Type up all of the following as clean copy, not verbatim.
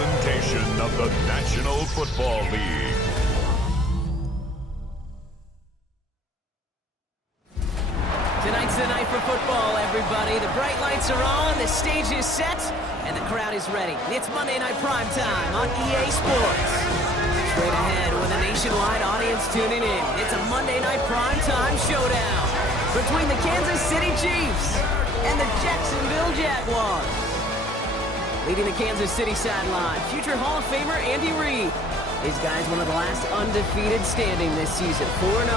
presentation of the National Football League. Tonight's the night for football, everybody. The bright lights are on, the stage is set, and the crowd is ready. It's Monday Night Primetime on EA Sports. Straight ahead with a nationwide audience tuning in. It's a Monday Night Primetime showdown between the Kansas City Chiefs and the Jacksonville Jaguars. Leading the Kansas City sideline, future Hall of Famer Andy Reid. His guy's one of the last undefeated standing this season, 4-0.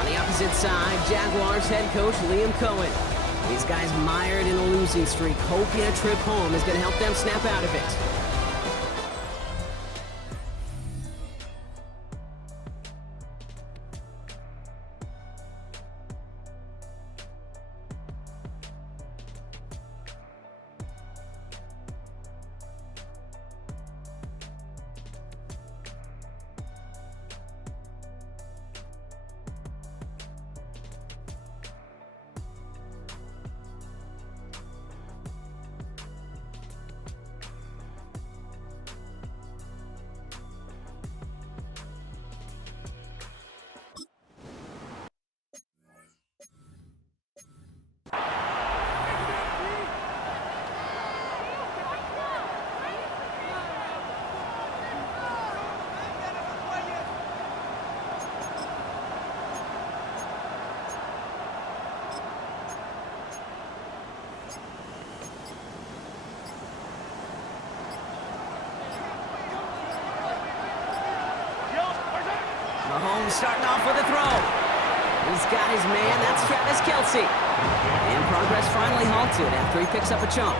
On the opposite side, Jaguars head coach Liam Cohen. These guys mired in a losing streak, hoping a trip home is going to help them snap out of it. Mahomes starting off with a throw. He's got his man, that's Travis Kelce. And progress finally halted after he picks up a chunk.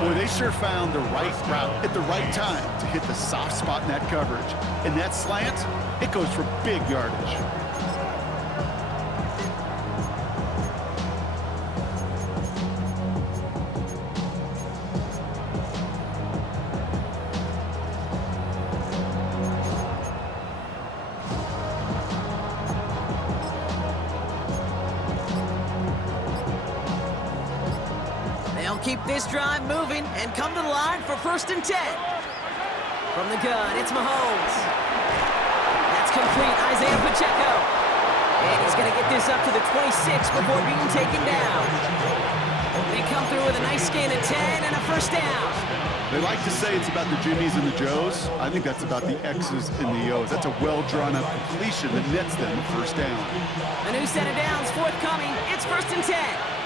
Boy, they sure found the right route at the right time to hit the soft spot in that coverage. And that slant, it goes for big yardage. Keep this drive moving and come to the line for 1st and 10. From the gun, it's Mahomes. That's complete, Isaiah Pacheco. And he's going to get this up to the 26 before being taken down. They come through with a nice gain of 10 and a 1st down. They like to say it's about the Jimmies and the Joes. I think that's about the X's and the O's. That's a well-drawn-up completion that nets them a 1st down. A new set of downs forthcoming. It's 1st and 10.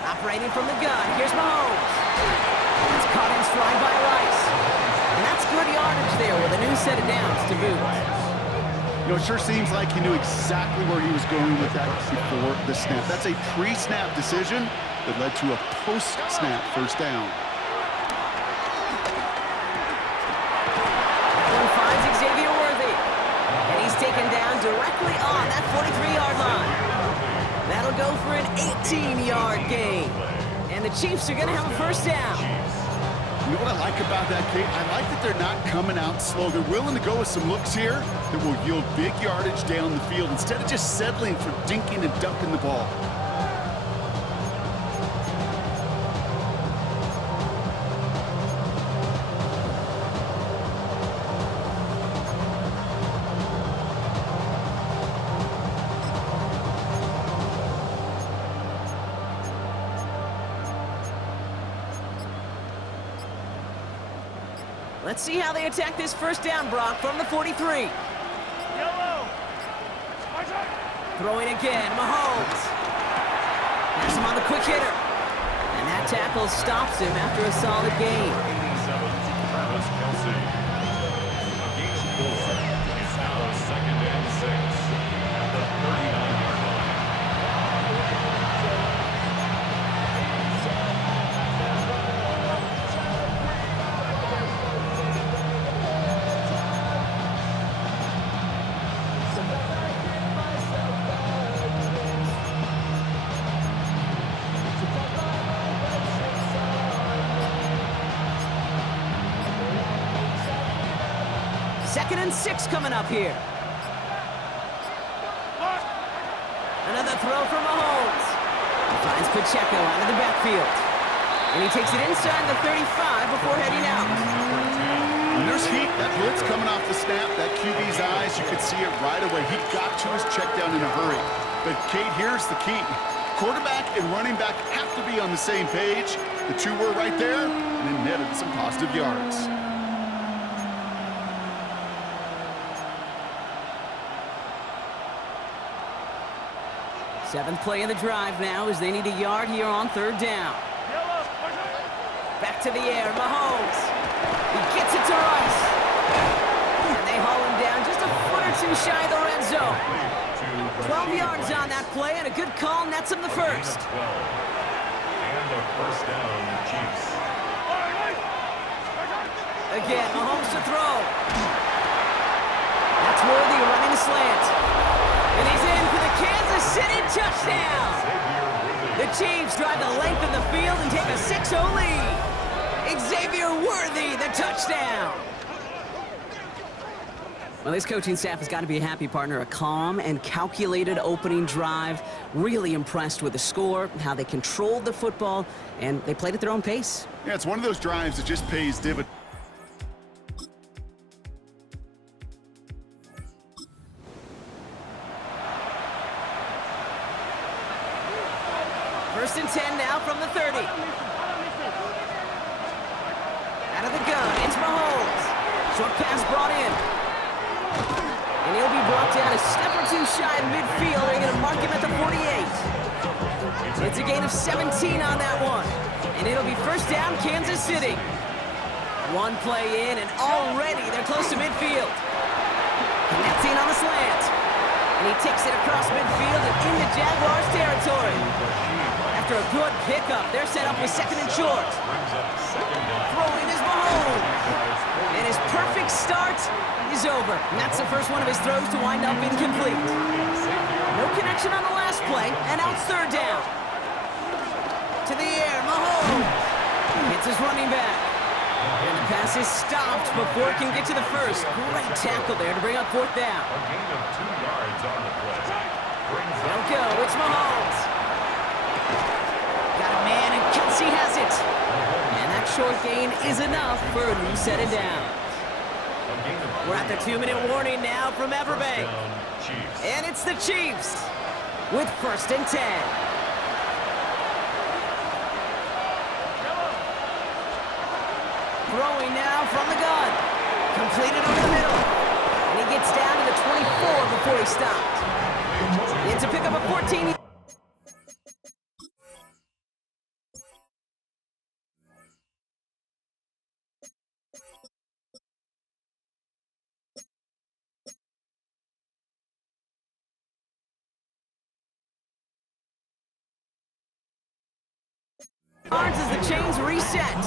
Operating from the gun, here's Mahomes. It's caught in stride by Rice. And that's good yardage there with a new set of downs to boot. You know, it sure seems like he knew exactly where he was going with that before the snap. That's a pre-snap decision that led to a post-snap 1st down. That one finds Xavier Worthy. And he's taken down directly on that 43-yard line. That'll go for an 18-yard gain. And the Chiefs are going to have a 1st down. You know what I like about that, Kate? I like that they're not coming out slow. They're willing to go with some looks here that will yield big yardage down the field instead of just settling for dinking and dunking the ball. Let's see how they attack this 1st down, Brock, from the 43. Throwing again, Mahomes. Has him on the quick hitter. And that tackle stops him after a solid gain. 87, Travis Kelce. A gain of 4. It's now 2nd and 6 at the 39-yard line. Second and 6 coming up here. Another throw from Mahomes. He finds Pacheco out of the backfield. And he takes it inside the 35 before heading out. When there's heat, that blitz coming off the snap, that QB's eyes, you could see it right away. He got to his check down in a hurry. But, Kate, here's the key. Quarterback and running back have to be on the same page. The two were right there, and it netted some positive yards. Seventh play of the drive now as they need a yard here on third down. Back to the air, Mahomes. He gets it to Rice. And they haul him down just a foot or two shy of the red zone. 12 yards on that play, and a good call nets him the first. And the first down, Chiefs. Again, Mahomes to throw. That's Worthy running the slant. And he's in for the Kansas City touchdown. The Chiefs drive the length of the field and take a 6-0 lead. Xavier Worthy, the touchdown. Well, this coaching staff has got to be a happy partner. A calm and calculated opening drive. Really impressed with the score, how they controlled the football, and they played at their own pace. Yeah, it's one of those drives that just pays dividends. First and 10 now from the 30. Out of the gun, it's Mahomes. Short pass brought in. And he'll be brought down a step or two shy of midfield. They're going to mark him at the 48. It's a gain of 17 on that one. And it'll be first down, Kansas City. One play in, and already they're close to midfield. Connecting on the slant. And he takes it across midfield and into Jaguars territory. After a good pickup, they're set up with second and short. Throwing is Mahomes. And his perfect start is over. And that's the first one of his throws to wind up incomplete. No connection on the last play, and now it's third down. To the air, Mahomes. Hits his running back. And the pass is stopped before it can get to the first. Great tackle there to bring up fourth down. A gain of 2 yards on the play. They'll go, it's Mahomes. Got a man, and Kelsey has it. And that short gain is enough for a new set of downs. We're at the 2-minute warning now from Everbank. And it's the Chiefs with first and 10. Throwing now from the gun. Completed over the middle. And he gets down to the 24 before he stopped. It's a pickup of 14. As the chains reset.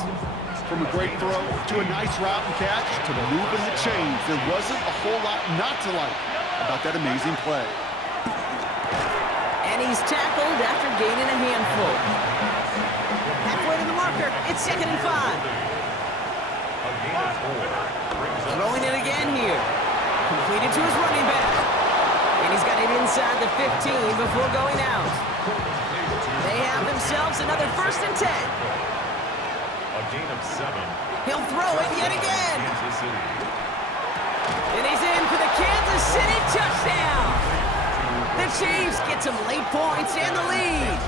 From a great throw to a nice route and catch to moving the chains. There wasn't a whole lot not to like about that amazing play. And he's tackled after gaining a handful. Halfway to the marker, it's second and 5. Throwing it again here. Completed to his running back. And he's got it inside the 15 before going out. They have themselves another first and 10. A gain of 7. He'll throw it yet again. Kansas City. And he's in for the Kansas City touchdown. The Chiefs get some late points and the lead.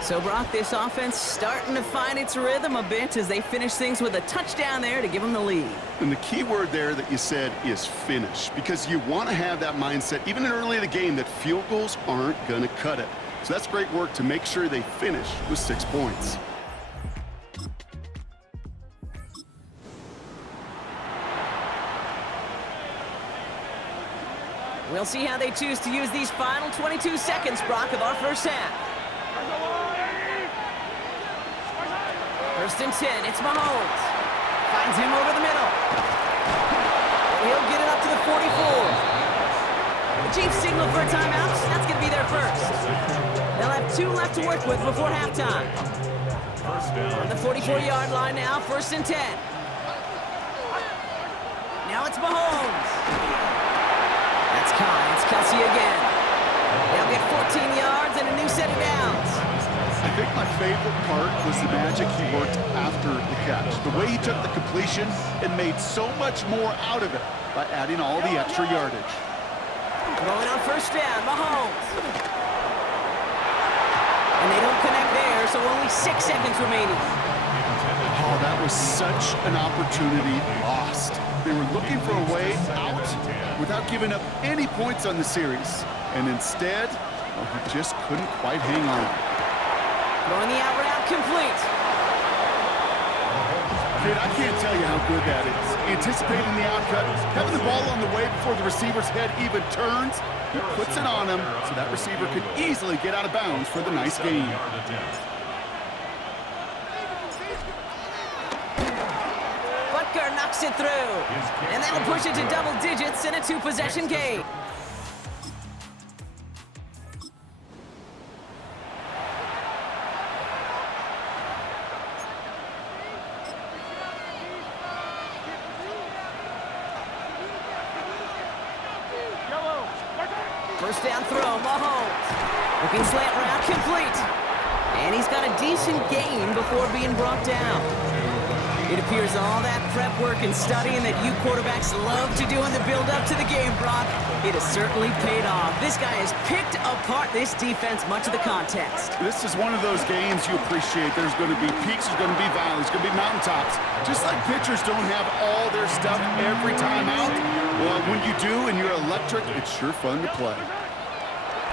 So, Brock, this offense starting to find its rhythm a bit as they finish things with a touchdown there to give them the lead. And the key word there that you said is finish, because you want to have that mindset, even early in the game, that field goals aren't going to cut it. So that's great work to make sure they finish with 6 points. We'll see how they choose to use these final 22 seconds, Brock, of our first half. First and 10, it's Mahomes. Finds him over the middle. And he'll get it up to the 44. The Chiefs signal for a timeout. That's going to be their first. They'll have 2 left to work with before halftime. On the 44-yard line now, first and 10. Now it's Mahomes. That's caught. It's Kelsey again. They'll get 14 yards and a new set of downs. I think my favorite part was the magic he worked after the catch. The way he took the completion and made so much more out of it by adding all the extra yardage. Going on first down, Mahomes. And they don't connect there, so only 6 seconds remaining. Oh, that was such an opportunity lost. They were looking for a way out without giving up any points on the series. And instead, well, he just couldn't quite hang on. Throwing the out route complete. Kid, I can't tell you how good that is. Anticipating the outcut, having the ball on the way before the receiver's head even turns, he puts it on him so that receiver could easily get out of bounds for the nice gain. Butker knocks it through. And that'll push it to double digits in a 2-possession game. First down throw, Mahomes. Looking slant route complete. And he's got a decent gain before being brought down. It appears all that prep work and studying that you quarterbacks love to do in the build-up to the game, Brock, it has certainly paid off. This guy has picked apart this defense much of the contest. This is one of those games you appreciate. There's going to be peaks, there's going to be valleys, there's going to be mountaintops. Just like pitchers don't have all their stuff every time out, well, when you do and you're electric, it's sure fun to play.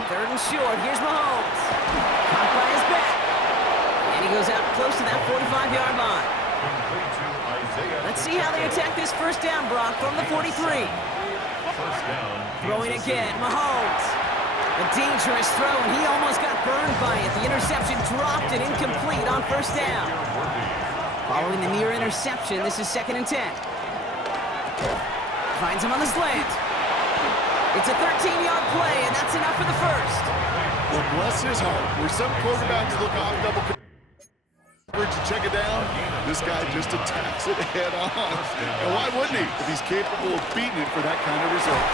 Third and short, here's Mahomes. Caught by his back. And he goes out close to that 45-yard line. Let's see how they attack this first down, Brock, from the 43. Throwing again, Mahomes. A dangerous throw, and he almost got burned by it. The interception dropped it incomplete on first down. Following the near interception, this is 2nd and 10. Finds him on the slant. It's a 13-yard play, and that's enough for the first. Well, bless his heart. Where some quarterbacks look off double coverage to check it down, this guy just attacks it head on. And why wouldn't he if he's capable of beating it for that kind of result?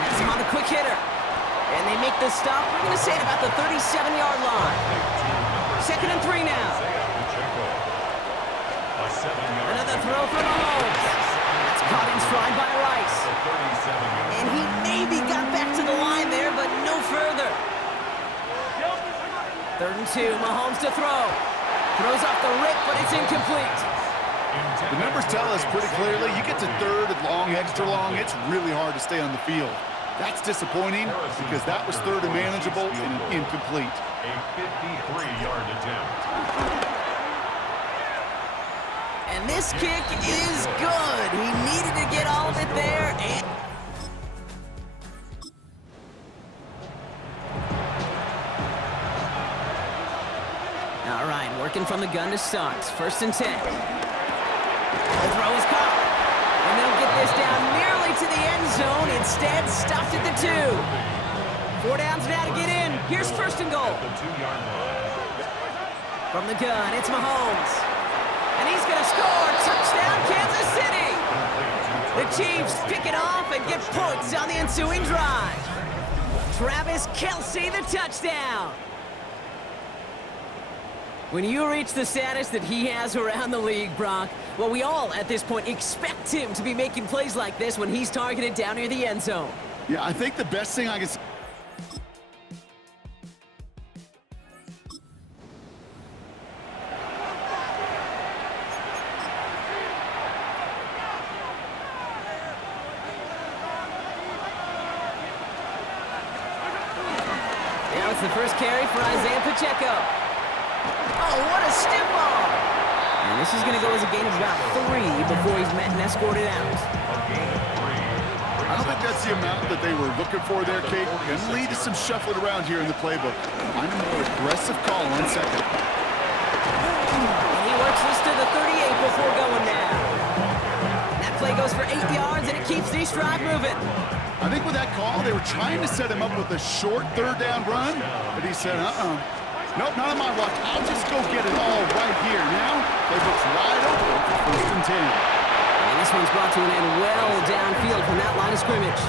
Has him on the quick hitter. And they make the stop, we're going to say at about the 37-yard line. 2nd and 3 now. Another throw from Mahomes. That's caught in stride by Rice. And he maybe got back to the line there, but no further. 3rd and 2, Mahomes to throw. Throws off the rip, but it's incomplete. The numbers tell us pretty clearly, you get to 3rd and long, extra long, it's really hard to stay on the field. That's disappointing because that was 3rd and manageable and an incomplete. A 53-yard attempt. And this kick is good. He needed to get all of it there. And all right, working from the gun to start. 1st and 10. The throw is caught. And they'll get this down nearly to the end zone. Instead, stopped at the 2. 4 downs now to get in. Here's 1st and goal. The 2-yard line. From the gun, it's Mahomes. And he's going to score. Touchdown, Kansas City. The Chiefs pick it off and get points on the ensuing drive. Travis Kelce, the touchdown. When you reach the status that he has around the league, Brock, well, we all, at this point, expect him to be making plays like this when he's targeted down near the end zone. Yeah, I think the best thing I can say. Now it's the first carry for Isaiah Pacheco. Oh, what a stiff arm! And this is going to go as a gain of about 3 before he's met and escorted out. I don't think that's the amount that they were looking for there, Kate. Can lead to some shuffling around here in the playbook. Find a more aggressive call on 2nd. And he works this to the 38 before going now. That play goes for 8 yards, and it keeps the drive moving. I think with that call, they were trying to set him up with a short 3rd down run, but he said, nope, not on my watch. I'll just go get it all right here. Now, playbook's wide open for 1st and 10. And this one's brought to an end well downfield from that line of scrimmage.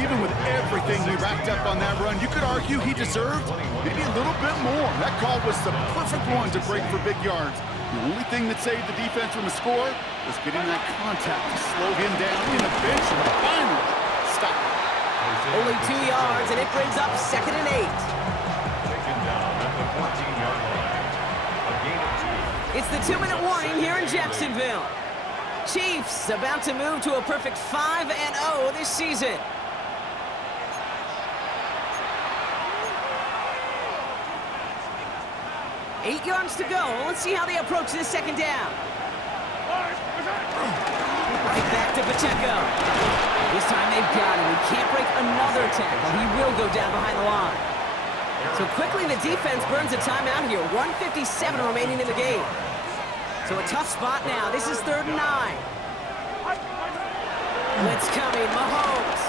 Even with everything he racked up on that run, you could argue he deserved maybe a little bit more. That call was the perfect one to break for big yards. The only thing that saved the defense from a score was getting that contact to slow him down and eventually, finally, stop it. Only 2 yards, and it brings up 2nd and 8. Taken down at the 14-yard line. A gain of 2. It's the 2-minute warning here in Jacksonville. Chiefs about to move to a perfect 5-0 this season. Eight yards to go. Let's see how they approach this 2nd down. Right back to Pacheco. This time they've got him. He can't break another tackle. He will go down behind the line. So quickly the defense burns a timeout here. 1:57 remaining in the game. So a tough spot now. This is 3rd and 9. Blitz coming. Mahomes.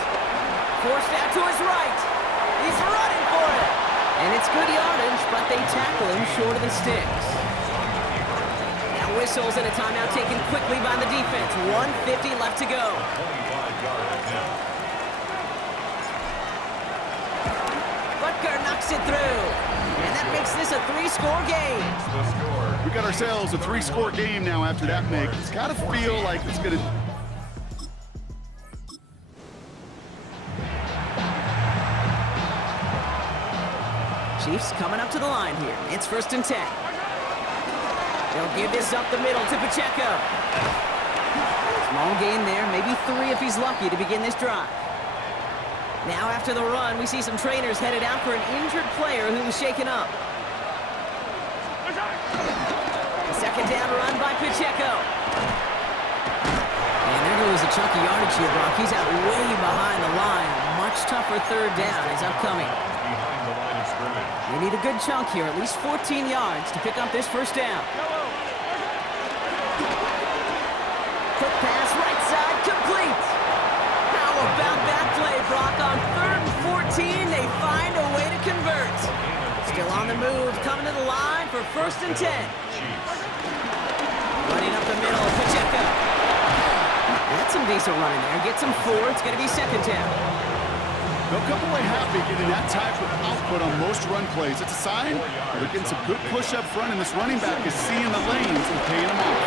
Forced out to his right. He's running for it. And it's good yardage, but they tackle him short of the sticks. Now whistles and a timeout taken quickly by the defense. 1:50 left to go. 25-yard attempt. Butker knocks it through. And that makes this a 3-score game. The score. We got ourselves a 3-score game now after that make. It's got to feel like it's going to... Chiefs coming up to the line here. It's 1st and 10. They'll give this up the middle to Pacheco. Small gain there, maybe 3 if he's lucky to begin this drive. Now after the run, we see some trainers headed out for an injured player who was shaken up. A 2nd down run by Pacheco. And there goes a chunky yardage here, Brock. He's out way behind the line. A much tougher 3rd down is upcoming. Behind the line of scrimmage. They need a good chunk here, at least 14 yards to pick up this 1st down. Quick pass, right side, complete. How about that play, Brock? On 3rd and 14, they find a way to convert. Still on the move, coming to the line for 1st and 10. Running up the middle, Pacheco. That's some decent running there. Gets him 4. It's going to be 2nd down. They'll come away happy getting that type of output on most run plays. It's a sign they're getting some good push up front, and this running back is seeing the lanes and paying them off.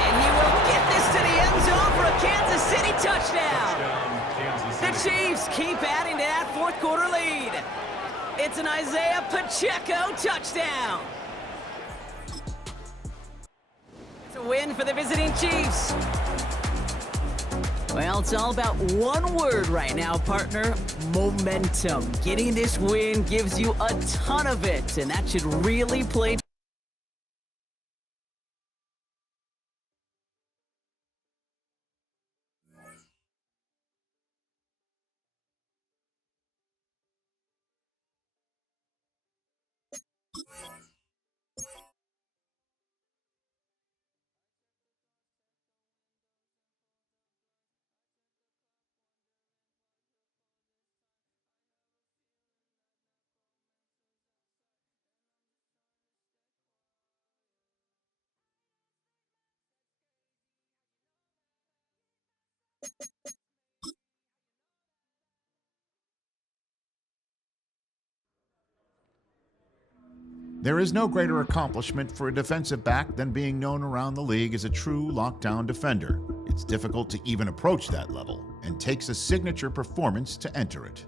And he will get this to the end zone for a Kansas City touchdown. The Chiefs keep adding to that 4th quarter lead. It's an Isaiah Pacheco touchdown. It's a win for the visiting Chiefs. Well, it's all about one word right now, partner. Momentum. Getting this win gives you a ton of it, and that should really play. There is no greater accomplishment for a defensive back than being known around the league as a true lockdown defender. It's difficult to even approach that level, and takes a signature performance to enter it.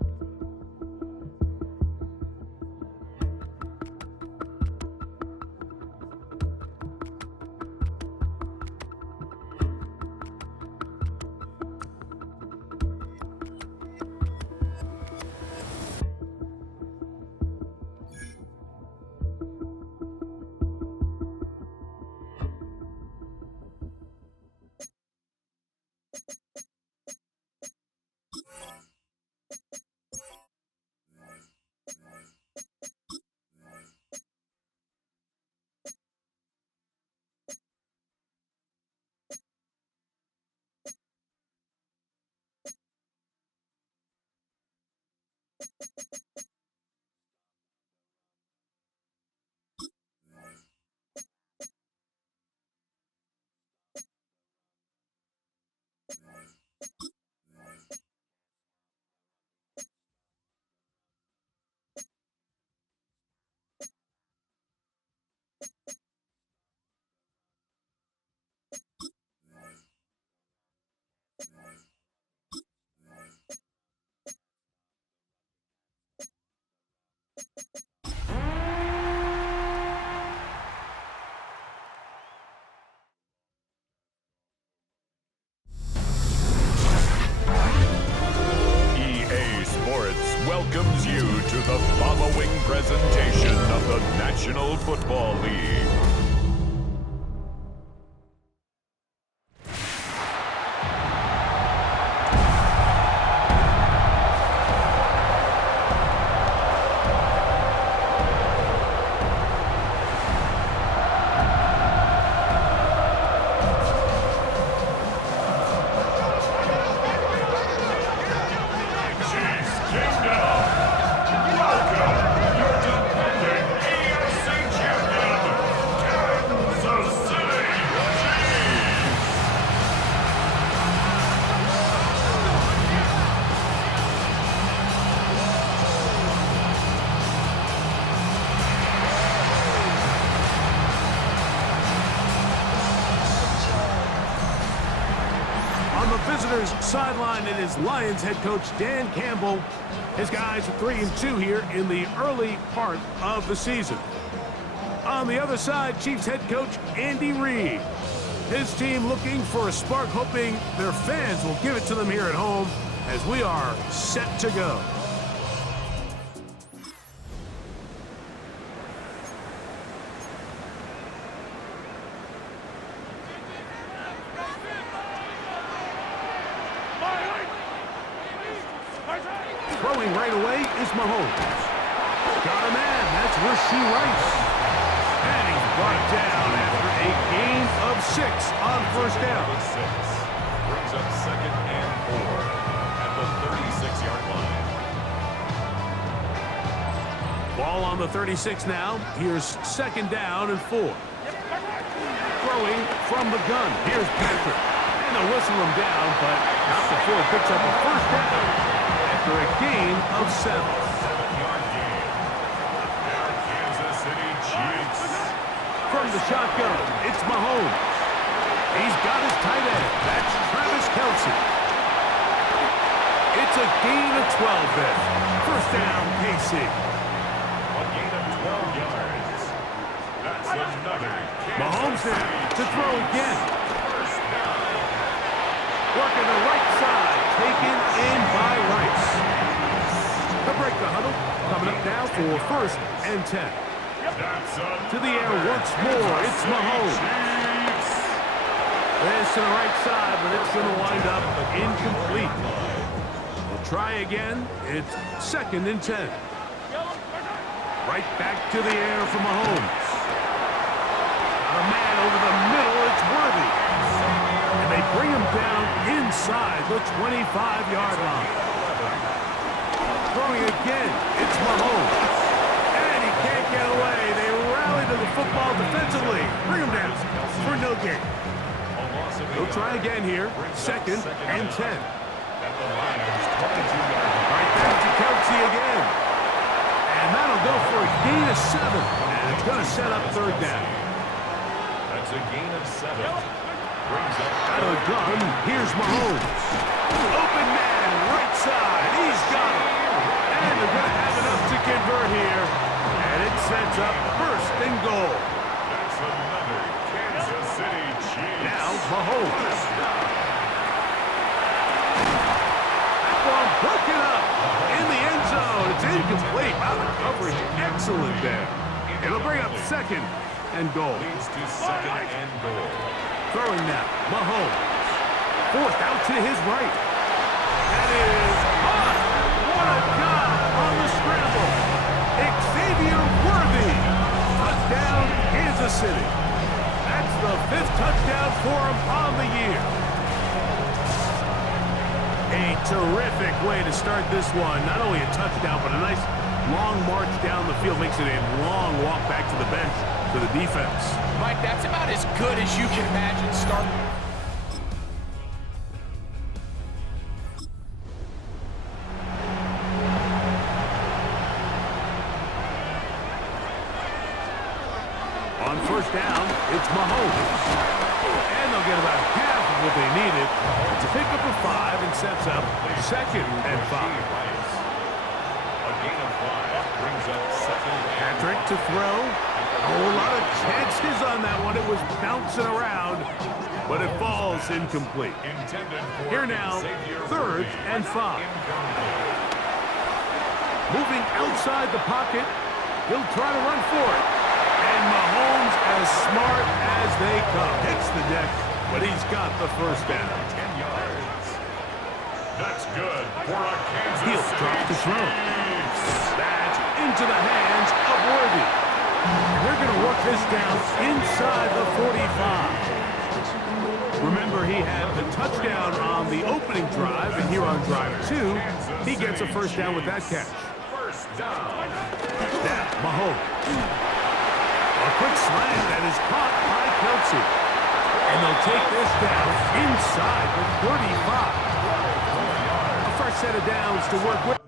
the following presentation of the National Football League. Sideline, it is Lions head coach Dan Campbell. His guys are 3-2 here in the early part of the season. On the other side, Chiefs head coach Andy Reid. His team looking for a spark, hoping their fans will give it to them here at home as we are set to go. Throwing right away is Mahomes. Got a man. That's Rasheed Rice. And he's brought down after a gain of 6 on first down. Brings up 2nd and 4 at the 36-yard line. Ball on the 36 now. Here's 2nd down and 4. Throwing from the gun. Here's Patrick. And they'll whistle him down, but not before he picks up a first down. After a gain of 7. 7-yard gain. Now Kansas City Chiefs. From the shotgun, it's Mahomes. He's got his tight end. That's Travis Kelce. It's a gain of 12 then. First down, KC. A gain of 12 yards. That's another Mahomes Kansas now City to throw again. First down. Working the right side, taken in by Rice. They'll break the huddle. Coming up now for 1st and 10. To the air once more, it's Mahomes. This to the right side, but it's going to wind up incomplete. We'll try again. It's 2nd and 10. Right back to the air for Mahomes. Got a man over the middle, it's Worthy. And they bring him down inside the 25-yard line. Throwing again, it's Mahomes. And he can't get away. They rally to the football defensively. Bring him down for no gain. They'll try again here. 2nd and 10. Right back to Kelce again. And that'll go for a gain of 7. And it's going to set up 3rd down. That's a gain of 7. Out of the gun, here's Mahomes. Open man, right side. He's got it. And they're going to have enough to convert here. And it sets up 1st and goal. That's another Kansas City Chiefs. Now Mahomes. That ball broken up in the end zone. It's incomplete. Wow, the coverage excellent there. It'll bring up 2nd and goal. Leads to 2nd and goal. Throwing now, Mahomes. Forced out to his right. That is caught. What a job on the scramble. Xavier Worthy. Touchdown, Kansas City. That's the 5th touchdown for him on the year. A terrific way to start this one. Not only a touchdown, but a nice long march down the field. Makes it a long walk back to the bench for the defense. Mike, that's about as good as you can imagine starting. On first down, it's Mahomes. And they'll get about half of what they needed to pick up a 5 and sets up 2nd and 5. A gain of 5 brings up 2nd. Patrick to throw. A whole lot of chances on that one. It was bouncing around, but it falls incomplete. Here now, 3rd and 5. Moving outside the pocket. He'll try to run for it. And Mahomes, as smart as they come, hits the deck, but he's got the first down. 10 yards. That's good for a Kansas He'll City drop the throw. Chiefs. That's into the hands of Worthy. They're going to work this down inside the 45. Remember, he had the touchdown on the opening drive, and here on drive 2, he gets a first down with that catch. First down. Now, Mahomes. A quick slant that is caught by Kelsey. And they'll take this down inside the 35. A fresh set of downs to work with.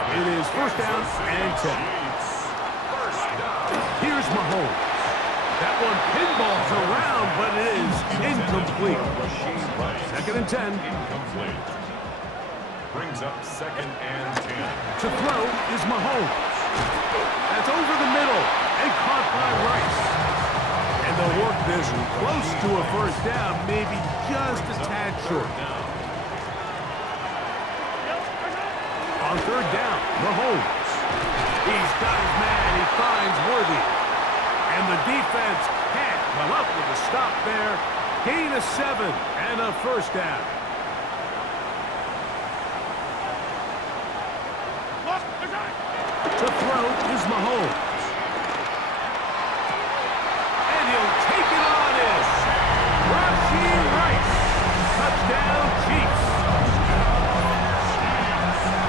It is first down and 10. Here's Mahomes. That one pinballs around, but it is incomplete. Second and 10. Incomplete. Brings up second and 10. To throw is Mahomes. That's over the middle and caught by Rice. And they'll work this close to a first down, maybe just a tad short. On third down, Mahomes. He's got his man. He finds Worthy. And the defense can't come up with a stop there. Gain of 7 and a first down. To throw is Mahomes. And he'll take it on in. Rashee Rice. Touchdown, Chiefs.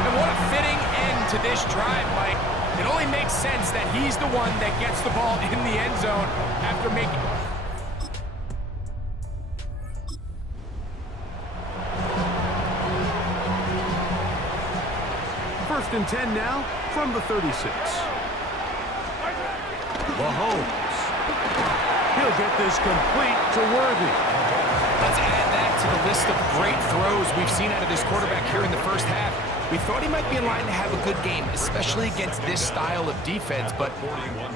And what a fitting end to this drive, Mike. It only makes sense that he's the one that gets the ball in the end zone after making... First and 10 now from the 36. Mahomes. He'll get this complete to Worthy. Let's add that to the list of great throws we've seen out of this quarterback here in the first half. We thought he might be in line to have a good game, especially against this style of defense, but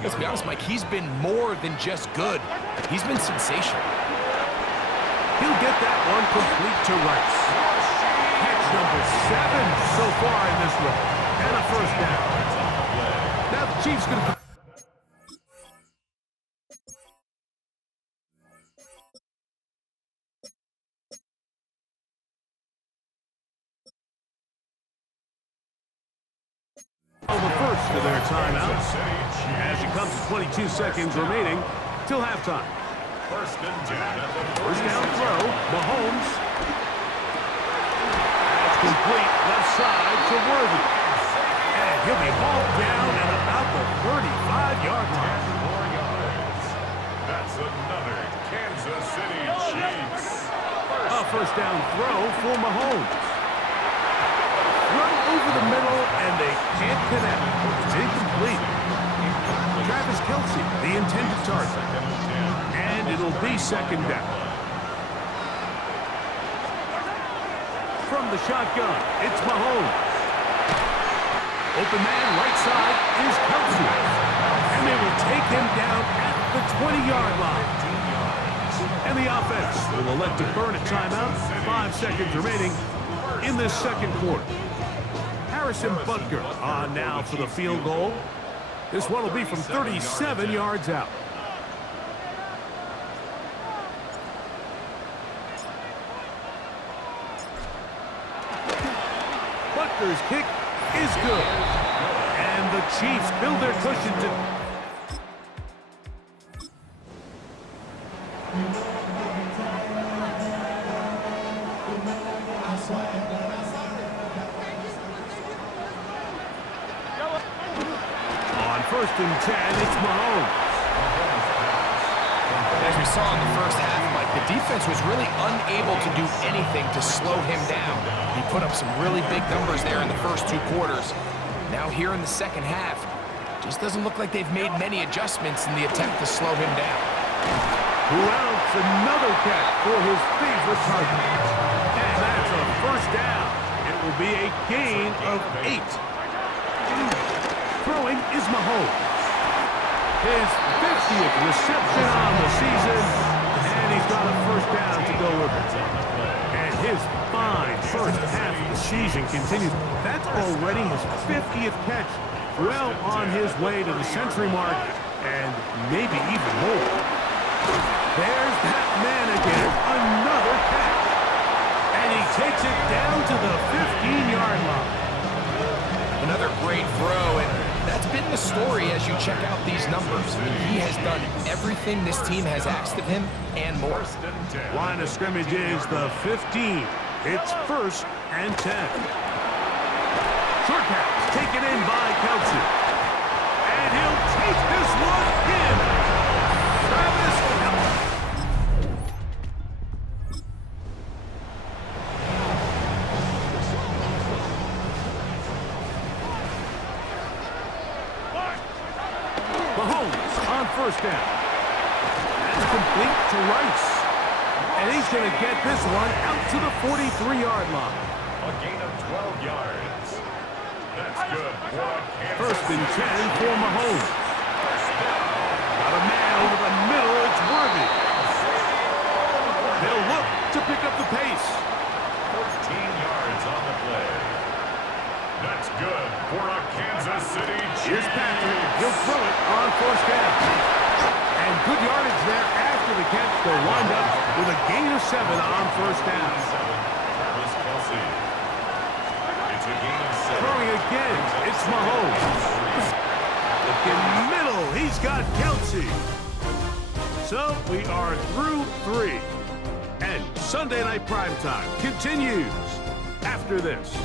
let's be honest, Mike, he's been more than just good. He's been sensational. He'll get that one complete to Rice. Catch number 7 so far in this one, and a first down. Now the Chiefs going to... the first of their timeouts as it comes to 22 seconds remaining till halftime. First and 10 at the First down throw, Mahomes. That's complete left side to Worthy. And he'll be hauled down at about the 35-yard line. 10 more yards. That's another Kansas City Chiefs. A first down throw for Mahomes. Throw over the middle, and they can't connect. It's incomplete. Travis Kelsey, the intended target. And it'll be second down. From the shotgun, it's Mahomes. Open man, right side, is Kelsey. And they will take him down at the 20-yard line. And the offense will elect to burn a timeout. 5 seconds remaining in this second quarter. Harrison Butker on now for the field goal. This one will be from 37 yards out. Butker's kick is good. And the Chiefs build their cushion to... First and 10, it's Mahomes. As we saw in the first half, Mike, the defense was really unable to do anything to slow him down. He put up some really big numbers there in the first 2 quarters. Now here in the second half, just doesn't look like they've made many adjustments in the attempt to slow him down. Who else? Another catch for his favorite target. And that's a first down. It will be a gain of 8. Throwing is Mahomes. His 50th reception on the season, and he's got a first down to go with it. And his fine first half of the season continues. That's already his 50th catch, well on his way to the century mark, and maybe even more. There's that man again, another catch. And he takes it down to the 15-yard line. Another great throw, and that's been the story as you check out these numbers. I mean, he has done everything this team has asked of him and more. Line of scrimmage is the 15. It's 1st and 10. Short pass taken in by Kelsey. And he'll take this one in. Travis Kelce. Mahomes on first down. That's complete to Rice. And he's going to get this one out to the 43-yard line. A gain of 12 yards. That's good. 1st and 10 for Mahomes. Got a man over the middle. It's Worthy. They'll look to pick up the pace. 14 yards on the play. That's good for a Kansas City Chiefs. Here's Patrick. He'll throw it on 1st down. And good yardage there after the catch. They'll wind up with a gain of 7 on 1st down. Travis Kelce. It's a gain of 7. Throwing again. It's Mahomes. Looking middle. He's got Kelsey. So we are through 3. And Sunday Night Primetime continues after this.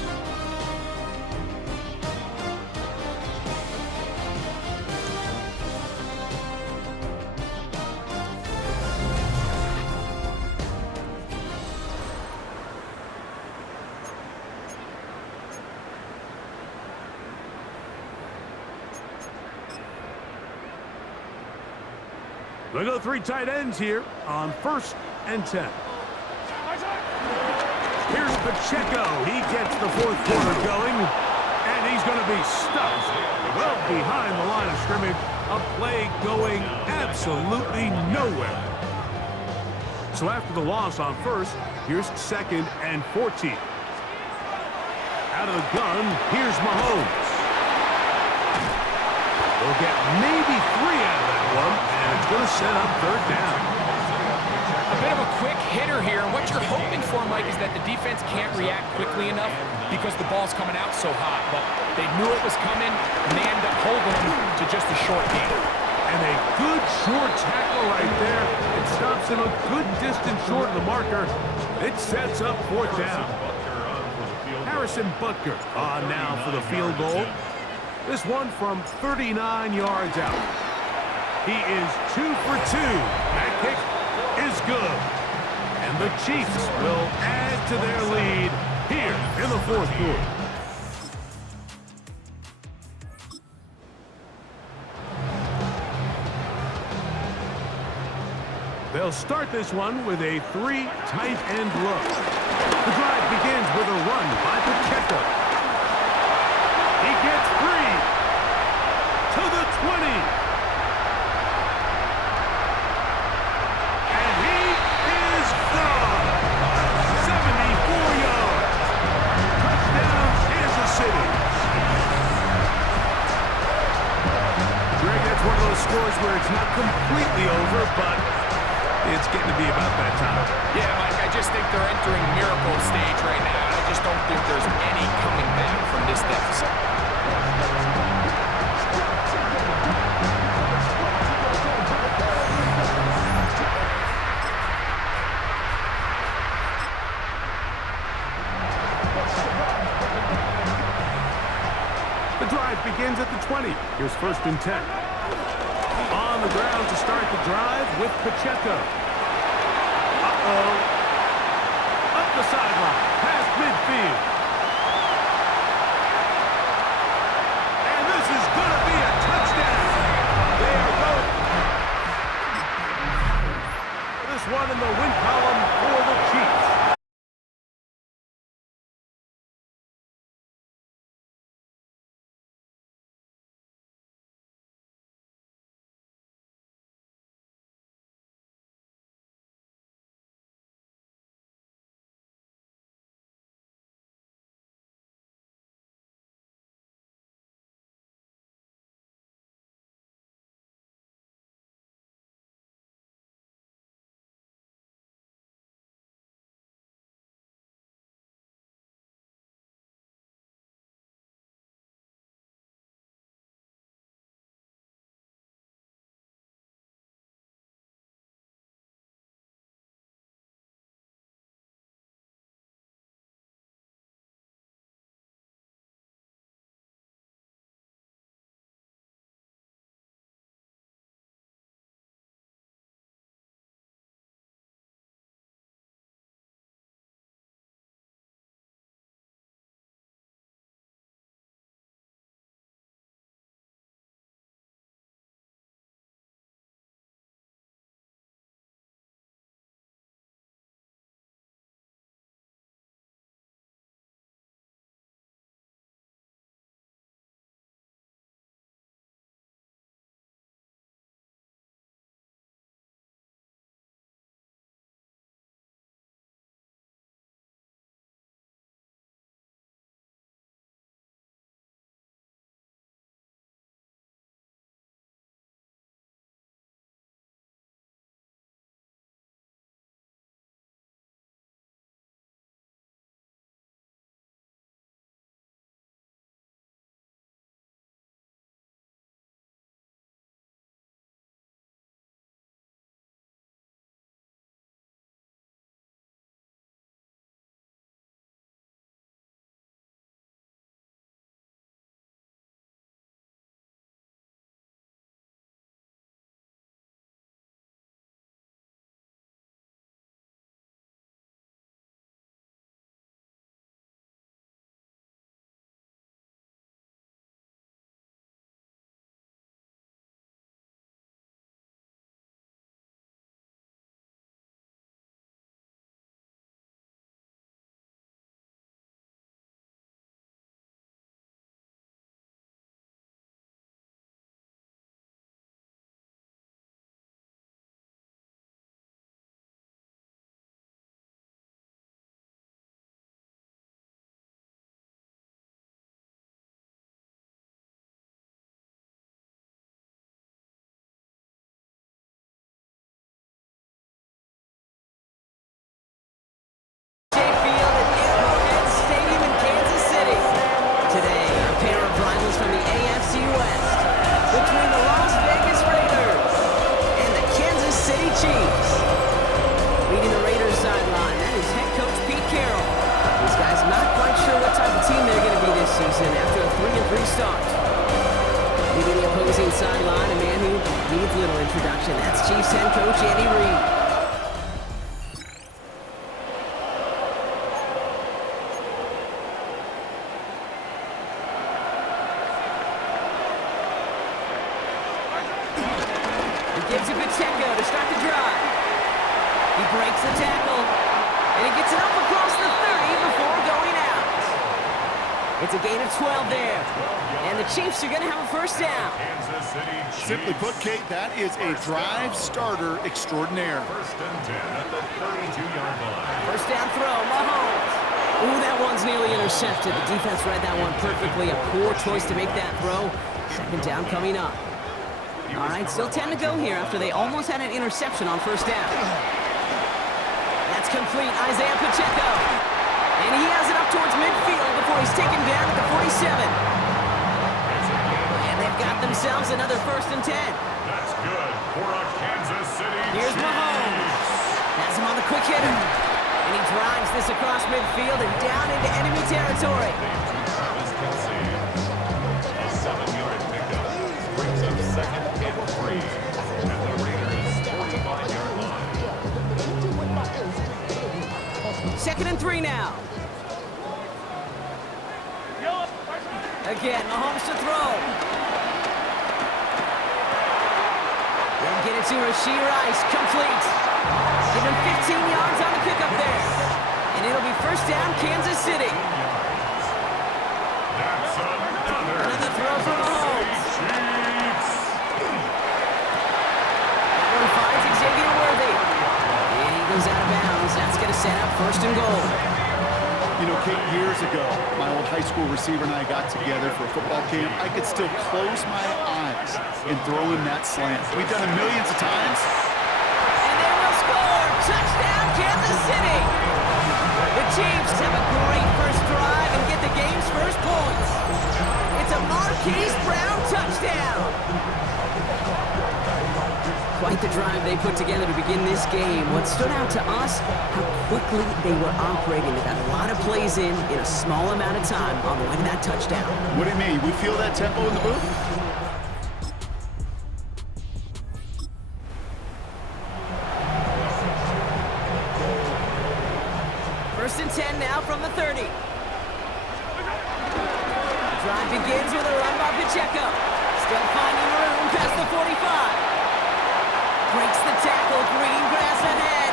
They go 3 tight ends here on 1st and 10. Here's Pacheco. He gets the 4th quarter going, and he's going to be stuck well behind the line of scrimmage. A play going absolutely nowhere. So after the loss on 1st, here's 2nd and 14. Out of the gun, here's Mahomes. They'll get maybe 3 out of that one, and it's going to set up 3rd down. A bit of a quick hitter here, and what you're hoping for, Mike, is that the defense can't react quickly enough because the ball's coming out so hot. But they knew it was coming, and they end up holding him to just a short gain. And a good short tackle right there. It stops him a good distance short of the marker. It sets up 4th down. Harrison Butker on now for the field goal. This one from 39 yards out. He is 2 for 2. That kick is good. And the Chiefs will add to their lead here in the 4th quarter. They'll start this one with a 3 tight end look. The drive begins with a run by Pacheco. He gets 3 to the 20. And he is gone. 74 yards. Touchdown, Kansas City. Greg, that's one of those scores where it's not completely over, but it's getting to be about that time. Yeah, Mike, I just think they're entering miracle stage right now. I just don't think there's any coming back from this deficit. The drive begins at the 20. Here's 1st and 10. On the ground to start the drive with Pacheco. Uh-oh. Up the sideline, past midfield. And this is going to be a touchdown. There goes. This one in the win column for the Chiefs. He breaks the tackle, and he gets it up across the 30 before going out. It's a gain of 12 there, and the Chiefs are going to have a first down. Kansas City Chiefs. Simply put, Kate, that is a drive starter extraordinaire. First and 10 at the 32-yard line. First down throw, Mahomes. Ooh, that one's nearly intercepted. The defense read that one perfectly. A poor choice to make that throw. Second down coming up. All right, still 10 to go here after they almost had an interception on first down. That's complete, Isaiah Pacheco. And he has it up towards midfield before he's taken down at the 47. And they've got themselves another first and 10. That's good for a Kansas City Here's Chiefs. Mahomes. Has him on the quick hitter. And he drives this across midfield and down into enemy territory. Travis Kelce. A 7-yard pickup brings up second and 3 at the Raiders' 45-yard line. Second and 3 now. Again, Mahomes to throw. They'll get it to Rashee Rice, complete. Give him 15 yards on the pickup there. And it'll be first down, Kansas City. That's Another throw for Mahomes. Chiefs. That one finds Xavier Worthy. And he goes out of bounds. That's going to set up first and goal. You know, Kate, years ago, my old high school receiver and I got together for a football camp. I could still close my eyes and throw him that slant. We've done it millions of times. And they will score. Touchdown, Kansas City. The Chiefs have a great first drive and get the game's first points. It's a Marquise Brown touchdown. Quite the drive they put together to begin this game. What stood out to us, how quickly they were operating. They got a lot of plays in a small amount of time on the way to that touchdown. What do you mean? We feel that tempo in the booth? First and 10 now from the 30. The drive begins with a run by Pacheco. Still finding room past the 45. Breaks the tackle, green grass ahead.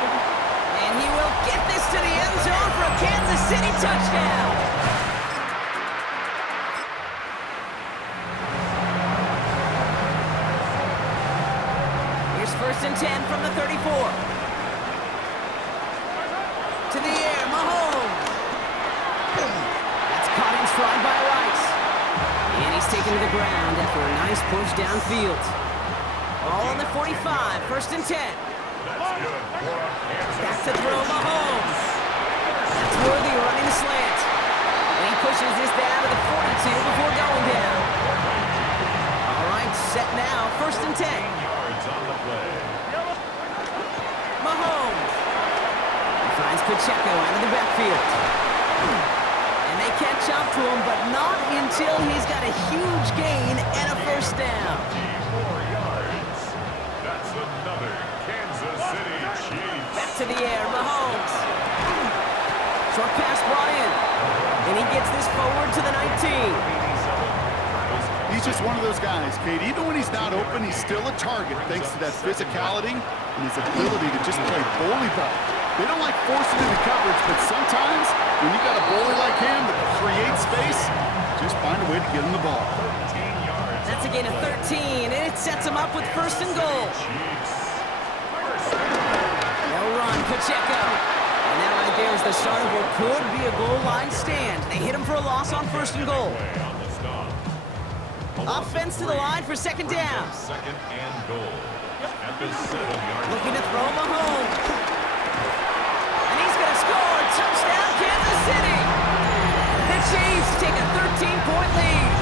And he will get this to the end zone for a Kansas City touchdown. Here's first and 10 from the 34. To the air, Mahomes. That's caught in stride by Rice. And he's taken to the ground after a nice push downfield. All on the 45, first and 10. Back to throw, Mahomes. That's Worthy running the slant. And he pushes this down to the 42 before going down. All right, set now, first and 10. Yards on the play. Mahomes. He finds Pacheco out of the backfield. And they catch up to him, but not until he's got a huge gain and a first down. 4 yards. That's another Kansas City Chiefs. Back to the air, Mahomes. Short pass brought in. And he gets this forward to the 19. He's just one of those guys, Kate. Even when he's not open, he's still a target thanks to that physicality and his ability to just play bully ball. They don't like forcing into coverage, but sometimes when you got a bully like him that creates space, just find a way to get him the ball. That's a gain of 13, and it sets him up with first and goal. No run, Pacheco. And that right there is the start of what could be a goal line stand. They hit him for a loss on first and goal. Offense to the line for second down. Second and goal. At the 7-yard Looking to throw Mahomes. And he's going to score. Touchdown, Kansas City. The Chiefs take a 13-point lead.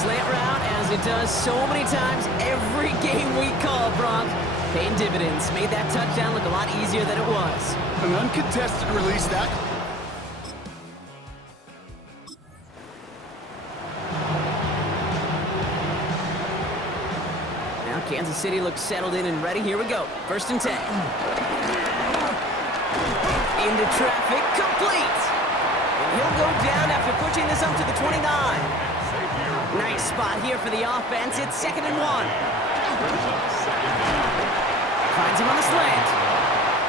Slant route, as it does so many times every game we call, Brock. Paying dividends. Made that touchdown look a lot easier than it was. An uncontested release that. Now Kansas City looks settled in and ready. Here we go. First and 10. Into traffic, complete. And he'll go down after pushing this up to the 29. Nice spot here for the offense. It's second and 1. Finds him on the slant.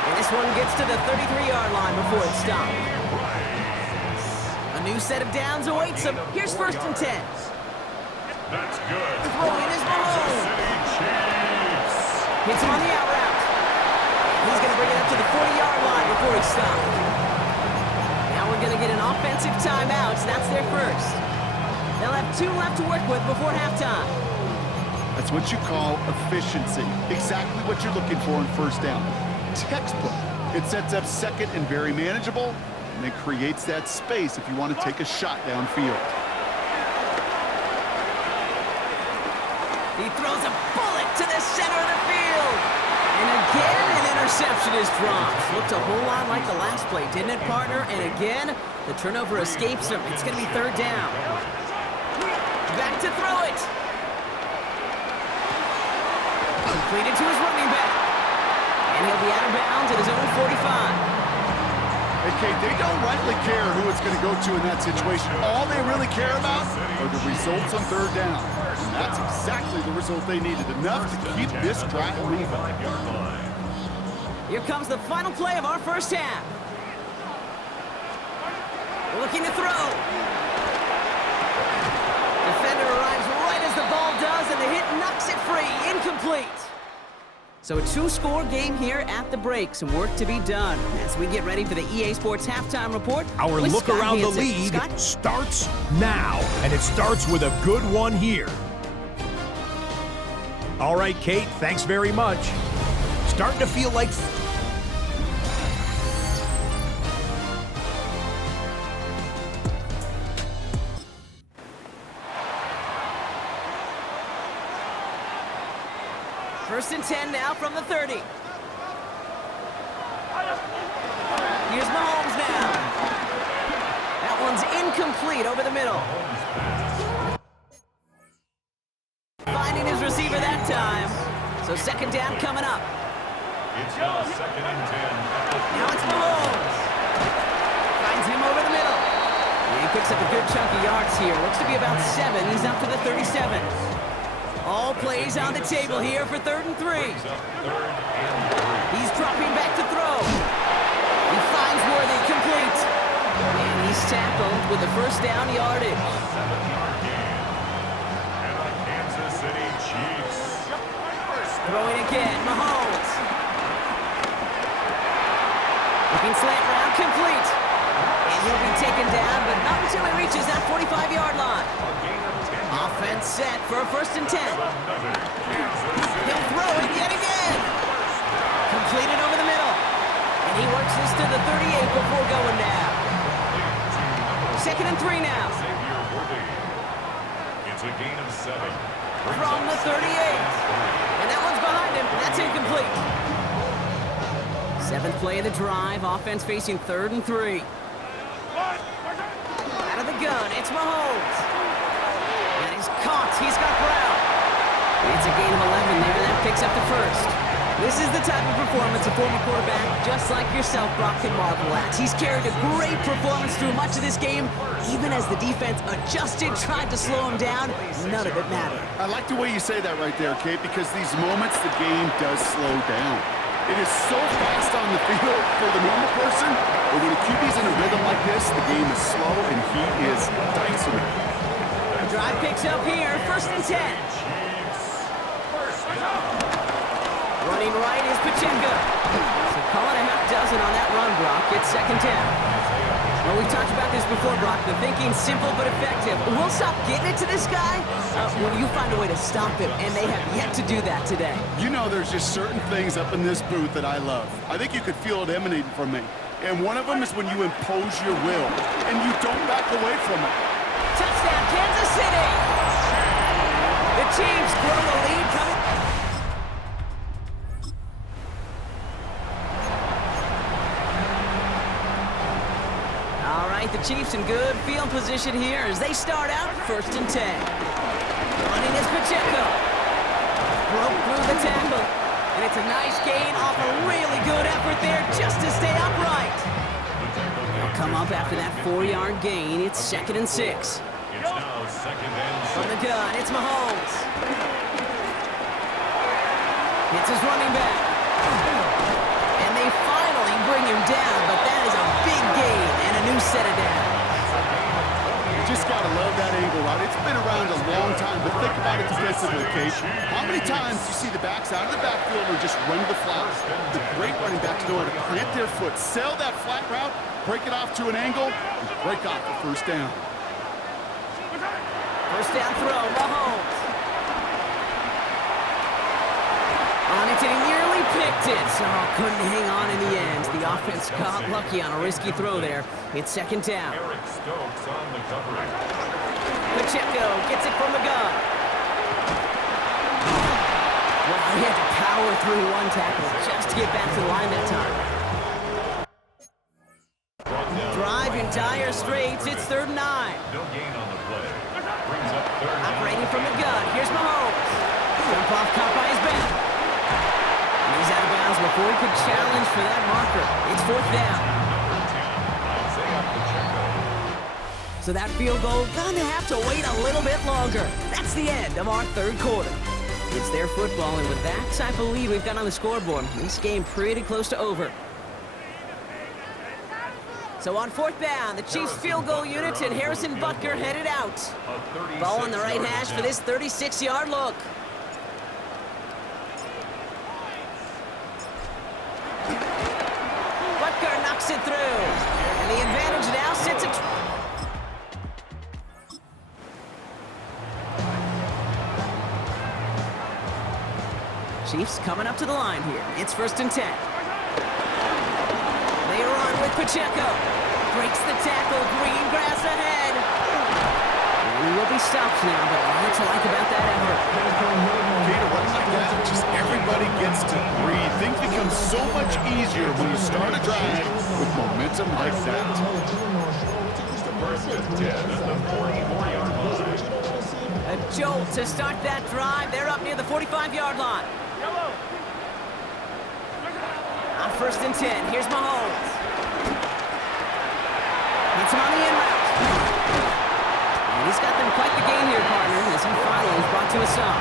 And this one gets to the 33-yard line before it's stopped. A new set of downs awaits him. Here's 1st and 10. That's good. Throwing is Mahomes. Hits him on the out route. He's going to bring it up to the 40-yard line before he stops. Now we're going to get an offensive timeout. So that's their first. They'll have 2 left to work with before halftime. That's what you call efficiency. Exactly what you're looking for on 1st down. Textbook. It sets up 2nd and very manageable, and it creates that space if you want to take a shot downfield. He throws a bullet to the center of the field. And again, an interception is dropped. Looked a whole lot like the last play, didn't it, partner? And again, the turnover escapes him. It's going to be 3rd down. Back to throw it. Completed to his running back. And he'll be out of bounds at his own 45. Okay, they don't rightly care who it's going to go to in that situation. All they really care about are the results on 3rd down. And that's exactly the result they needed. Enough to keep this drive moving. Here comes the final play of our 1st half. Looking to throw. Defender arrives right as the ball does, and the hit knocks it free. Incomplete. So a 2-score game here at the break. Some work to be done as we get ready for the EA Sports Halftime Report. Our with look Scott around Hansen. the league Scott? starts now, and it starts with a good one here. All right, Kate, thanks very much. Starting to feel like... First and 10 now from the 30. Here's Mahomes now. That one's incomplete over the middle. Finding his receiver that time. So 2nd down coming up. It's now 2nd and 10. Now it's Mahomes. Finds him over the middle. He picks up a good chunk of yards here. Looks to be about 7. He's up to the 37. All plays on the table here for 3rd and 3. He's dropping back to throw. He finds Worthy complete. And he's tackled with the 1st down yardage. 7-yard gain. And the Kansas City Chiefs. Throwing again, Mahomes. Looking slant route, complete. And he'll be taken down, but not until he reaches that 45-yard line. Offense set for a 1st and 10. He'll throw it yet again. Completed over the middle. And he works this to the 38 before going down. 2nd and 3 now. It's a gain of 7. From the 38. And that one's behind him. That's incomplete. 7th play of the drive. Offense facing 3rd and 3. Out of the gun, it's Mahomes. And he's caught. He's got Brown. It's a gain of 11 there. That picks up the 1st. This is the type of performance a former quarterback, just like yourself, Brock, can marvel at. He's carried a great performance through much of this game, even as the defense adjusted, tried to slow him down. None of it mattered. I like the way you say that right there, Kate, because these moments the game does slow down. It is so fast on the field for the normal person, but when a QB's in a rhythm like this, the game is slow and he is dicing it. Drive picks up here, 1st and 10. Running right is Pacheco. So call it a half dozen on that run, Brock. It's 2nd down. Well, we've talked about this before, Brock. The thinking's simple but effective. We'll stop getting it to this guy when you find a way to stop him, and they have yet to do that today. You know, there's just certain things up in this booth that I love. I think you could feel it emanating from me. And one of them is when you impose your will, and you don't back away from it. Touchdown, Kansas City! The Chiefs grow the lead coming. All right, the Chiefs in good field position here as they start out 1st and 10. Running is Pacheco. Broke through the tackle. And it's a nice gain off a really good effort there just to stay upright. They'll come up after that 4-yard gain. It's 2nd and 6. It's now 2nd and 6. From the gun, it's Mahomes. It's his running back. How many times do you see the backs out of the backfield or just run to the flat? The great running backs know how to plant their foot, sell that flat route, break it off to an angle, and break off the first down. First down throw, Mahomes. On it, and he nearly picked it. So couldn't hang on in the end. The offense got lucky on a risky throw there. It's second down. Eric Stokes on the coverage. Pacheco gets it from the gun. Well, he had to power through one tackle just to get back to the line that time. Drive in dire straits. It's 3rd and 9. No gain on the play. Brings up 3rd. Operating from the gun. Here's Mahomes. Jump off, caught by his back. And he's out of bounds before he could challenge for that marker. It's 4th down. So that field goal gonna have to wait a little bit longer. That's the end of our 3rd quarter. It's their football, and with that type of lead we've got on the scoreboard, this game pretty close to over. So on 4th down, the Chiefs field goal unit and Harrison Butker headed out. Ball on the right hash for this 36-yard look. Butker knocks it through, and the advantage now sits at... Chiefs coming up to the line here. It's 1st and 10. They are on with Pacheco. Breaks the tackle. Green grass ahead. He will be stopped now, but lots to like about that effort. Gator, running like that, just everybody gets to breathe. Things become so much easier when you start a drive with momentum like that. First and 10 at the 44-yard line. A jolt to start that drive. They're up near the 45-yard line. On 1st and 10, here's Mahomes. It's him on the in route. And he's got them quite the game here, partner, as he finally is brought to a stop.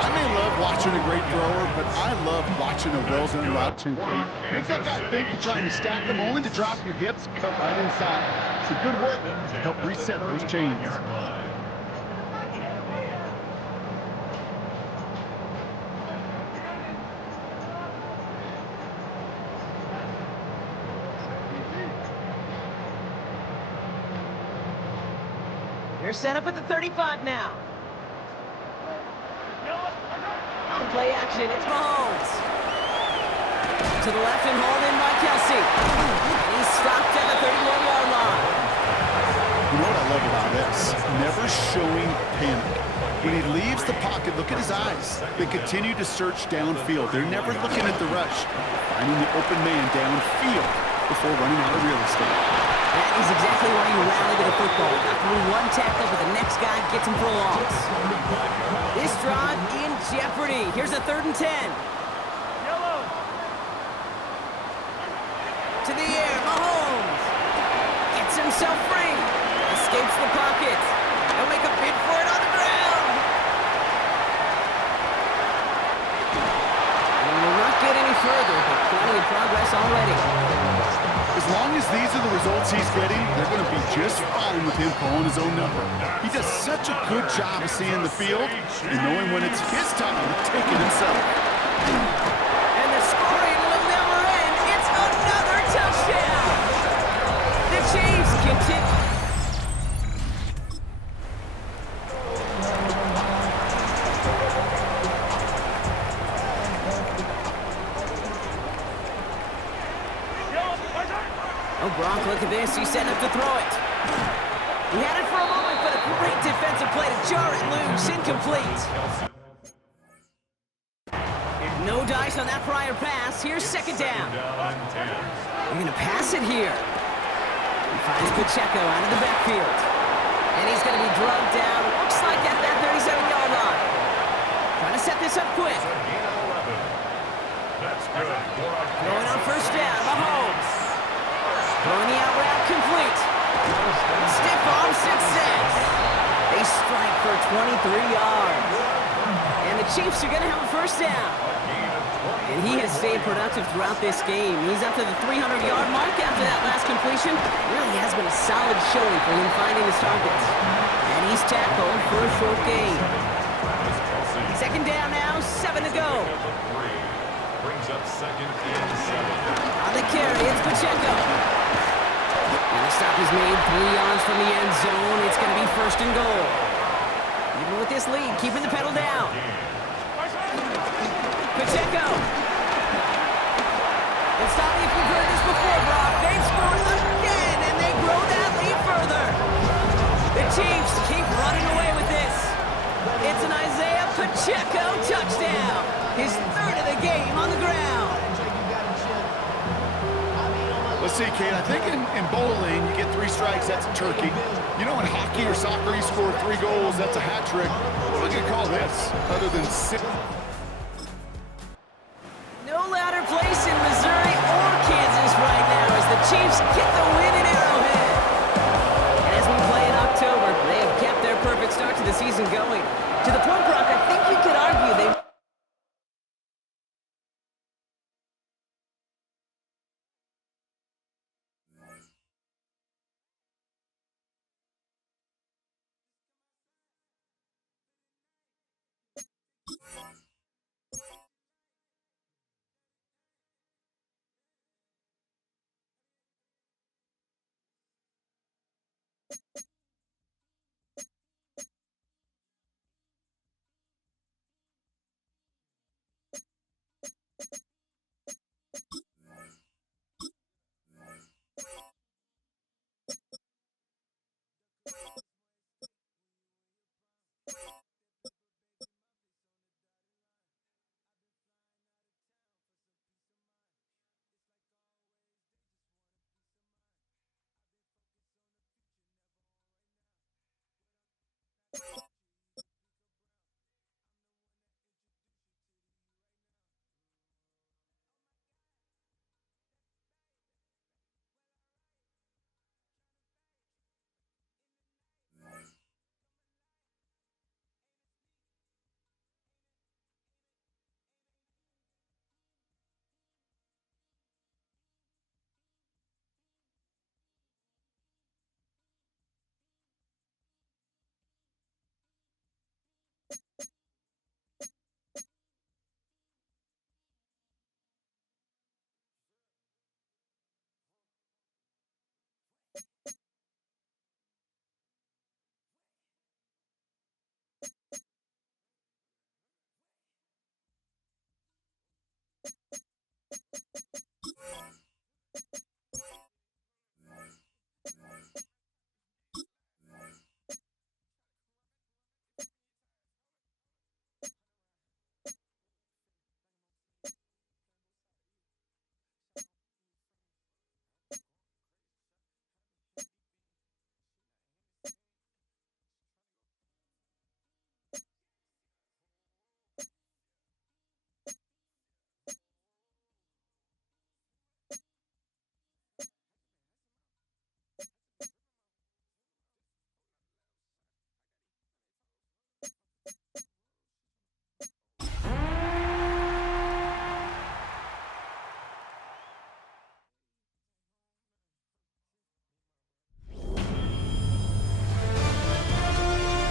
I may love watching a great thrower, but I love watching a well-done route complete. Makes that guy think you're trying to stack them only to drop your hips, cut right inside. It's a good work to help reset those chains. They're set up at the 35 now. On play action, it's Mahomes. To the left and hauled in by Kelsey. And he's stopped at the 31-yard line. You know what I love about this? Never showing panic. When he leaves the pocket, look at his eyes. They continue to search downfield. They're never looking at the rush. Finding the open man downfield before running out of real estate. That is exactly why you rally to the football. Got through one tackle, but the next guy gets him for a loss. This drive in jeopardy. Here's a 3rd and 10. To the air, Mahomes. Gets himself free. Escapes the pocket. He'll make a bid for it on the ground. And we'll not get any further, but plenty of progress already. As long as these are the results he's getting, they're going to be just fine with him calling his own number. He does such a good job of seeing the field and knowing when it's his time to take it himself. And the scoring will never end. It's another touchdown. The Chiefs continue. Oh, Gronk, look at this. He's setting up to throw it. He had it for a moment, but a great defensive play to jar it loose. Incomplete. No dice on that prior pass. Here's 2nd down. They're going to pass it here. He finds Pacheco out of the backfield. And he's going to be drugged down. Looks like at that 37-yard line. Trying to set this up quick. Going on 1st down. Mahomes. Throwing the out route complete. Stiff arm success. They strike for 23 yards. And the Chiefs are going to have a 1st down. And he has stayed productive throughout this game. He's up to the 300-yard mark after that last completion. Really has been a solid showing for him finding his targets. And he's tackled for a short gain. up second and 7. On the carry, it's Pacheco. And the stop is made 3 yards from the end zone. It's going to be first and goal. Even with this lead, keeping the pedal down. Pacheco. And stop me if you've heard this before, Brock. They've scored again, and they grow that lead further. The Chiefs keep running away with this. It's an Isaiah Pacheco touchdown. His 3rd of the game on the ground. Let's see, Kate, I think in bowling, you get 3 strikes, that's a turkey. You know, in hockey or soccer, you score 3 goals, that's a hat trick. What would you call this, other than 6? No louder place in Missouri or Kansas right now as the Chiefs get the win in Arrowhead. And as we play in October, they have kept their perfect start to the season going. To the point, Brock, I think you could argue they...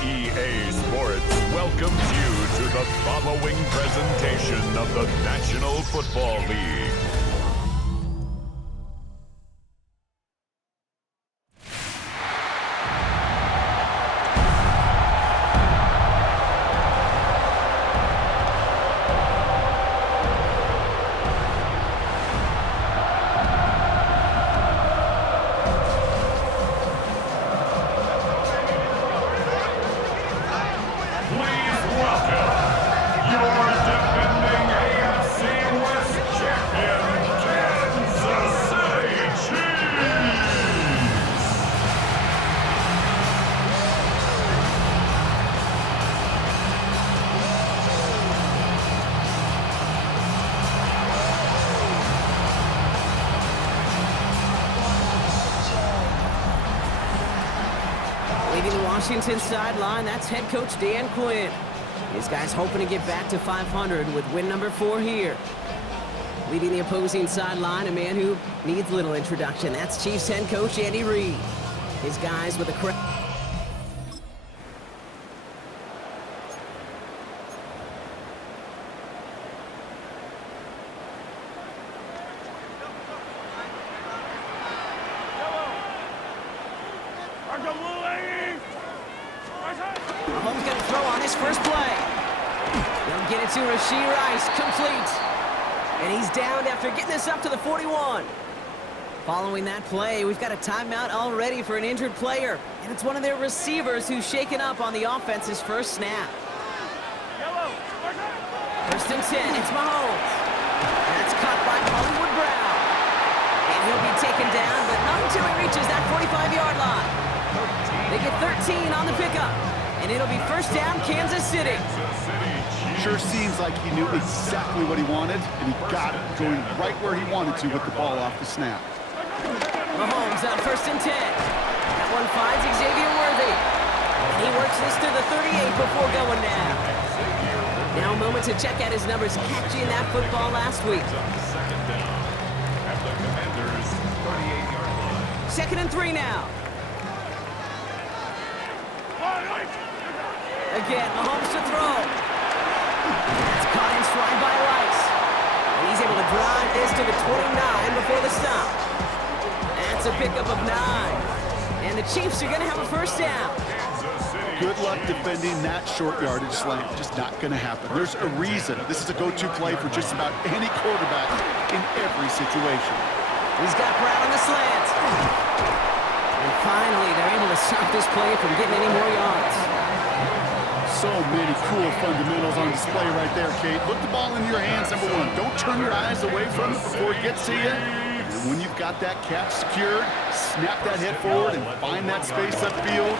EA Sports welcomes you to the following presentation of the National Football League. Leading the Washington sideline, that's head coach Dan Quinn. These guys hoping to get back to 500 with win number 4 here. Leading the opposing sideline, a man who needs little introduction. That's Chiefs head coach Andy Reid. His guys with a crowd. Mahomes going to throw on his first play. They'll get it to Rashee Rice, complete. And he's down after getting this up to the 41. Following that play, we've got a timeout already for an injured player. And it's one of their receivers who's shaken up on the offense's first snap. First and 10, it's Mahomes. That's caught by Hollywood Brown. And he'll be taken down, but not until he reaches that 45-yard line. They get 13 on the pickup. And it'll be first down, Kansas City. Sure seems like he knew exactly what he wanted, and he got it, going right where he wanted to with the ball off the snap. Mahomes on first and 10. That one finds Xavier Worthy. And he works this to the 38 before going down. Now a moment to check out his numbers catching that football last week. Second down at the Commanders' 38-yard line. Second and 3 now. Again, Mahomes to throw. That's caught in stride by Rice. And he's able to drive this to the 29 before the stop. That's a pickup of 9. And the Chiefs are going to have a first down. Good luck defending that short yardage slant. Just not going to happen. There's a reason. This is a go-to play for just about any quarterback in every situation. He's got Brown on the slant. And finally, they're able to stop this play from getting any more yards. So many cool fundamentals on display right there, Kate. Put the ball in your hands, number one. Don't turn your eyes away from it before it gets to you. And when you've got that catch secured, snap that head forward and find that space upfield.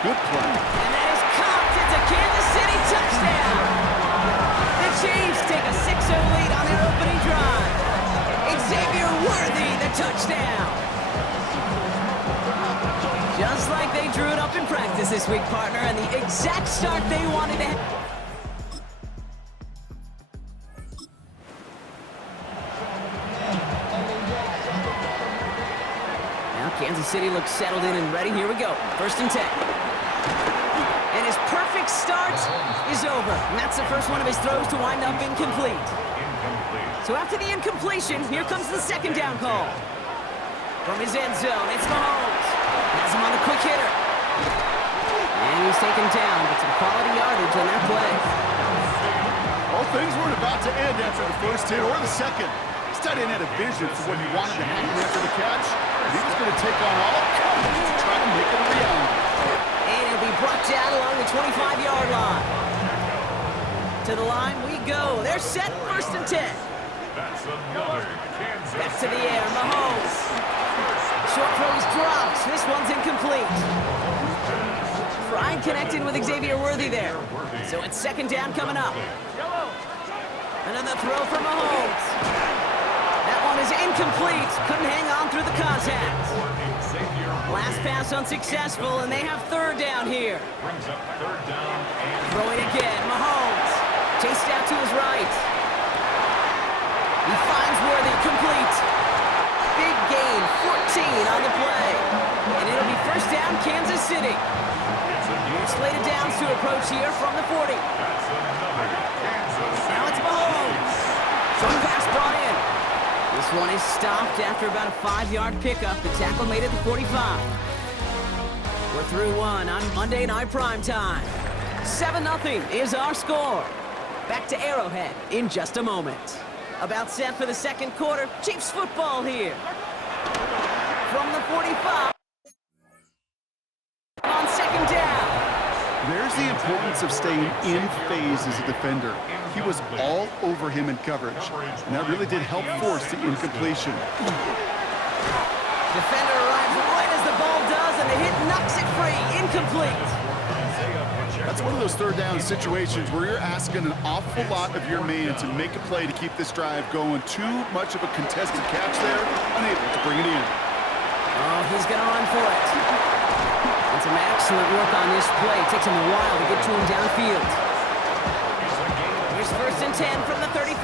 Good play. And that is caught. It's a Kansas City touchdown. The Chiefs take a 6-0 lead on their opening drive. Xavier Worthy, the touchdown. Just like they drew it up in practice this week, partner, and the exact start they wanted to have. Now Kansas City looks settled in and ready. Here we go. First and 10. And his perfect start is over. And that's the first one of his throws to wind up incomplete. So after the incompletion, here comes the second down call. From his end zone, it's Mahomes. Has him on the quick hitter. And he's taken down, but some quality yardage on that play. Well, things weren't about to end after the first hit or the second. This tight end had a vision for what he wanted to happen after the catch. And he was going to take on all comers to try to make it a reality. And he'll be brought down along the 25-yard line. To the line we go. They're set, first and 10. That's another Kansas Back to the air, Mahomes. Short throw is dropped. This one's incomplete. Fry connecting with Xavier Worthy there. So it's second down coming up. Another throw for Mahomes. That one is incomplete. Couldn't hang on through the contact. Last pass unsuccessful, and they have third down here. brings up third down and Throwing again, Mahomes. Chased out to his right. He finds Worthy, complete. Big gain, 14 on the play. And it'll be first down, Kansas City. Slated downs to approach here from the 40. that's another Kansas City. Now it's Mahomes. Short pass brought in. This one is stopped after about a 5-yard pickup. The tackle made it to 45. We're through one on Monday Night Primetime. 7-0 is our score. Back to Arrowhead in just a moment. About set for the second quarter. Chiefs football here. From the 45. On second down. There's the importance of staying in phase as a defender. He was all over him in coverage, and that really did help force the incompletion. Defender arrives right as the ball does, and the hit knocks it free. Incomplete. That's one of those third down situations where you're asking an awful lot of your man to make a play to keep this drive going. Too much of a contested catch there, unable to bring it in. Oh, he's going to run for it. And some excellent work on this play. It takes him a while to get to him downfield. Here's first and 10 from the 34.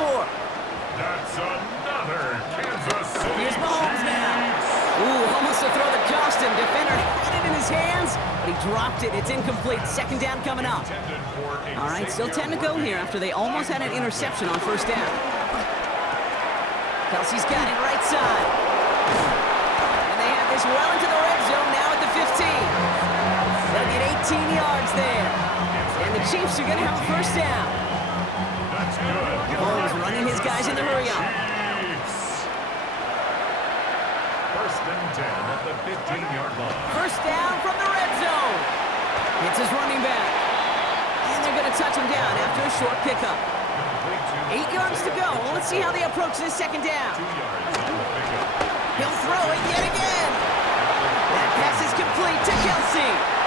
That's another Kansas City. Here's Mahomes now. Ooh, almost a throw that cost him. Defender had it in his hands, but he dropped it. It's incomplete. Second down coming up. All right, still 10 to go here after they almost had an interception on first down. Kelsey's got it right side. And they have this well into the red zone now at the 15. They'll get 18 yards there. And the Chiefs are going to have a first down. That's good. Mahomes running his guys in the hurry-up. First and 10 at the 15-yard line. First down from the red zone. It's his running back. And they're going to touch him down after a short pickup. 8 yards to go. Let's see how they approach this second down. 2 yards on the pickup. He'll throw it yet again. That pass is complete to Kelsey.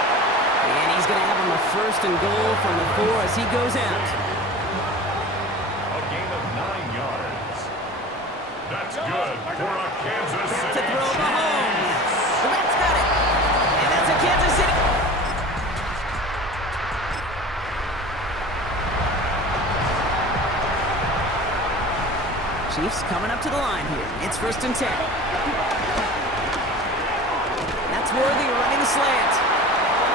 And he's going to have him a first and goal from the 4 as he goes out. A gain of 9 yards. That's good for a Kansas To City throw Chiefs. Mahomes. The Reds got it. And that's a Kansas City. Chiefs coming up to the line here. It's first and 10. That's Worthy running the slant.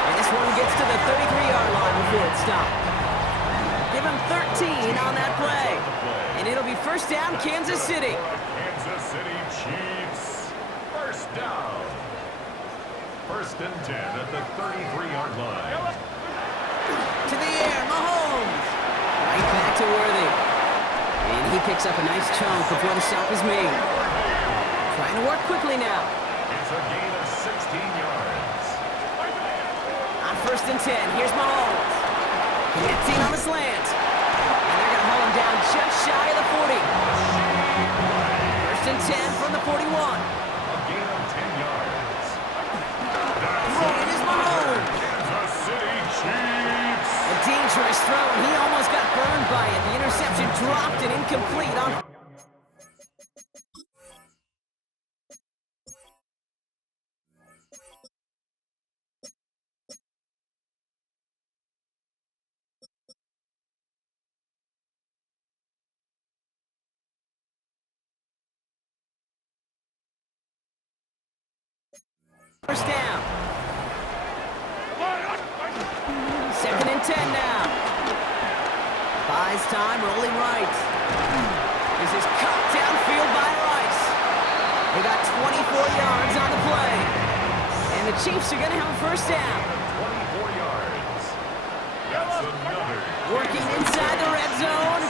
And this one gets to the 33-yard line before it stopped. Give him 13 on that play. And it'll be first down, Kansas City. Kansas City Chiefs. First down. First and 10 at the 33-yard line. To the air, Mahomes. Right back to Worthy. And he picks up a nice chunk before the stop is made. Trying to work quickly now. It's a gain of 16 yards. On first and 10, here's Mahomes. He gets in on the slant. And they're going to haul him down just shy of the 40. First and 10 from the 41. A gain of 10 yards. Throwing is Mahomes. Kansas City Chiefs. A dangerous throw, and he almost got burned by it. The interception dropped and incomplete on... First down. Second and 10 now. Buys time, rolling right. This is cut downfield by Rice. They got 24 yards on the play. And the Chiefs are going to have a first down. 24 yards. That's another. Working inside the red zone.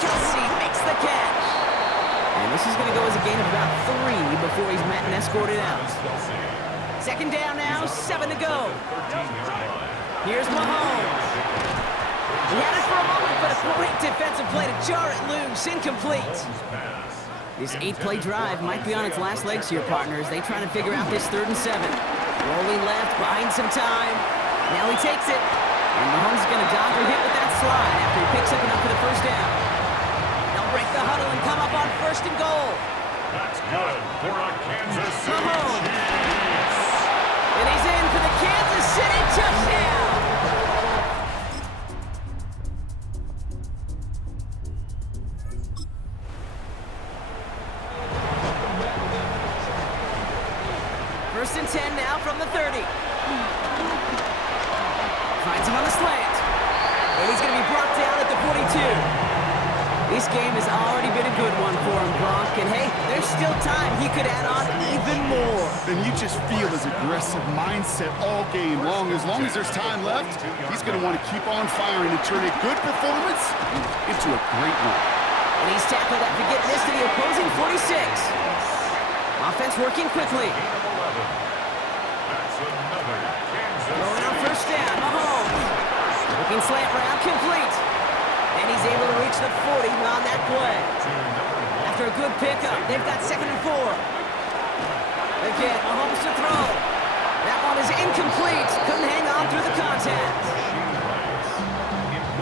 Kelsey makes the catch. And this is going to go as a gain of about 3 before he's met and escorted out. Kelsey. Second down now, 7 to go. 13-yard line. Here's Mahomes. He had it for a moment, but a great defensive play to jar it loose. Incomplete. Pass. This 8-play drive might be on its last legs here, partners. They trying to figure out this 3rd and 7. Rolling left, buying some time. Now he takes it. And Mahomes is going to dodge or hit with that slide after he picks up enough for the first down. They'll break the huddle and come up on first and goal. That's good for a Kansas City Mahomes. Chiefs. And he's in for the Kansas City touchdown. First and 10 now from the 30. Finds him on the slant. And he's going to be brought down at the 42. This game has already been a good one for him, Brock. And hey, there's still time. He could add on even more. And you just feel his aggressive mindset all game long. As long as there's time left, he's going to want to keep on firing and turn a good performance into a great one. And he's tackled after getting this to the opposing 46. Offense working quickly. That's another Kansas Going on City. first down, Mahomes. Looking slant route, complete. And he's able to reach the 40 on that play. After a good pickup, they've got 2nd and 4. Again, Mahomes to throw. That one is incomplete. Couldn't hang on through the contact.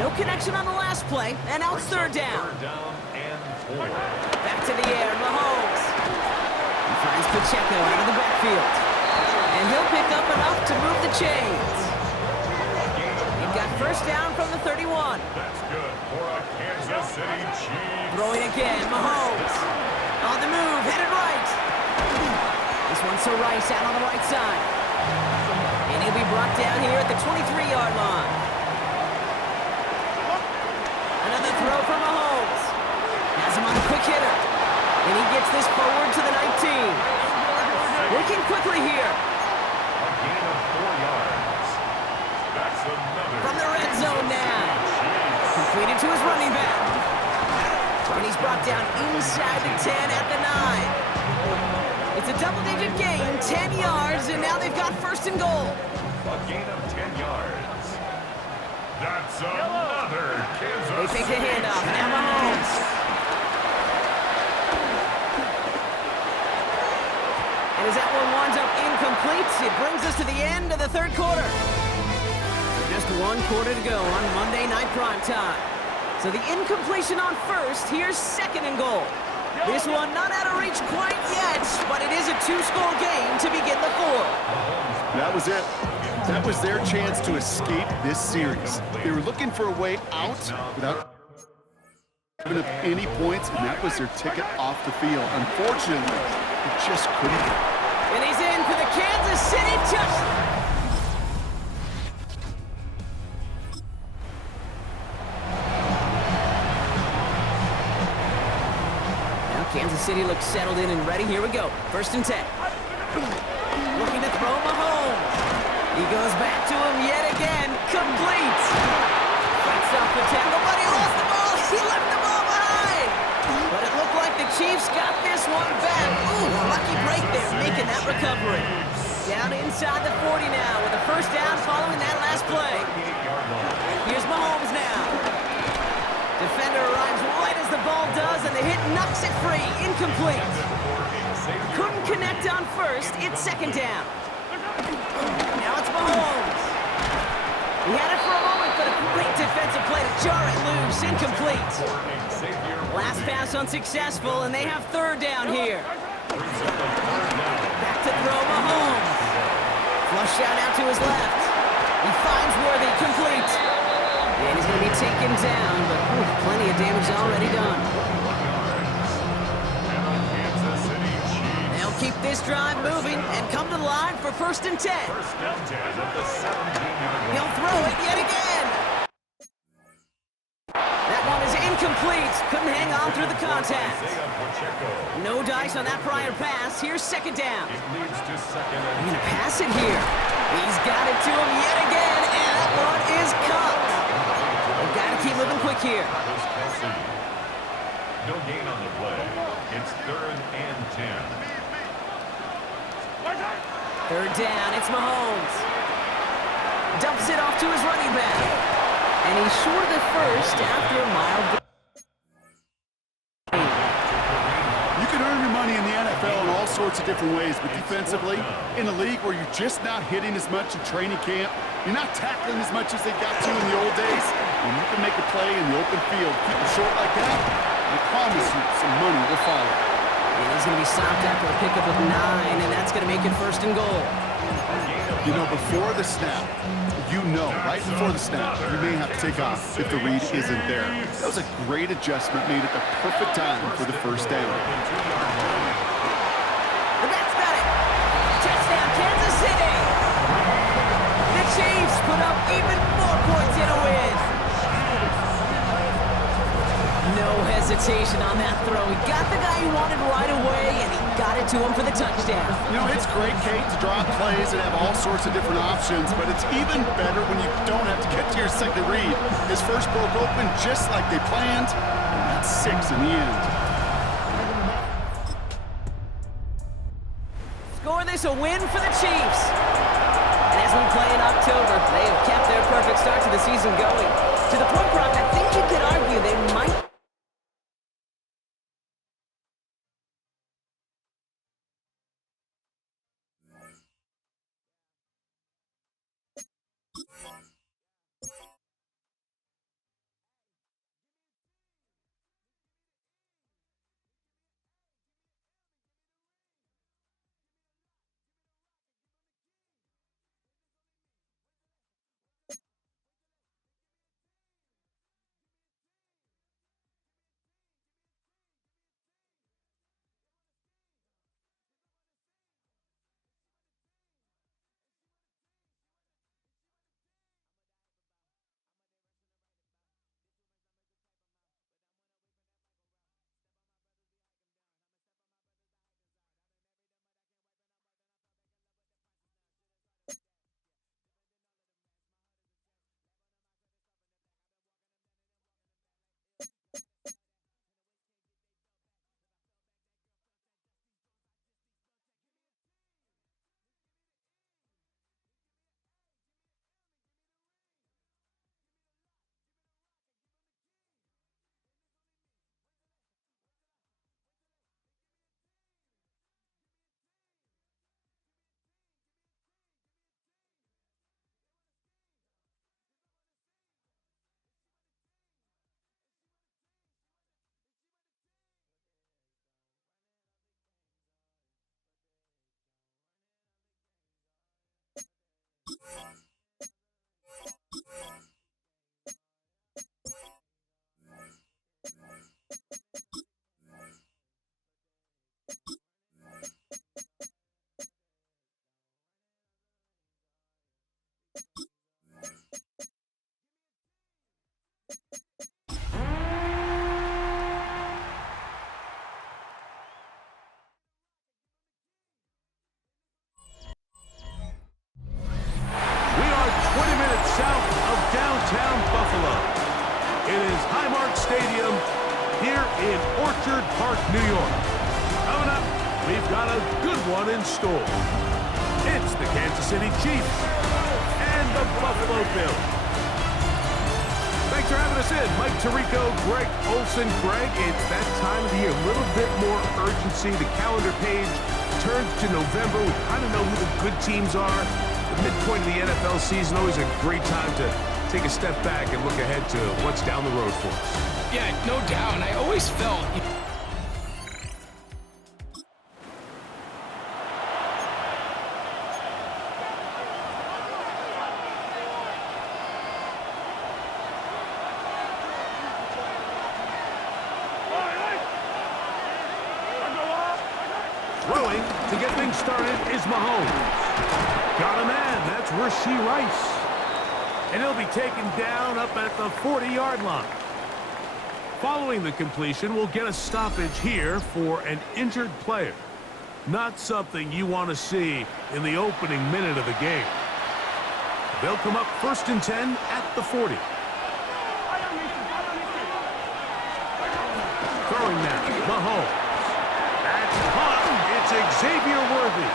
No connection on the last play, and now it's 3rd down. Third down and 4. Back to the air, Mahomes. He finds Pacheco out of the backfield. And he'll pick up enough to move the chains. He got first down from the 31. That's good for a Kansas City Chiefs. Throwing again, Mahomes. On the move, headed right. This one's to Rice out on the right side. And he'll be brought down here at the 23-yard line. Another throw from Mahomes. Has him on the quick hitter. And he gets this forward to the 19. Working quickly here. A gain of 4 yards. Feed it to his running back. And he's brought down inside the 10 at the 9. It's a double-digit gain, 10 yards, and now they've got first and goal. A gain of 10 yards. That's another Kansas They take the City handoff. Chiefs. Now Mahomes. And as that one winds up incomplete, it brings us to the end of the third quarter. Just one quarter to go on Monday Night Primetime. So the incompletion on first, here's second and goal. This one not out of reach quite yet, but it is a two-score game to begin the fourth. That was it. That was their chance to escape this series. They were looking for a way out without giving up any points, and that was their ticket off the field. Unfortunately, it just couldn't. And he's in for the Kansas City touchdown. Now Kansas City looks settled in and ready. Here we go. First and 10. Looking to throw Mahomes. He goes back to him yet again. Complete. Fights off the tackle, but he lost the ball. He left the ball behind. But it looked like the Chiefs got this one back. Ooh, lucky break there, making that recovery. Down inside the 40 now with a first down following that last play. Here's Mahomes now. Defender arrives right as the ball does, and the hit knocks it free. Incomplete. Couldn't connect on first. It's second down. Now it's Mahomes. He had it for a moment, but a great defensive play to jar it loose. Incomplete. Last pass unsuccessful, and they have third down here. Back to throw Mahomes. Flush out out to his left. He finds Worthy, complete. And he's going to be taken down, but plenty of damage already done. They'll keep this drive moving and come to the line for first and 10. First and 10 at the 17-yard line. He'll throw it yet again. That one is incomplete. Couldn't hang on through the contact. No dice on that prior pass. Here's second down. It leads to second He's and going to pass it here. He's got it to him yet again, and that one is caught. They've got to keep moving quick here. Travis Kelce. No gain on the play. It's third and 10. Third down, it's Mahomes. Dumps it off to his running back. And he's short of the first after a mild gain. You can earn your money in the NFL in all sorts of different ways, but defensively, in a league where you're just not hitting as much in training camp, you're not tackling as much as they got to in the old days, and you can make a play in the open field, keep it short like that, I promise you some money will follow. And he's going to be stopped after a pickup of 9, and that's going to make it first and goal. You know, before the snap, right before the snap, you may have to take off if the read isn't there. That was a great adjustment made at the perfect time for the first down. The Mets got it. Touchdown, Kansas City. The Chiefs put up even more points in a win. No hesitation on that throw. He got the guy he wanted right away, and he got it to him for the touchdown. You know, it's great, Kate, to draw plays and have all sorts of different options, but it's even better when you don't have to get to your second read. His first broke open just like they planned, and that's 6 in the end. Score this a win for the Chiefs. And as we play in October, they have kept their perfect start to the season going. To the point, Brock, I think you could argue they might We are 20 minutes south of downtown Buffalo. It is Highmark Stadium here in Orchard Park, New York. Coming up, we've got a good one in store. It's the Kansas City Chiefs and the Buffalo Bills. Thanks for having us in. Mike Tirico, Greg Olson. Greg, it's that time of the year. A little bit more urgency. The calendar page turns to November. We kind of know who the good teams are. The midpoint of the NFL season, always a great time to take a step back and look ahead to what's down the road for us. Yeah, no doubt. And I always felt... Throwing to get things started is Mahomes. Got a man. That's Rashee Rice. And he'll be taken down up at the 40-yard line. Following the completion, we'll get a stoppage here for an injured player. Not something you want to see in the opening minute of the game. They'll come up 1st and 10 at the 40. Throwing now, Mahomes. That's caught. It's Xavier Worthy.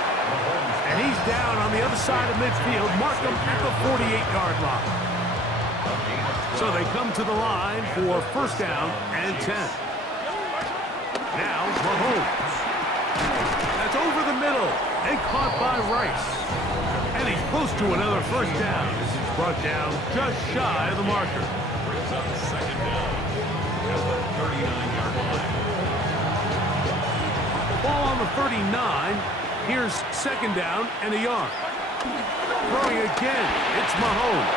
And he's down on the other side of midfield. Mark him at the 48-yard line. So they come to the line for 1st down and 10. Now Mahomes. That's over the middle and caught by Rice. And he's close to another 1st down. He's brought down just shy of the marker. Brings up 2nd down at the 39-yard line. Ball on the 39. Here's 2nd down and a yard. Throwing again. It's Mahomes.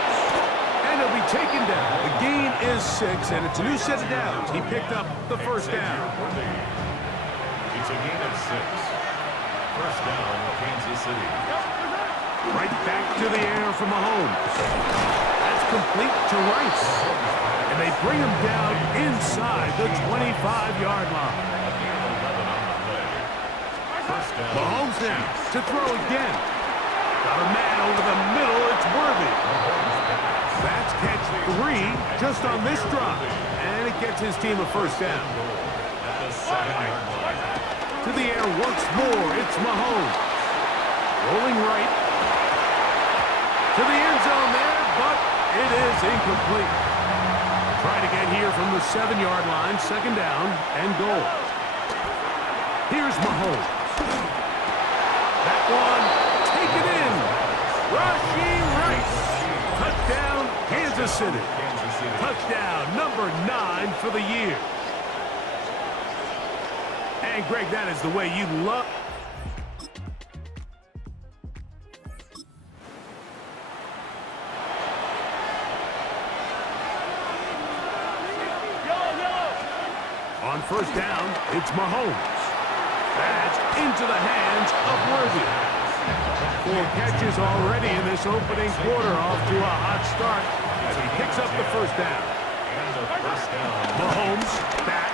And he'll be taken down. The gain is 6, and it's a new set of downs. He picked up the 1st down. It's a gain of 6. 1st down, Kansas City. Right back to the air for Mahomes. That's complete to Rice. And they bring him down inside the 25-yard line. Mahomes now to throw again. Got a man over the middle. It's Worthy. That's catch 3 just on this drive. And it gets his team a 1st down. To the air once more. It's Mahomes. Rolling right. To the end zone there, but it is incomplete. Try to get here from the 7-yard line. 2nd down and goal. Here's Mahomes. That one, take it in. Rashee Rice. Touchdown, Kansas City. Touchdown number 9 for the year. And Greg, that is the way you love. On 1st down, it's Mahomes. That's into the hands of Worthy. 4 catches already in this opening quarter, off to a hot start as he picks up the 1st down. Mahomes back.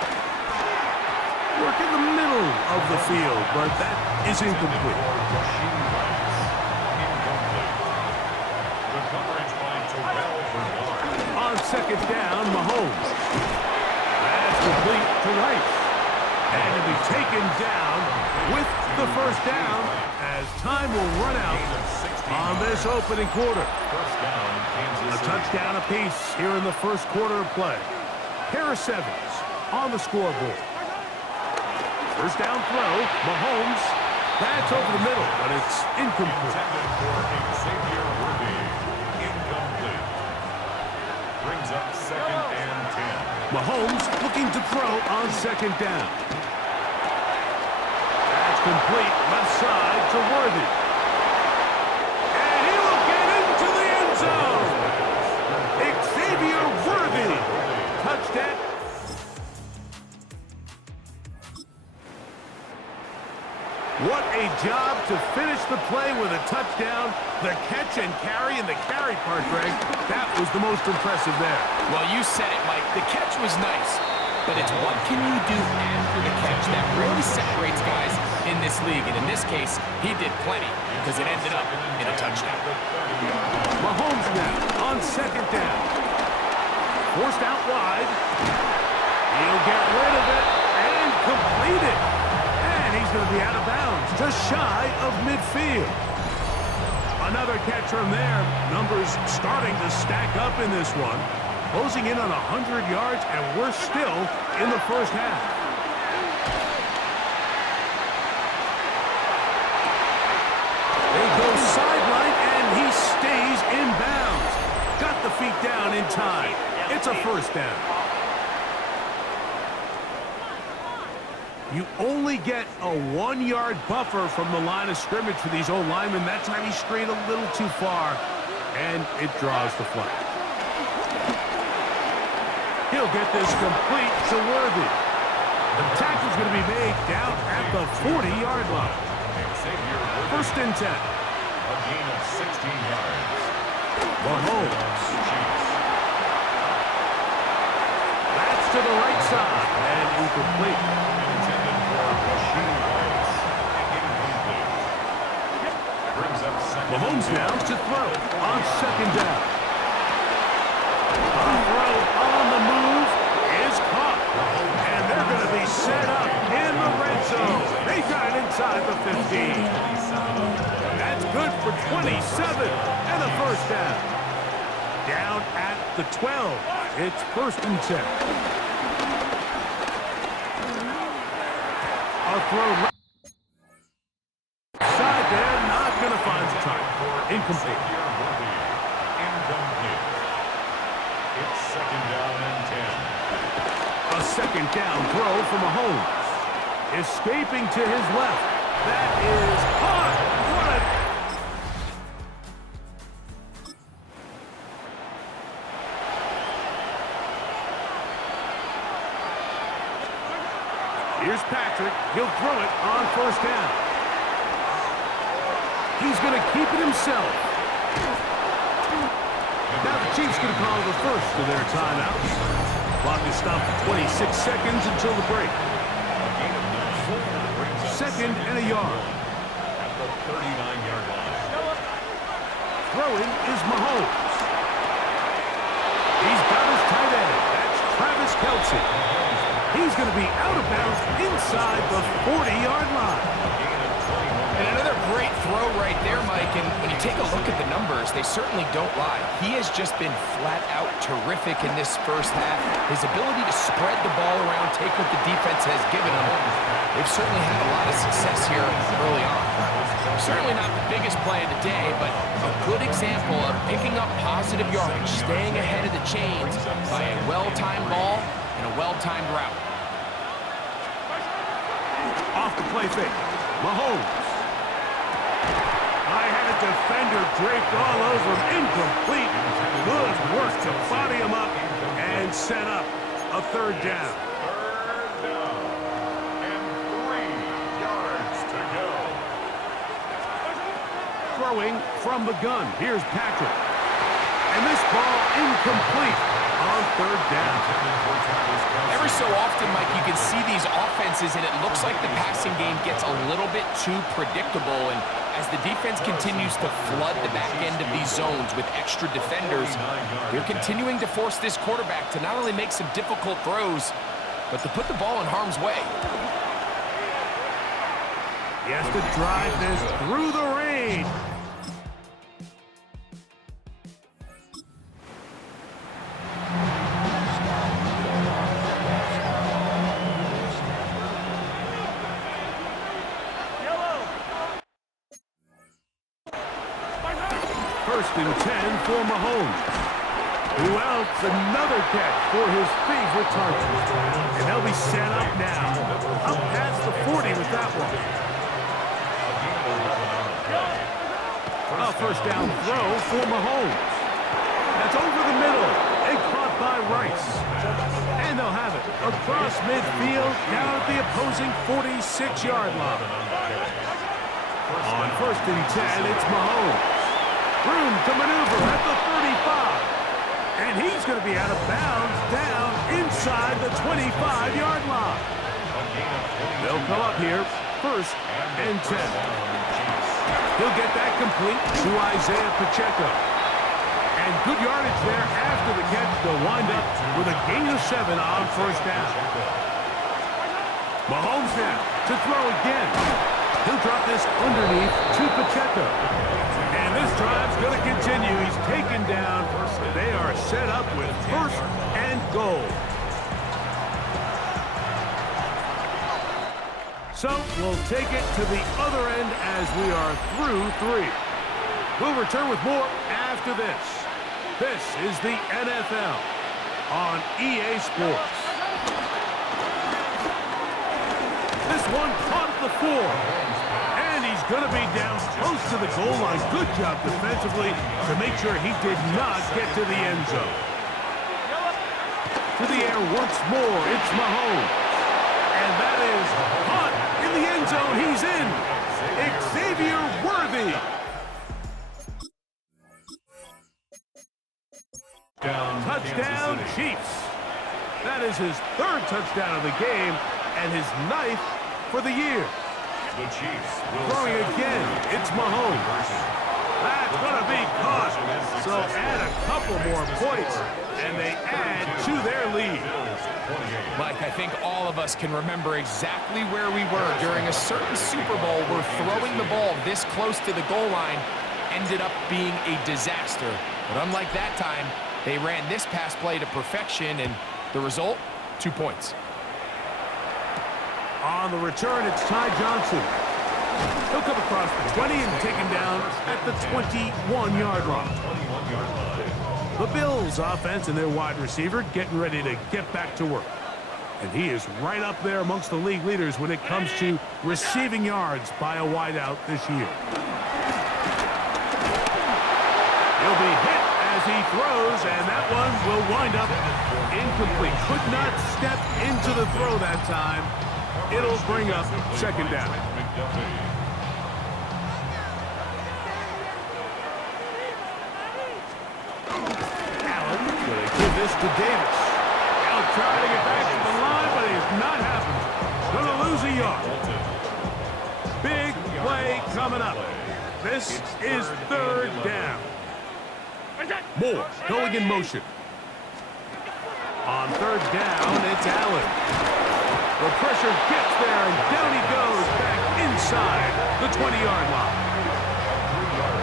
Work in the middle of the field, but that is incomplete. On 2nd down, Mahomes. That's complete to Rice. And to be taken down with the 1st down as time will run out on this opening quarter. A touchdown apiece here in the 1st quarter of play. Pair of 7s on the scoreboard. 1st down throw, Mahomes. That's over the middle, but it's incomplete. Xavier Worthy. Incomplete. Brings up 2nd and 10. Mahomes looking to throw on 2nd down. That's complete left side to Worthy. And he will get into the end zone. Xavier Worthy. Touchdown. What a job to finish the play with a touchdown. The catch and carry, and the carry part, Greg, that was the most impressive there. Well, you said it, Mike. The catch was nice, but it's what can you do after the catch that really separates guys in this league. And in this case, he did plenty because it ended up in a touchdown. Mahomes now on second down. Forced out wide. He'll get rid of it and complete it. And he's going to be out of bounds, just shy of midfield. Another catch from there. Numbers starting to stack up in this one. Closing in on 100 yards, and we're still in the first half. They go sideline, and he stays in bounds. Got the feet down in time. It's a first down. You only get a 1-yard buffer from the line of scrimmage for these old linemen. That time he strayed a little too far, and it draws the flag. He'll get this complete to Worthy. The tackle's going to be made down at the 40-yard line. First and 10. A gain of 16 yards. Mahomes. That's to the right side, and incomplete. Intended for Rashid Rice. Incomplete. Brings up second. Mahomes now to throw on second down. A throw on the move is caught. And they're going to be set up in the red zone. They got it inside the 15. That's good for 27 and a first down. Down at the 12. It's first and 10. A throw side there, not going to find the target. Incomplete. Incomplete. It's second down and 10. A second down throw from Mahomes. Escaping to his left. That is hot. What a... Here's Patrick. He'll throw it on first down. He's going to keep it himself. Now the Chiefs going to call the first of their timeouts. Clock is stopped at 26 seconds until the break. Second and a yard. At the 39-yard line. Throwing is Mahomes. He's got his tight end. That's Travis Kelce. He's going to be out of bounds inside the 40-yard line. And another great throw right there, Mike. And when you take a look at the numbers, they certainly don't lie. He has just been flat out terrific in this first half. His ability to spread the ball around, take what the defense has given him. They've certainly had a lot of success here early on. Certainly not the biggest play of the day, but a good example of picking up positive yardage, staying ahead of the chains by a well-timed ball and a well-timed route. Off the play fake. Mahomes. I had a defender draped all over him. Incomplete. Good work to body him up and set up a third down. Third down. And 3 yards to go. Throwing from the gun. Here's Patrick. And this ball incomplete on third down. Every so often, Mike, you can see these offenses, and it looks like the passing game gets a little bit too predictable. And as the defense continues to flood the back end of these zones with extra defenders, they're continuing to force this quarterback to not only make some difficult throws, but to put the ball in harm's way. He has to drive this through the rain. First and 10 for Mahomes. Who else? Another catch for his favorite target. And they'll be set up now. Up past the 40 with that one. A first down throw for Mahomes. That's over the middle. They caught by Rice. And they'll have it across midfield down at the opposing 46-yard line. On 1st and 10, it's Mahomes. Room to maneuver at the 35. And he's going to be out of bounds down inside the 25-yard line. They'll come up here, 1st and 10. He'll get that complete to Isaiah Pacheco. And good yardage there after the catch. They'll wind up with a gain of 7 on 1st down. Mahomes now to throw again. He'll drop this underneath to Pacheco. And this drive's going to continue. He's taken down. They are set up with 1st and goal. So we'll take it to the other end as we are through 3. We'll return with more after this. This is the NFL on EA Sports. This one caught at the 4. And he's going to be down close to the goal line. Good job defensively to make sure he did not get to the end zone. To the air once more, it's Mahomes. And that is caught in the end zone. He's in. Xavier Worthy. Touchdown, Chiefs. That is his 3rd touchdown of the game and his 9th for the year. The Chiefs will throwing again. It's Mahomes. That's going to be caught. So add a couple more points, and they add to their lead. Mike, I think all of us can remember exactly where we were during a certain Super Bowl where throwing the ball this close to the goal line ended up being a disaster. But unlike that time, they ran this pass play to perfection, and the result, 2 points. On the return, it's Ty Johnson. He'll come across the 20 and take him down at the 21-yard line. The Bills offense and their wide receiver getting ready to get back to work. And he is right up there amongst the league leaders when it comes to receiving yards by a wideout this year. He'll be hit as he throws, and that one will wind up incomplete. Could not step into the throw that time. It'll bring up 2nd down. Allen going to give this to Davis. Allen trying to get back to the line, but he's not happening. Going to lose a yard. Big play coming up. This is 3rd down. Moore going in motion. On 3rd down, it's Allen. The pressure gets there, and down he goes back inside the 20-yard line.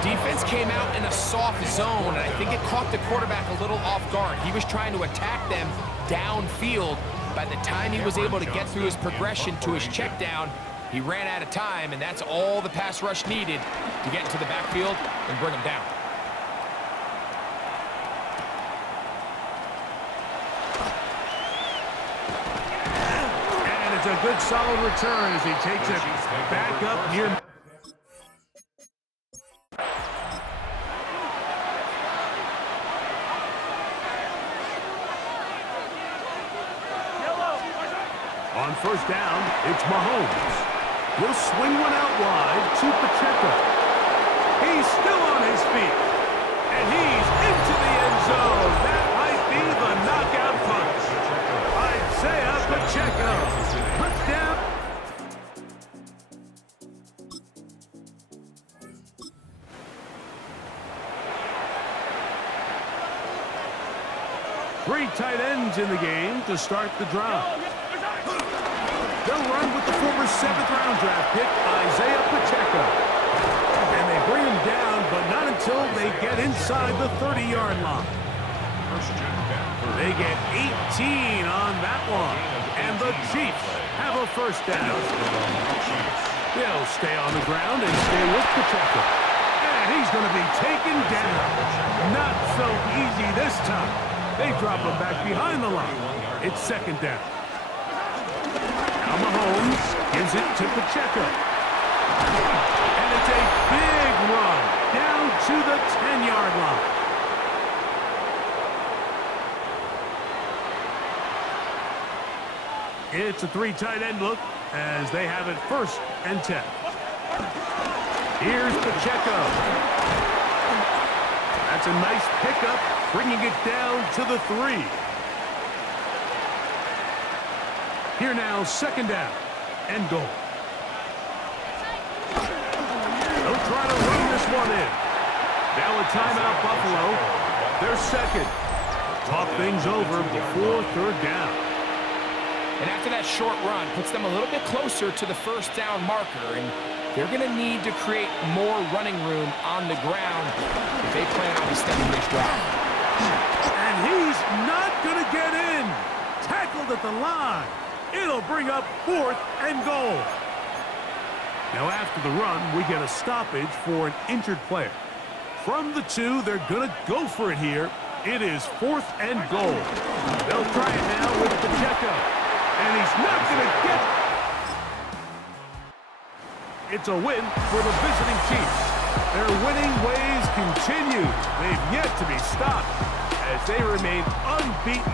Defense came out in a soft zone, and I think it caught the quarterback a little off guard. He was trying to attack them downfield. By the time he was able to get through his progression to his check down, he ran out of time, and that's all the pass rush needed to get into the backfield and bring him down. It's a good solid return as he takes it back up near. On 1st down, it's Mahomes. He'll swing one out wide to Pacheco. He's still on his feet. And he's into the end zone. That might be the knockout punch. Isaiah Pacheco. Touchdown. Three tight ends in the game to start the drive. They'll run with the former 7th-round draft pick, Isaiah Pacheco. And they bring him down, but not until they get inside the 30-yard line. They get 18 on that one. And the Chiefs have a 1st down. They'll stay on the ground and stay with Pacheco. And he's going to be taken down. Not so easy this time. They drop him back behind the line. It's 2nd down. Now Mahomes gives it to Pacheco. And it's a big run down to the 10-yard line. It's a 3 tight end look as they have it 1st and 10. Here's Pacheco. That's a nice pickup, bringing it down to the 3. Here now, 2nd down and goal. They'll try to run this one in. Now a timeout, Buffalo. They're 2nd. Talk things over before 3rd down. And after that short run, puts them a little bit closer to the 1st down marker, and they're going to need to create more running room on the ground if they plan on extending this drive. And he's not going to get in. Tackled at the line. It'll bring up 4th and goal. Now after the run, we get a stoppage for an injured player. From the 2, they're going to go for it here. It is 4th and goal. They'll try it now with Pacheco. And he's not going to get it. It's a win for the visiting Chiefs. Their winning ways continue. They've yet to be stopped as they remain unbeaten.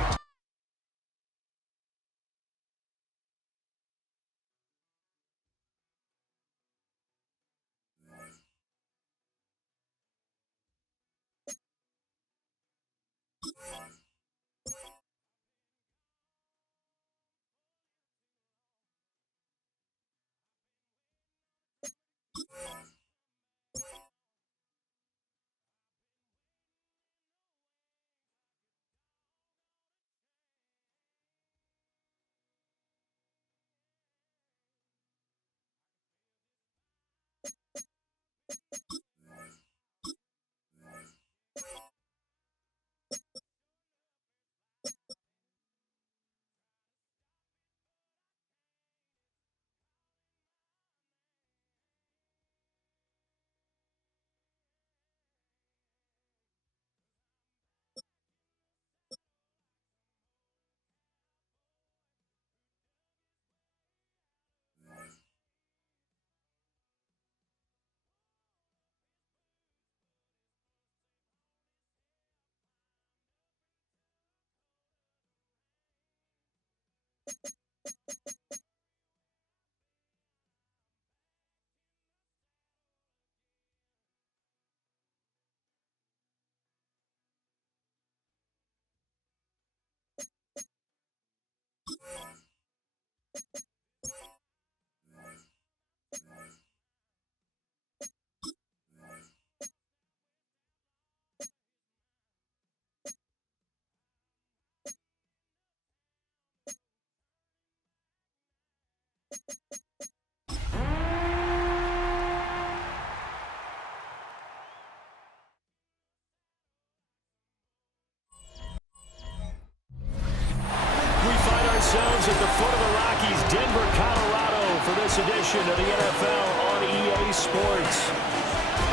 Ourselves at the foot of the Rockies, Denver, Colorado, for this edition of the NFL on EA Sports.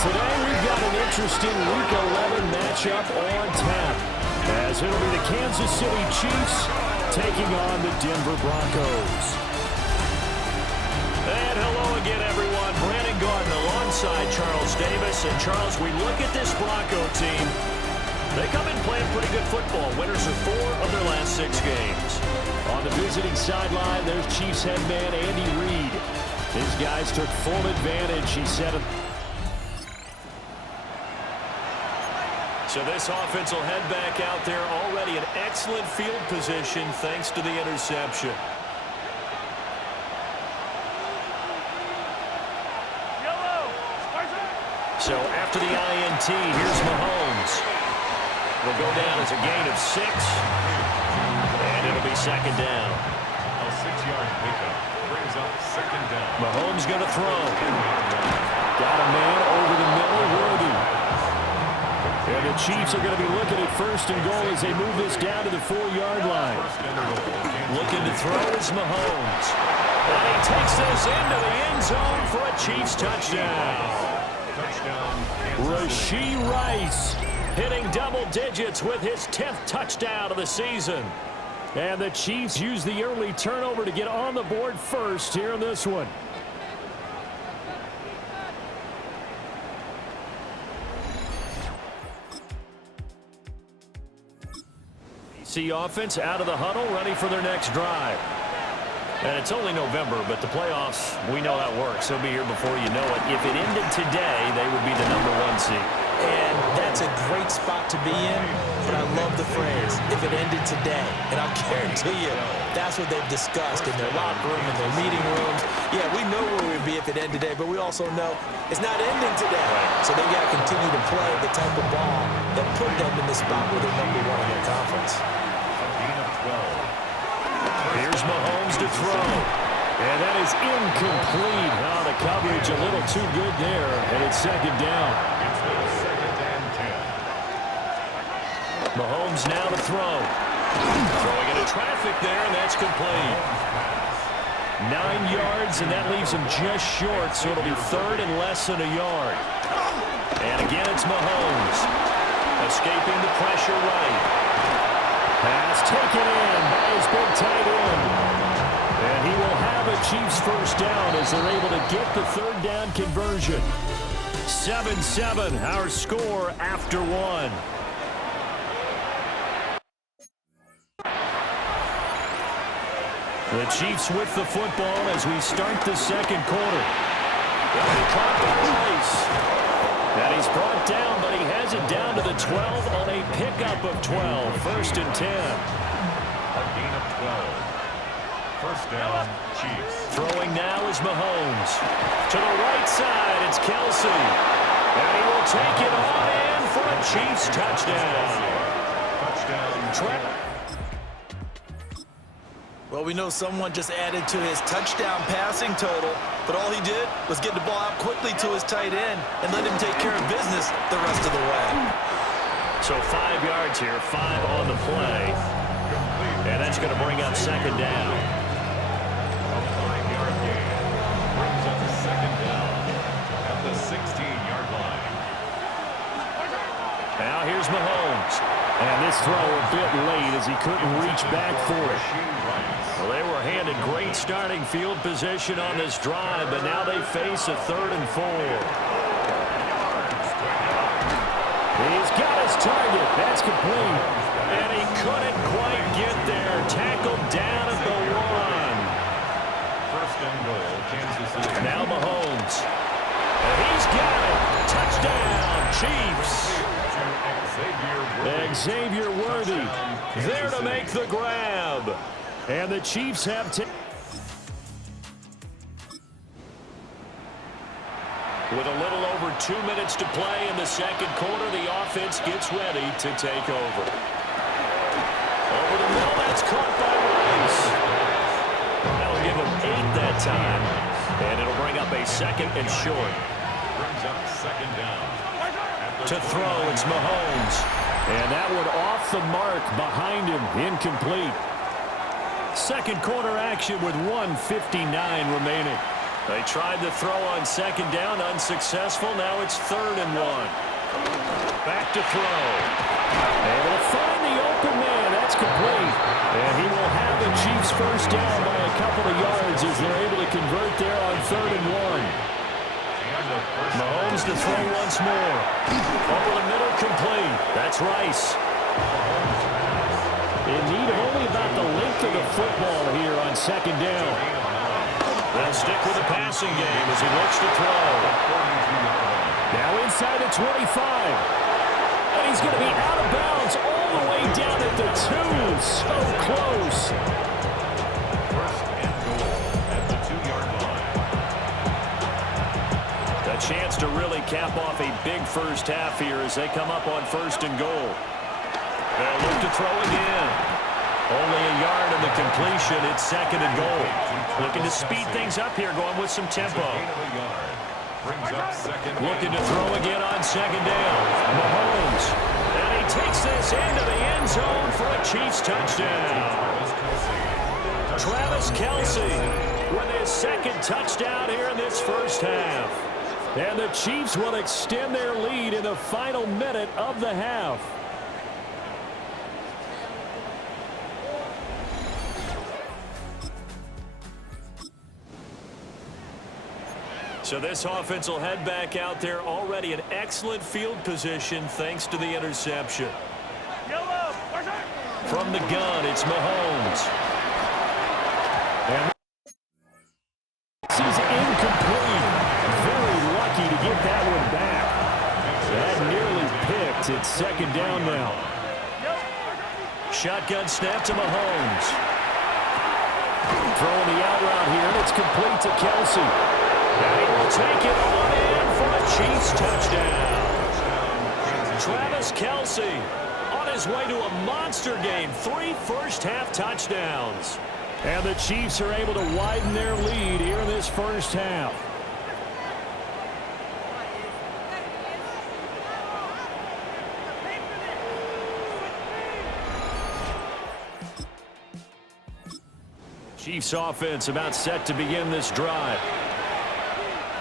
Today we've got an interesting Week 11 matchup on tap, as it'll be the Kansas City Chiefs taking on the Denver Broncos. And hello again, everyone. Brandon Garden alongside Charles Davis. And Charles, we look at this Bronco team. They come in playing pretty good football. Winners of 4 of their last 6 games. On the visiting sideline, there's Chiefs head man Andy Reid. His guys took full advantage, he said. So this offense will head back out there, already in excellent field position thanks to the interception. So after the INT, here's Mahomes. Will go down as a gain of 6. And it'll be 2nd down. A 6-yard pickup brings up 2nd down. Mahomes going to throw. Got a man over the middle, Worthy. And the Chiefs are going to be looking at 1st and goal as they move this down to the 4-yard line. Looking to throw is Mahomes. And he takes this into the end zone for a Chiefs touchdown. Rashee Rice hitting double digits with his 10th touchdown of the season. And the Chiefs use the early turnover to get on the board first here in this one. DC offense out of the huddle, ready for their next drive. And it's only November, but the playoffs, we know how it works. They'll be here before you know it. If it ended today, they would be the #1 seed. And that's a great spot to be in, but I love the phrase, if it ended today. And I'll guarantee you, that's what they've discussed in their locker room, in their meeting rooms. Yeah, we know where we'd be if it ended today, but we also know it's not ending today. So they've got to continue to play the type of ball that put them in the spot where they're #1 in their conference. Here's Mahomes to throw. And that is incomplete. Oh, the coverage a little too good there, and it's second down. It's second and 10. Mahomes now to throw. Throwing into traffic there, and that's complete. 9 yards, and that leaves him just short, so it'll be third and less than a yard. And again, it's Mahomes. Escaping the pressure right. Pass taken in by his big tight end. And he will have a Chiefs first down as they're able to get the third down conversion. 7-7, our score after one. The Chiefs with the football as we start the second quarter. Caught by Rice. And he's brought down, but he has it down to the 12 on a pickup of 12. First and 10. A gain of 12. First down, Chiefs. Throwing now is Mahomes. To the right side, it's Kelsey. And he will take it on in for a Chiefs touchdown. Touchdown. Well, we know someone just added to his touchdown passing total, but all he did was get the ball out quickly to his tight end and let him take care of business the rest of the way. So 5 yards here, 5 on the play. And that's going to bring up second down. A 5-yard gain brings up second down at the 16-yard line. Now here's Mahomes. And this throw a bit late as he couldn't reach back for it. Well, they were handed great starting field position on this drive, but now they face a 3rd and 4. He's got his target. That's complete. And he couldn't quite get there. Tackled down at the 1. First and goal, Kansas City. Now Mahomes. And he's got it. Touchdown, Chiefs. Xavier Worthy there to make the grab. And the Chiefs have with a little over 2 minutes to play in the second quarter, the offense gets ready to take over. Over the middle, that's caught by Rice. That'll give him 8 that time. And it'll bring up a second and short. Brings up second down. To throw, it's Mahomes. And that one off the mark behind him, incomplete. Second quarter action with 1:59 remaining. They tried to throw on second down, unsuccessful. Now it's 3rd and 1. Back to throw. Able to find the open man. That's complete. And he will have the Chiefs first down by a couple of yards as they're able to convert there on 3rd and 1. Mahomes to throw once more. Over the middle, complete. That's Rice. In need of only about the length of the football here on second down. They'll stick with the passing game as he looks to throw. Now inside the 25. And he's going to be out of bounds all the way down at the 2. So close. First and goal at the 2-yard line. A chance to really cap off a big first half here as they come up on 1st and goal. They'll look to throw again. Only a yard in the completion. It's 2nd and goal. Looking to speed things up here, going with some tempo. Looking to throw again on second down. Mahomes. And he takes this into the end zone for a Chiefs touchdown. Travis Kelce with his 2nd touchdown here in this first half. And the Chiefs will extend their lead in the final minute of the half. So this offense will head back out there, already in excellent field position thanks to the interception. From the gun, it's Mahomes. And second down now. Shotgun snap to Mahomes. Throwing the out route here, and it's complete to Kelsey. And he will take it on in for a Chiefs touchdown. Travis Kelsey on his way to a monster game. 3 first-half touchdowns. And the Chiefs are able to widen their lead here in this first half. Chiefs offense about set to begin this drive.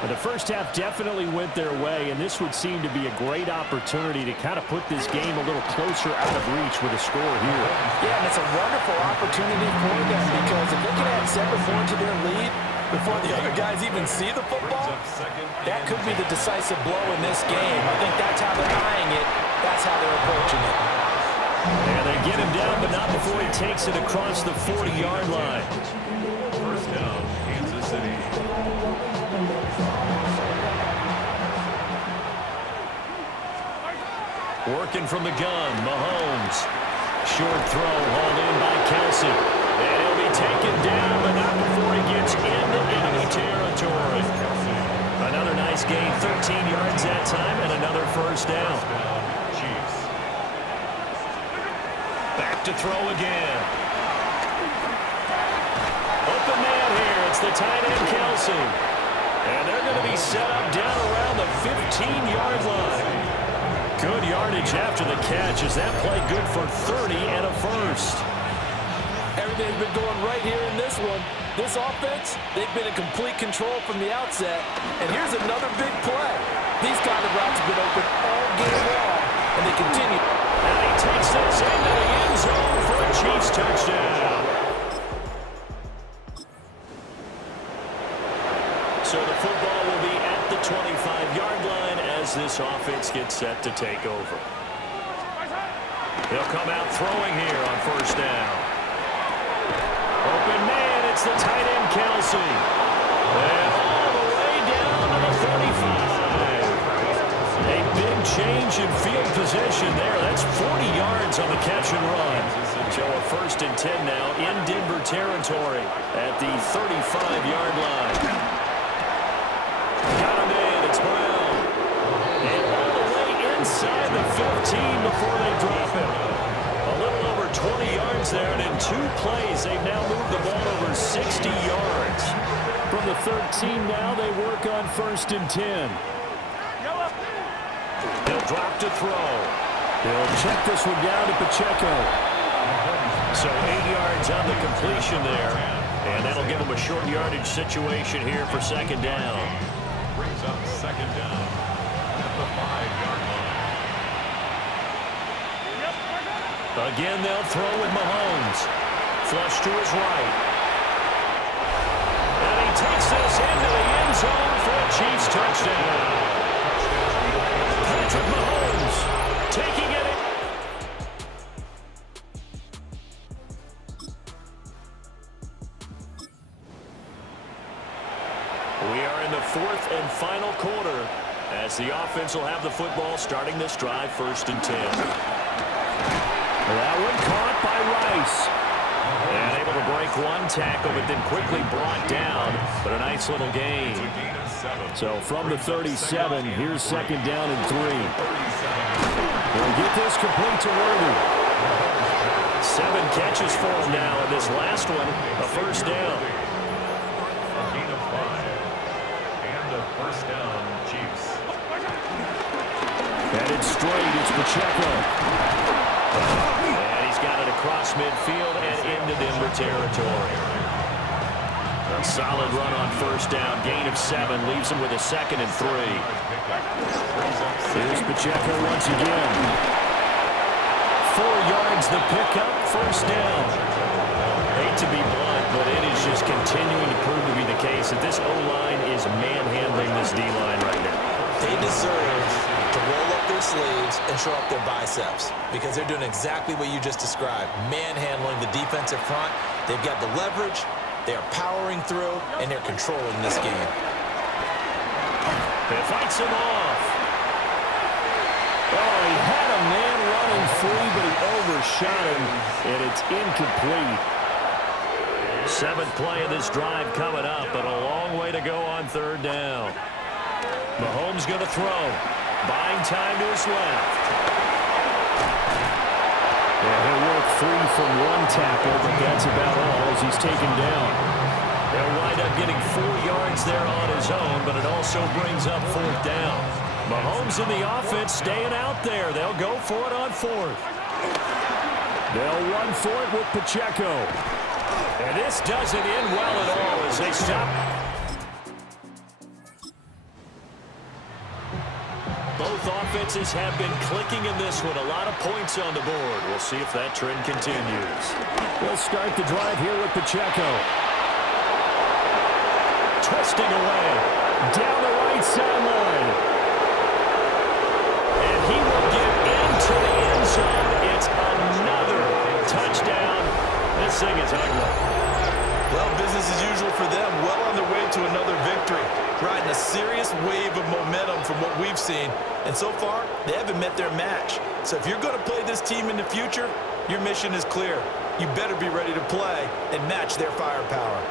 But the first half definitely went their way, and this would seem to be a great opportunity to kind of put this game a little closer out of reach with a score here. Yeah, and it's a wonderful opportunity for them because if they can add 7 more to their lead before the other guys even see the football, that could be the decisive blow in this game. I think that's how they're eyeing it. That's how they're approaching it. And they get him down, but not before he takes it across the 40-yard line. First down, Kansas City. Working from the gun, Mahomes. Short throw, hauled in by Kelsey. And he'll be taken down, but not before he gets into enemy territory. Another nice gain, 13 yards that time, and another first down. Chiefs. Back to throw again. Open man here. It's the tight end, Kelsey. And they're going to be set up down around the 15-yard line. Good yardage after the catch. Is that play good for 30 and a first? Everything's been going right here in this one. This offense, they've been in complete control from the outset. And here's another big play. These kind of routes have been open all game long, and they continue. And he takes this into the end zone for a Chiefs touchdown. So the football will be at the 25-yard line as this offense gets set to take over. They'll come out throwing here on first down. Open man, it's the tight end, Kelsey. And all the way down to the 35. A big change in field position there. That's 40 yards on the catch and run. So a 1st and 10 now in Denver territory at the 35-yard line. Got him in, it's Brown. And all the way inside the 15 before they drop him. A little over 20 yards there, and in 2 plays, they've now moved the ball over 60 yards. From the 13 now, they work on 1st and 10. He'll drop to throw. He'll check this one down to Pacheco. So 8 yards on the completion there, and that'll give him a short yardage situation here for 2nd down. Brings up 2nd down at the 5-yard line. Again, they'll throw with Mahomes. Flush to his right. And he takes this into the end zone for a Chiefs touchdown. Patrick Mahomes taking it. We are in the 4th and final quarter as the offense will have the football starting this drive 1st and 10. That one caught by Rice. And able to break one tackle, but then quickly brought down. But a nice little gain. So from the 37, here's 2nd down and 3. We'll get this complete to Worthy. 7 catches for him now, and this last one, a first down. A gain of 5. And a first down, Chiefs. Headed straight, it's Pacheco. And he's got it across midfield and into Denver territory. A solid run on first down. Gain of 7 leaves him with a 2nd and 3. Here's Pacheco once again. 4 yards the pickup, first down. Hate to be blunt, but it is just continuing to prove to be the case that this O-line is manhandling this D-line right now. They deserve to roll up their sleeves and show up their biceps because they're doing exactly what you just described, manhandling the defensive front. They've got the leverage, they're powering through, and they're controlling this game. It fights him off. Oh, he had him there. but he overshot him, and it's incomplete. 7th play of this drive coming up, but a long way to go on 3rd down. Mahomes going to throw. Buying time to his left. Yeah, he'll work free from one tackle, but that's about all as he's taken down. He'll wind up getting 4 yards there on his own, but it also brings up 4th down. Mahomes in the offense staying out there. They'll go for it on 4th. They'll run for it with Pacheco. And this doesn't end well at all as they stop. Both offenses have been clicking in this one. A lot of points on the board. We'll see if that trend continues. They'll start the drive here with Pacheco. Twisting away. Down the right sideline. And he will get into the end zone. It's another touchdown. This thing is ugly. Well, business as usual for them. Well on their way to another victory. Riding a serious wave of momentum from what we've seen. And so far, they haven't met their match. So if you're going to play this team in the future, your mission is clear. You better be ready to play and match their firepower.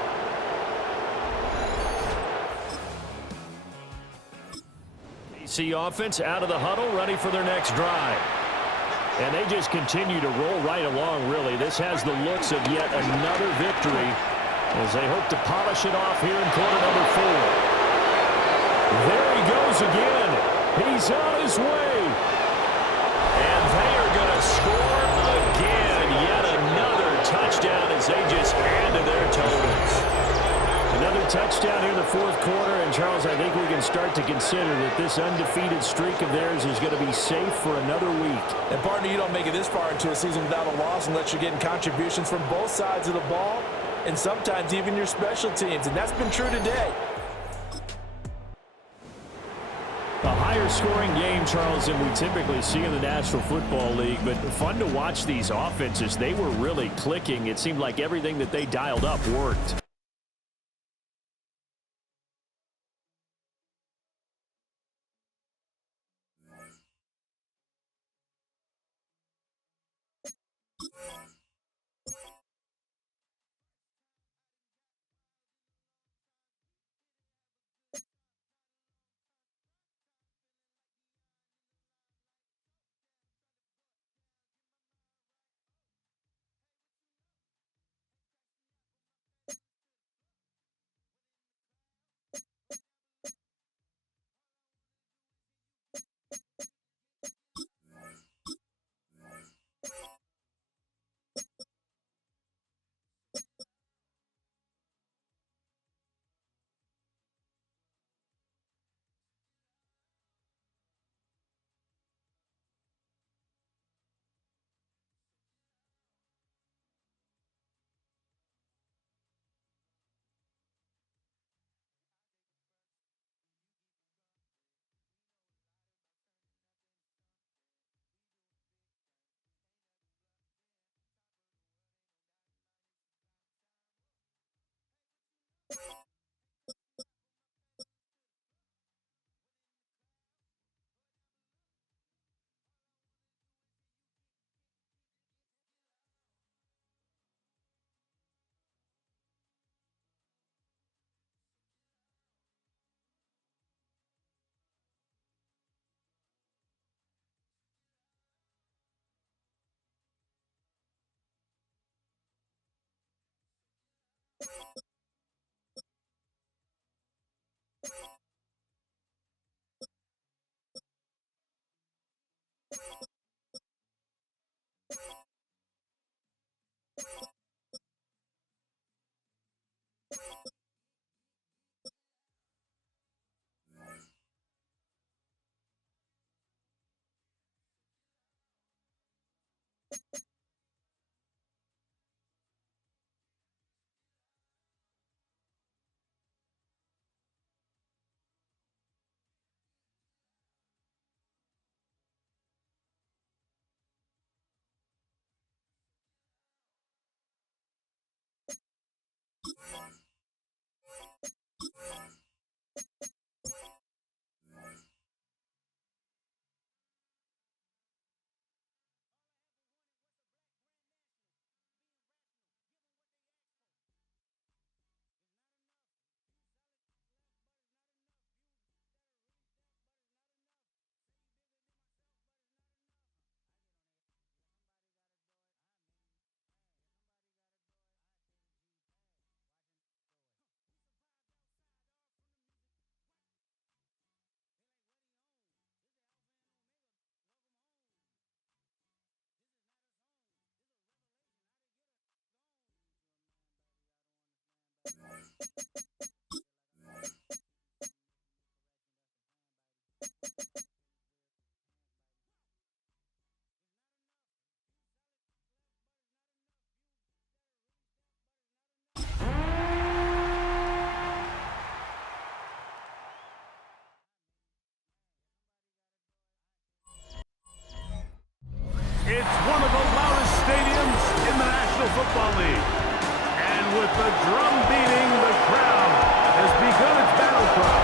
KC offense out of the huddle, ready for their next drive. And they just continue to roll right along, really. This has the looks of yet another victory as they hope to polish it off here in quarter number 4. There he goes again. He's on his way. And they are going to score again. Yet another touchdown as they just add to their totals. Another touchdown here in the 4th quarter. And, Charles, I think we can start to consider that this undefeated streak of theirs is going to be safe for another week. And, partner, you don't make it this far into a season without a loss unless you're getting contributions from both sides of the ball and sometimes even your special teams. And that's been true today. A higher scoring game, Charles, than we typically see in the National Football League, but fun to watch these offenses. They were really clicking. It seemed like everything that they dialed up worked. It's one of the loudest stadiums in the National Football League. And with the drum beating, the crowd has begun its battle cry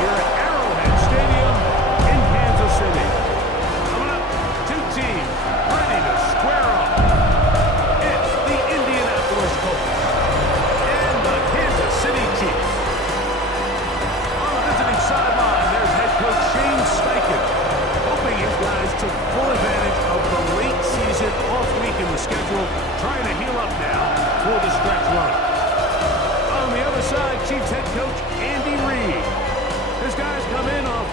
here at Arrowhead Stadium in Kansas City. Coming up, two teams ready to square up. It's the Indianapolis Colts and the Kansas City Chiefs. On the visiting sideline, there's head coach Shane Steichen, hoping his guys took full advantage of the late season off week in the schedule, trying to heal up now for the stretch run. On the other side, Chiefs head coach Andy Reid. His guys come in off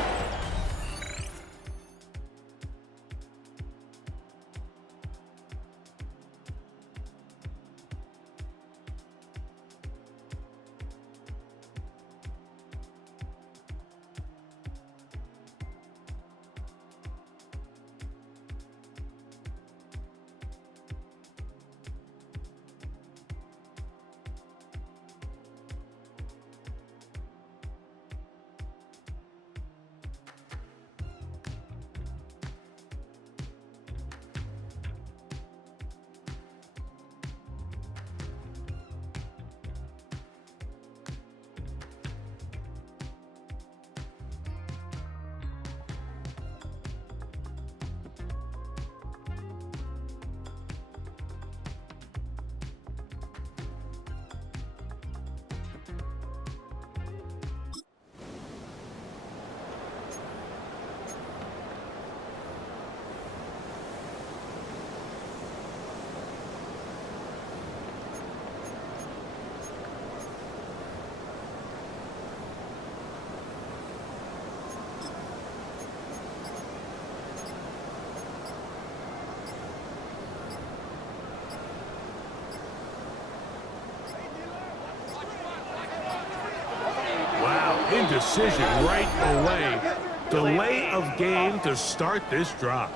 indecision right away. Delay of game to start this drive.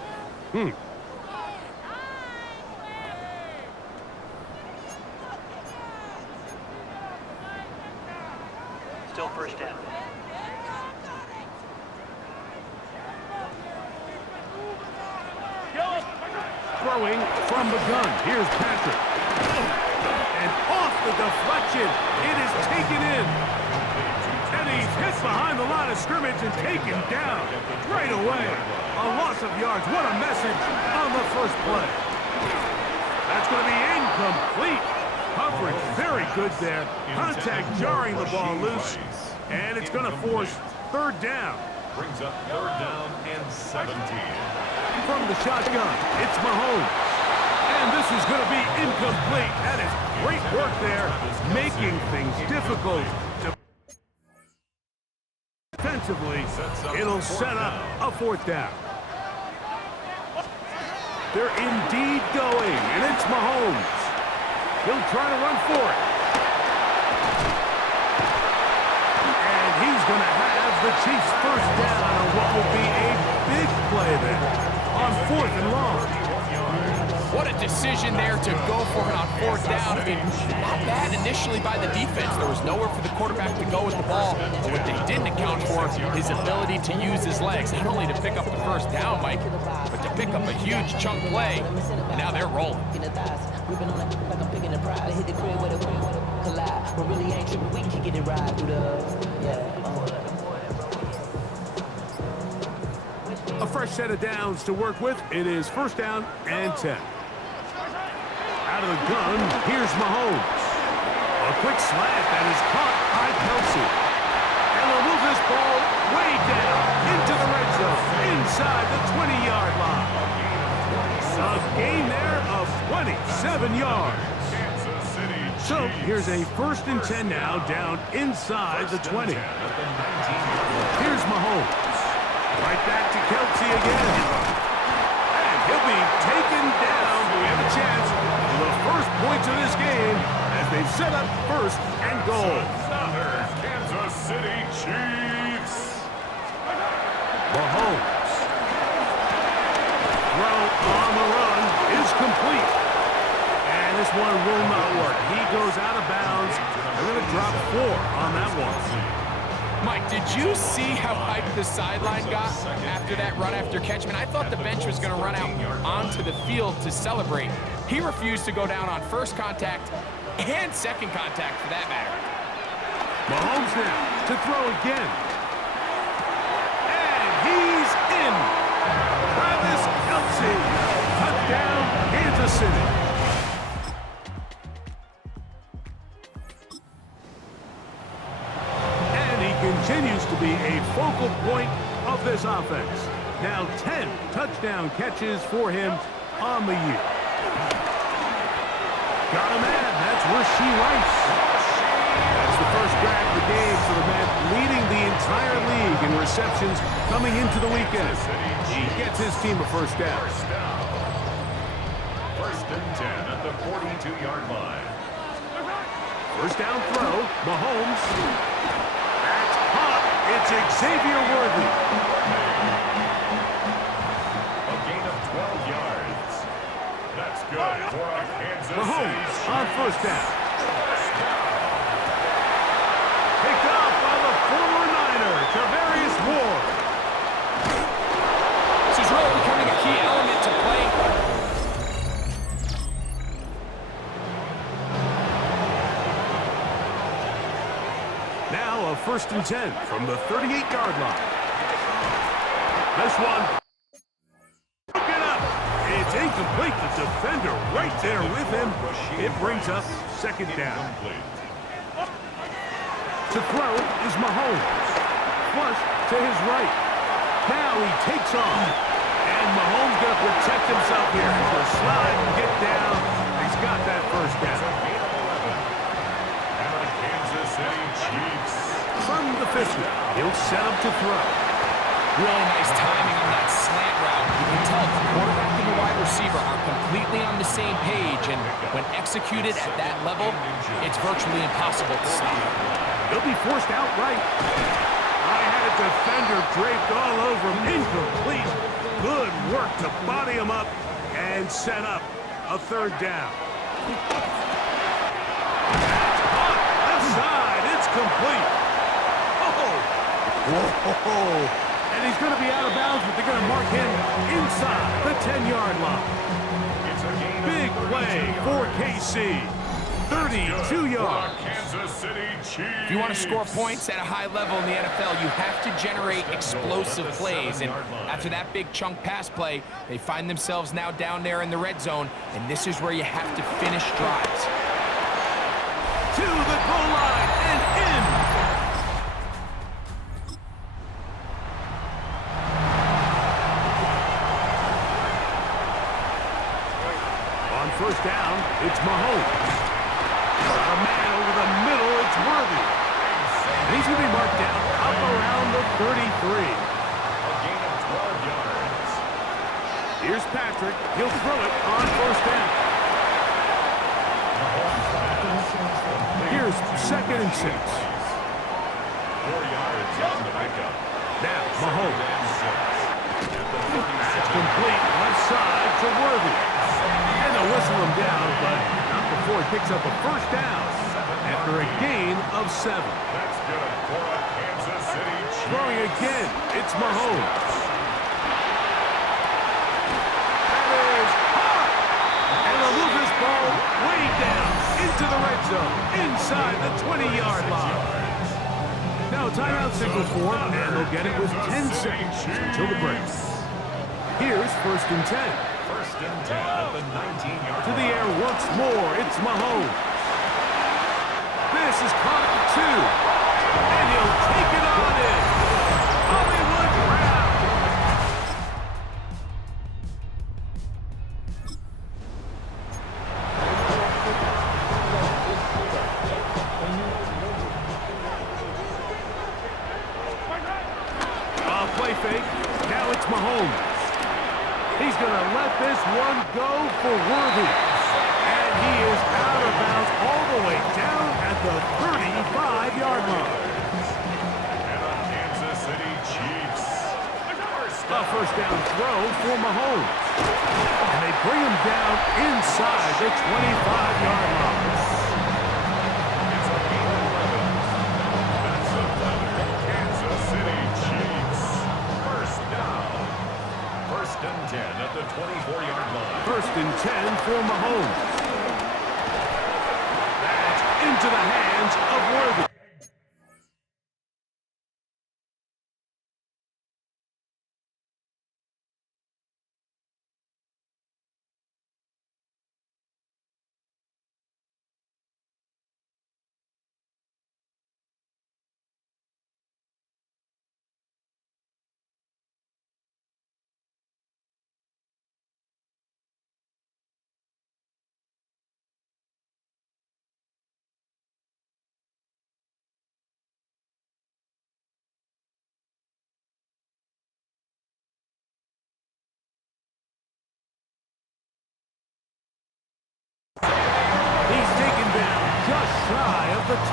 Still first down. Throwing from the gun. Here's Patrick. And off the deflection. It is taken in. And he's hit behind the line of scrimmage and taken down right away. A loss of yards. What a message on the first play. That's going to be incomplete. Coverage very good there. Contact jarring the ball loose. And it's going to force third down. Brings up third down and 17. From the shotgun, it's Mahomes. And this is going to be incomplete. That is great work there, making things difficult. Defensively, it'll set up a fourth down. They're indeed going, and it's Mahomes. He'll try to run for it. And he's going to have the Chiefs first down on what will be a big play there on fourth and long. What a decision there to go for it on fourth down. I mean, not bad initially by the defense. There was nowhere for the quarterback to go with the ball. But what they didn't account for, his ability to use his legs, not only to pick up the first down, Mike, but to pick up a huge chunk play. And now they're rolling. A fresh set of downs to work with. It is first down and 10. Out of the gun, here's Mahomes. A quick slant that is caught by Kelsey. And we'll move this ball way down into the red zone, inside the 20-yard line. A gain there of 27 yards. So here's a first and 10 now, down inside the 20. Here's Mahomes. Right back to Kelsey again. And he'll be taken down. We have a chance for the first points of this game as they set up first and goal. City Chiefs. Mahomes. Throw on the run is complete. And this one will not work. He goes out of bounds. They're going to drop 4 on that one. Mike, did you see how hyped the sideline got after that run after catch? I thought the bench was going to run out onto the field to celebrate. He refused to go down on first contact and second contact, for that matter. Mahomes now to throw again. And he's in. Travis Kelce. Touchdown, Kansas City. Continues to be a focal point of this offense. Now 10 touchdown catches for him on the year. Got a man. That's Rasheed Rice. That's the first grab of the game for the man leading the entire league in receptions coming into the weekend. He gets his team a first down. First and 10 at the 42-yard line. First down throw. Mahomes. It's Xavier Worthy. A gain of 12 yards. That's good for a Kansas Mahomes City. on first down. Picked up by the former Niner, Tarvarius Ward. This is really becoming a key element to play. Now a first and 10 from the 38-yard line. This one. Broken up. It's incomplete. The defender right there with him. It brings up second down. To throw is Mahomes. Flush to his right. Now he takes off. And Mahomes going to protect himself here. He's going to slide and get down. He's got that first down. From the 50, he'll set up to throw. Really nice timing on that slant route. You can tell the quarterback and the wide receiver are completely on the same page, and when executed at that level, it's virtually impossible to stop. He'll be forced outright. I had a defender draped all over him. Incomplete. Good work to body him up and set up a third down. Left side, it's complete. Whoa. And he's going to be out of bounds, but they're going to mark him inside the 10-yard line. Big play for KC. 32 yards. If you want to score points at a high level in the NFL, you have to generate explosive plays. And after that big chunk pass play, they find themselves now down there in the red zone, and this is where you have to finish drives. To the goal line and in. First down, it's Mahomes. A man over the middle, it's Worthy. He's going to be marked down up around the 33. A gain of 12 yards. Here's Patrick. He'll throw it on first down. Here's second and 6. 4 yards on the pickup. Now, Mahomes. That's complete left side to Worthy. And they'll whistle him down, but not before he picks up a first down after a gain of 7. That's good for a Kansas City Chiefs. Throwing again, it's Mahomes. That is hot! And they'll move this ball way down into the red zone, inside the 20-yard line. Now timeout signal for him, and they'll get it with 10 seconds until the break. Here's first and 10. First and 10 at the 19-yard To the air once more, it's Mahomes. This is caught at the 2. And he'll take it on in. Hollywood Brown. Play fake. Now it's Mahomes. He's going to let this one go for Worthy. And he is out of bounds all the way down at the 35-yard line. A first down throw for Mahomes. And they bring him down inside the 25-yard line. It's a gain of 11. That's another Kansas City Chiefs. First down. First and 10 at the 24-yard line. First and 10 for Mahomes. That's into the hands of Worthy. He's taken down just shy of the 10.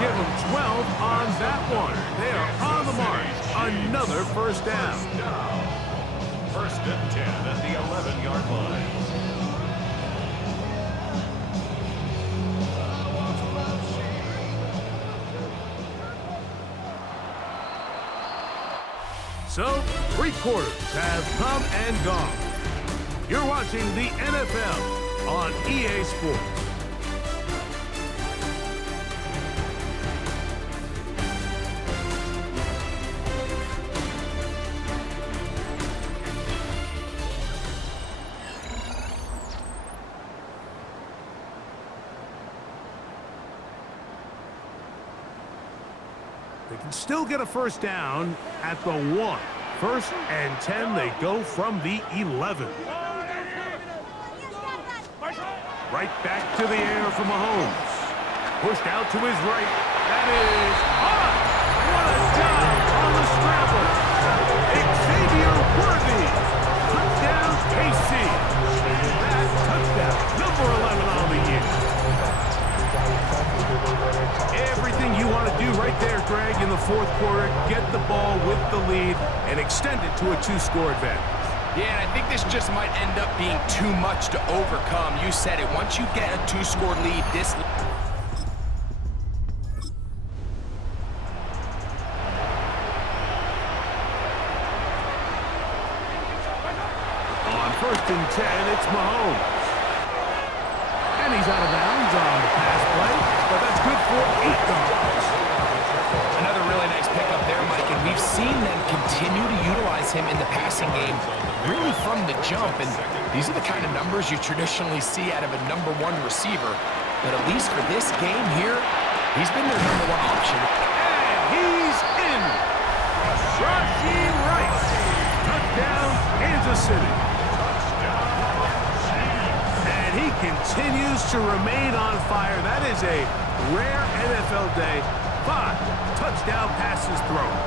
Give him 12 on that one. They are on the march. Another first down. First and 10 at the 11-yard line. So, 3 quarters have come and gone. You're watching the NFL on EA Sports. They can still get a first down at the 1. First and 10, they go from the 11. Right back to the air for Mahomes. Pushed out to his right. That is on. What a dive on the scramble. Xavier Worthy. Touchdown, KC. That touchdown, number 11 on the year. Everything you want to do right there, Greg, in the fourth quarter. Get the ball with the lead and extend it to a 2-score advantage. Yeah, and I think this just might end up being too much to overcome. You said it. Once you get a 2-score lead, this... On first and 10, it's Mahomes. And he's out of bounds on the pass play, but that's good for 8 yards. Another really nice pickup there, Mike, and we've seen them continue to utilize him in the passing game really from the jump, and these are the kind of numbers you traditionally see out of a number 1 receiver, but at least for this game here, he's been their number 1 option. And he's in! Rashee Rice! Touchdown, Kansas City! And he continues to remain on fire. That is a rare NFL day. 5 touchdown passes thrown.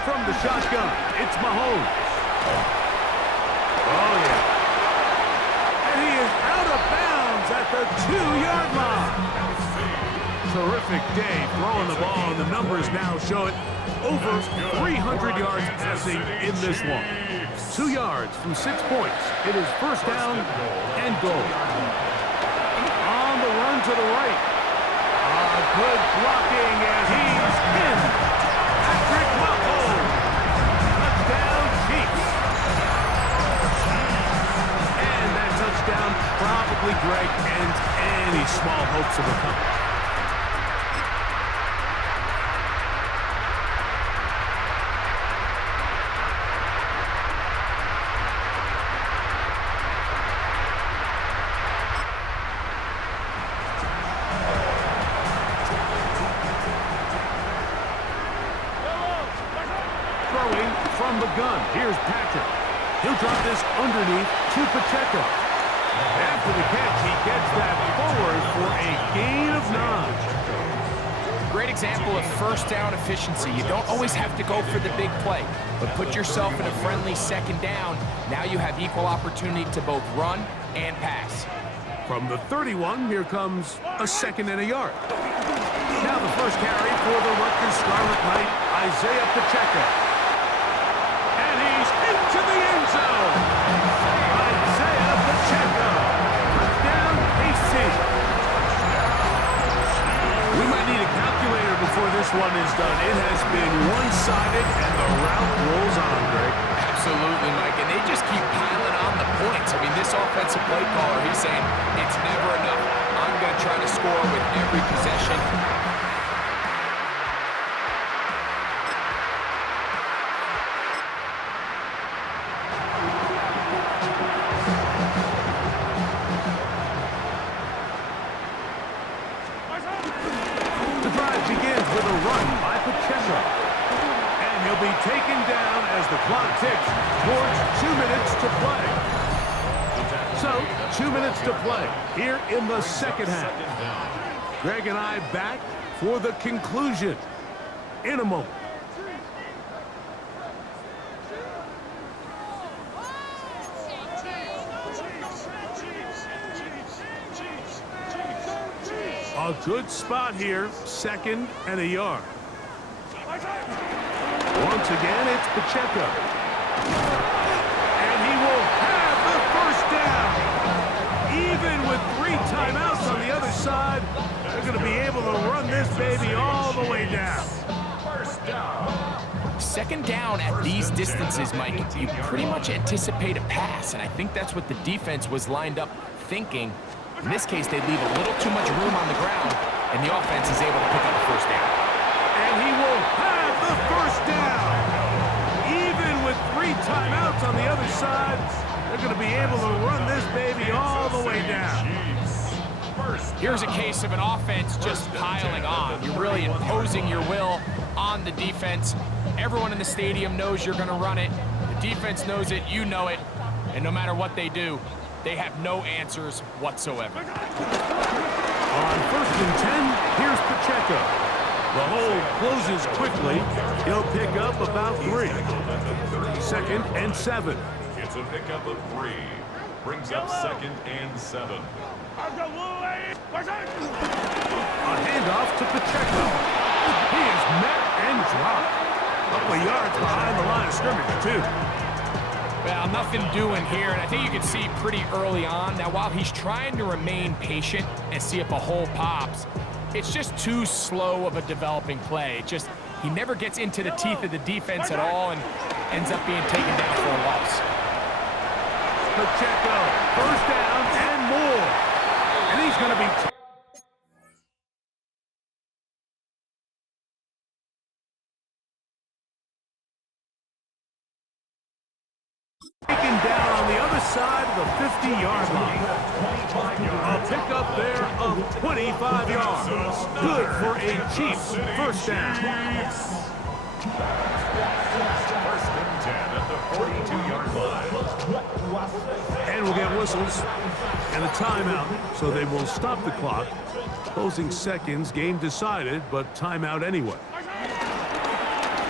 From the shotgun, it's Mahomes. Oh, yeah. And he is out of bounds at the 2-yard line. Terrific day throwing the ball, and the numbers now show it. Over 300 yards passing in this one. 2 yards from 6 points. It is first down and goal. On the run to the right. Good blocking, and he's in. Patrick Mahomes. Touchdown, Chiefs. And that touchdown probably, Greg, ends any small hopes of a comeback. From the gun, here's Patrick. He'll drop this underneath to Pacheco. After the catch, he gets that forward for a gain of 9. great example of first down efficiency. You don't always have to go for the big play, but put yourself in a friendly second down. Now you have equal opportunity to both run and pass. From the 31, here comes a 2nd and a yard. Now the first carry for the Rutgers Scarlet Knight, Isaiah Pacheco. And he's into the end zone. Isaiah Pacheco. Touchdown, KC. We might need a calculator before this one is done. It has been one-sided, and the route rolls on, Greg. Absolutely, Mike, and they just keep piling on the points. I mean, this offensive play caller, he's saying, it's never enough. I'm going to try to score with every possession. The drive begins with a run by Pacheco. And he'll be taken down as the clock ticks towards 2 minutes to play. So, 2 minutes to play here in the second half. Greg and I back for the conclusion in a moment. A good spot here, 2nd and a yard. Once again, it's Pacheco. And he will have the first down. Even with 3 timeouts on the other side, they're going to be able to run this baby all the way down. First down. Second down at these distances, Mike, you pretty much anticipate a pass, and I think that's what the defense was lined up thinking. In this case, they leave a little too much room on the ground, and the offense is able to pick up a first down. And he will have the first down. Even with 3 timeouts on the other side, they're going to be able to run this baby all the way down. Here's a case of an offense just piling on. You're really imposing your will on the defense. Everyone in the stadium knows you're going to run it. The defense knows it, you know it, and no matter what they do, they have no answers whatsoever. On 1st and 10, here's Pacheco. The hole closes quickly. He'll pick up about 3. 2nd and 7. It's a pickup of 3. Brings up 2nd and 7. A handoff to Pacheco. He is met and dropped. A couple of yards behind the line of scrimmage, too. Well, nothing doing here, and I think you can see pretty early on. Now, while he's trying to remain patient and see if a hole pops, it's just too slow of a developing play. He never gets into the teeth of the defense at all and ends up being taken down for a loss. Pacheco, first down and more. And he's going to be taken down on the other side of the 50-yard line. A pickup there of 25 yards. Good for a Chiefs first down. First and 10 at the 42-yard line. And we'll get whistles and a timeout, so they will stop the clock. Closing seconds, game decided, but timeout anyway.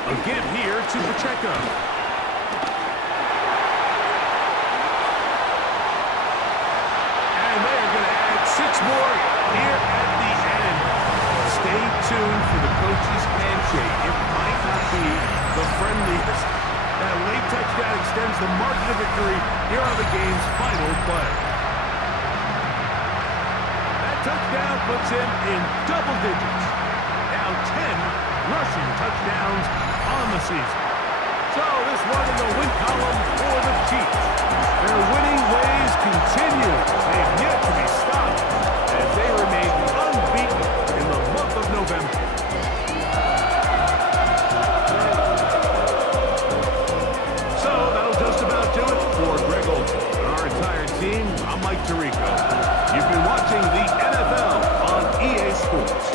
Again here to Pacheco. More here at the end. Stay tuned for the coach's handshake. It might not be the friendliest. That late touchdown extends the margin of victory here on the game's final play. That touchdown puts him in double digits. Now 10 rushing touchdowns on the season. So this one in the win column for the Chiefs. Their winning ways continue. They've yet to be stopped as they remain unbeaten in the month of November. So that'll just about do it for Greg Olson and our entire team. I'm Mike Tirico. You've been watching the NFL on EA Sports.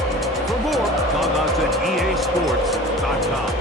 For more, log on to easports.com.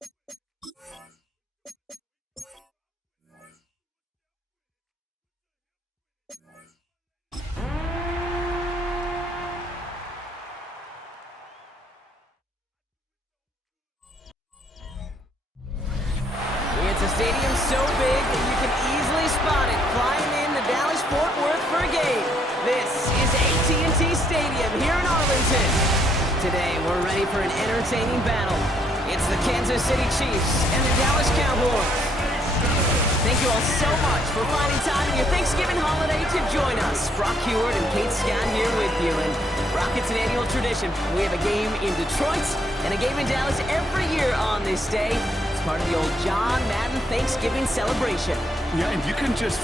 It's a stadium so big that you can easily spot it flying in to Dallas-Fort Worth for a game. This is AT&T Stadium here in Arlington. Today, we're ready for an entertaining battle. It's the Kansas City Chiefs and the Dallas Cowboys. Thank you all so much for finding time in your Thanksgiving holiday to join us. Brock Heward and Kate Scott here with you. And Brock, it's an annual tradition. We have a game in Detroit and a game in Dallas every year on this day. It's part of the old John Madden Thanksgiving celebration. Yeah, and you can just...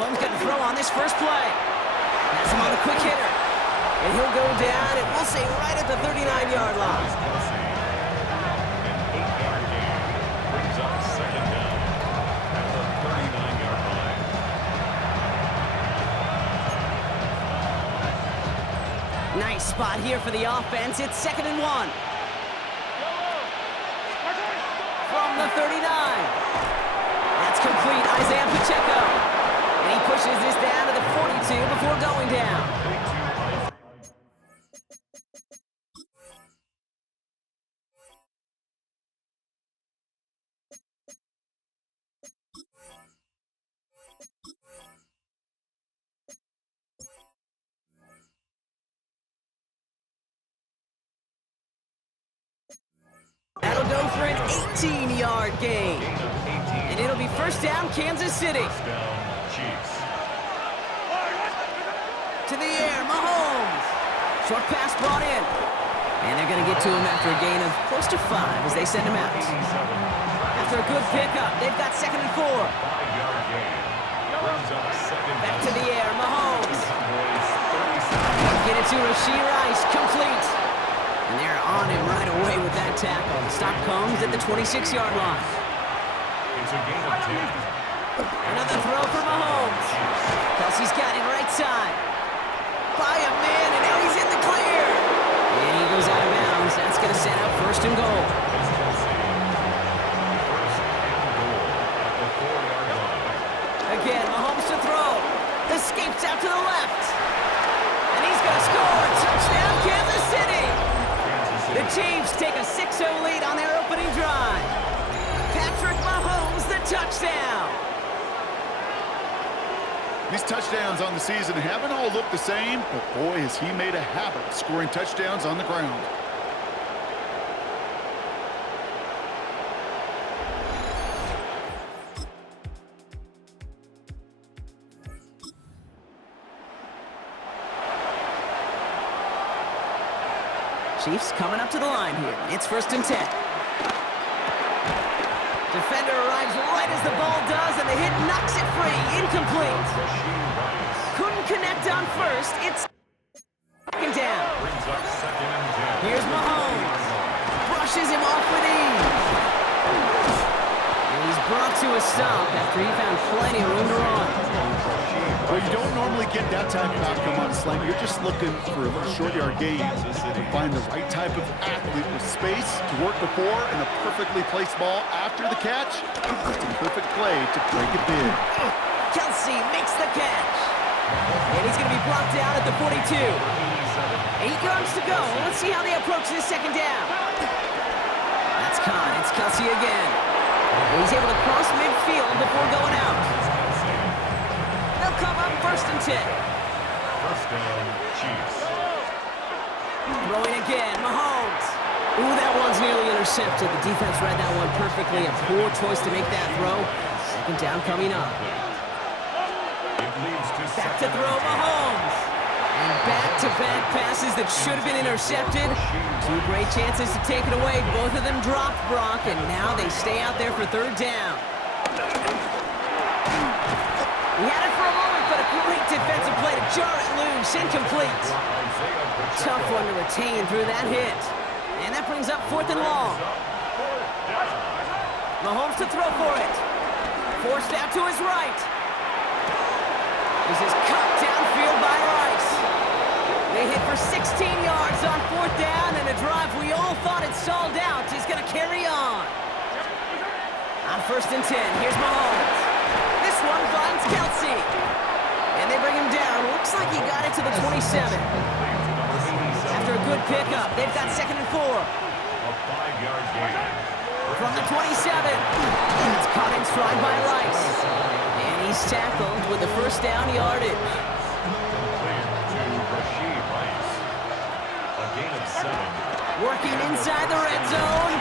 Mahomes going to throw on this first play. Has him on a quick hitter. And he'll go down, and we'll say right at the 39-yard line. An 8-yard gain brings up second down at the 39-yard line. Nice spot here for the offense. It's 2nd and 1. From the 39. That's complete. Isaiah Pacheco. And he pushes this down to the 42 before going down. That'll go for an 18-yard gain. And it'll be first down, Kansas City. First down, Chiefs. To the air, Mahomes. Short pass brought in. And they're going to get to him after a gain of close to 5 as they send him out. After a good pickup, they've got 2nd and 4. 5-yard gain brings up second Back down. to the air, Mahomes. Cowboys 37. Get it to Rashee Rice, complete. And they're on him right away with that tackle. The stop comes at the 26-yard line. It's a gain of 10. Another throw for Mahomes. Kelsey's got it right side. By a man, and now he's in the clear. And he goes out of bounds. That's going to set up 1st and goal. It's Kelsey. First and goal at the 4-yard line. Again, Mahomes to throw. Escapes out to the left. And he's going to score. Touchdown, Kansas City. The Chiefs take a 6-0 lead on their opening drive. Patrick Mahomes, the touchdown. These touchdowns on the season haven't all looked the same, but boy, has he made a habit of scoring touchdowns on the ground. Chiefs coming up to the line here. It's 1st and 10. Defender arrives right as the ball does, and the hit knocks it free. Incomplete. Couldn't connect on first. It's 2nd down. Brings up 2nd and 10. Here's Mahomes. Brushes him off with ease. And he's brought to a stop after he found plenty of room to run. Well, you don't normally get that type of outcome on a slang. You're just looking for a little short yard gain to find the right type of athlete with space to work before and a perfectly placed ball after the catch. Just a perfect play to break it big. Kelsey makes the catch. And he's going to be brought down at the 42. 8 yards to go. Let's see how they approach this 2nd down. That's caught. It's Kelsey again. And he's able to cross midfield before going out. They'll come up 1st and 10. First down, Chiefs. Throwing again, Mahomes. Ooh, that one's nearly intercepted. The defense read that one perfectly. A poor choice to make that throw. 2nd down coming up. It leads to Back to throw, Mahomes. And back-to-back passes that should have been intercepted. Two great chances to take it away. Both of them dropped, Brock, and now they stay out there for third down. He had it for a moment, but a great defensive play to jar it loose. Incomplete. Tough one to retain through that hit. And that brings up 4th and long. Mahomes to throw for it. Forced out to his right. This is cut downfield by Rice. They hit for 16 yards on 4th down, and a drive we all thought had stalled out is going to carry on. On 1st and 10, here's Mahomes. This one finds Kelsey. And they bring him down. Looks like he got it to the 27. After a good pickup, they've got 2nd and 4. A 5-yard gain. From the 27. It's caught in stride by Rice. And he's tackled with the 1st down yardage. A gain of 7. Working inside the red zone.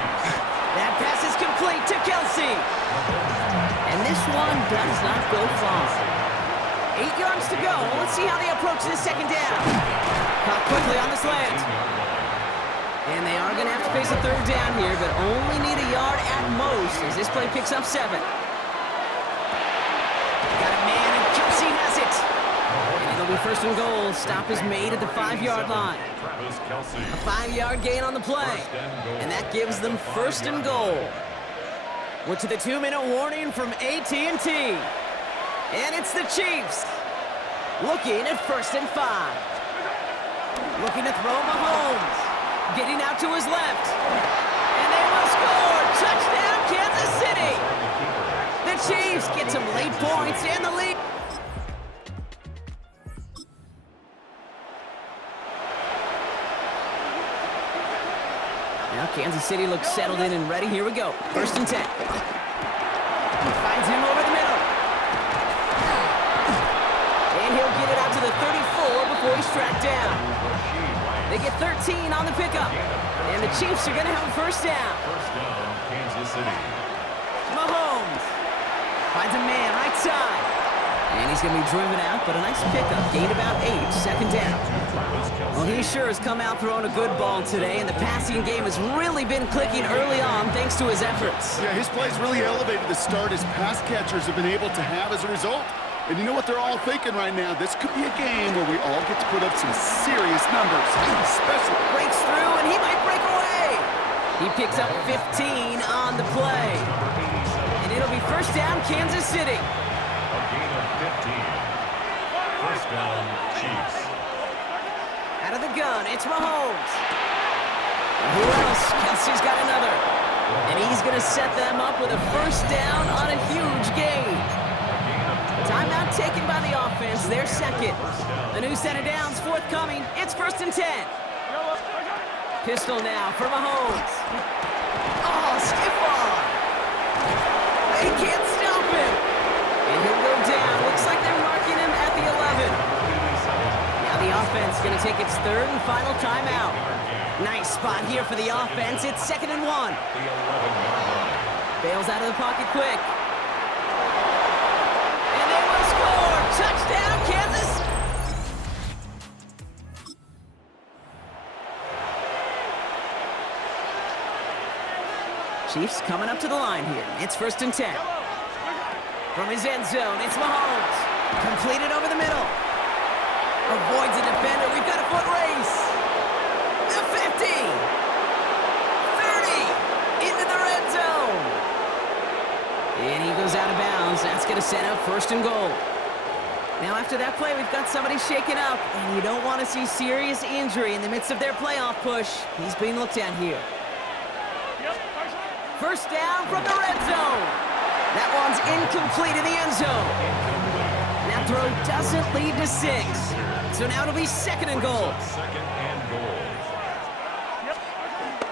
That pass is complete to Kelsey. And this one does not go far. 8 yards to go. Let's see how they approach this 2nd down. Caught quickly on the slant. And they are going to have to face a 3rd down here, but only need a yard at most as this play picks up 7. Got a man, and Kelsey has it. And it'll be 1st and goal. Stop is made at the 5-yard line. A 5-yard gain on the play. And that gives them 1st and goal. We're to the 2-minute warning from AT&T. And it's the Chiefs. Looking at 1st and 5. Looking to throw Mahomes. Getting out to his left. And they will score. Touchdown, Kansas City. The Chiefs get some late points and the lead. Now Kansas City looks settled in and ready. Here we go. 1st and 10. Finds him over the middle. And he'll get it out to the 34 before he's tracked down. They get 13 on the pickup. And the Chiefs are going to have a 1st down. 1st down, Kansas City. Mahomes finds a man right side. And he's going to be driven out, but a nice pickup. Gained about 8, 2nd down. Well, he sure has come out throwing a good ball today, and the passing game has really been clicking early on thanks to his efforts. Yeah, his play's really elevated the start his pass catchers have been able to have as a result. And you know what they're all thinking right now? This could be a game where we all get to put up some serious numbers. Especially breaks through, and he might break away. He picks up 15 on the play. And it'll be 1st down, Kansas City. A gain of 15. 1st down, Chiefs. Out of the gun, it's Mahomes. Who else? Kelsey's got another. And he's going to set them up with a 1st down on a huge gain. Timeout taken by the offense, their 2nd. The new set of downs forthcoming. It's 1st and 10. Pistol now for Mahomes. Oh, stiff arm. They can't stop him. And he'll go down. Looks like they're marking him at the 11. Now the offense going to take its 3rd and final timeout. Nice spot here for the offense. It's 2nd and 1. Bails out of the pocket quick. Touchdown, Kansas! Chiefs coming up to the line here. It's 1st and 10. From his end zone, it's Mahomes. Completed over the middle. Avoids a defender. We've got a foot race. The 50. 30. Into the red zone. And he goes out of bounds. That's going to set up 1st and goal. Now, after that play, we've got somebody shaken up, and you don't want to see serious injury in the midst of their playoff push. He's being looked at here. 1st down from the red zone. That one's incomplete in the end zone. That throw doesn't lead to 6. So now it'll be 2nd and goal. 2nd and goal.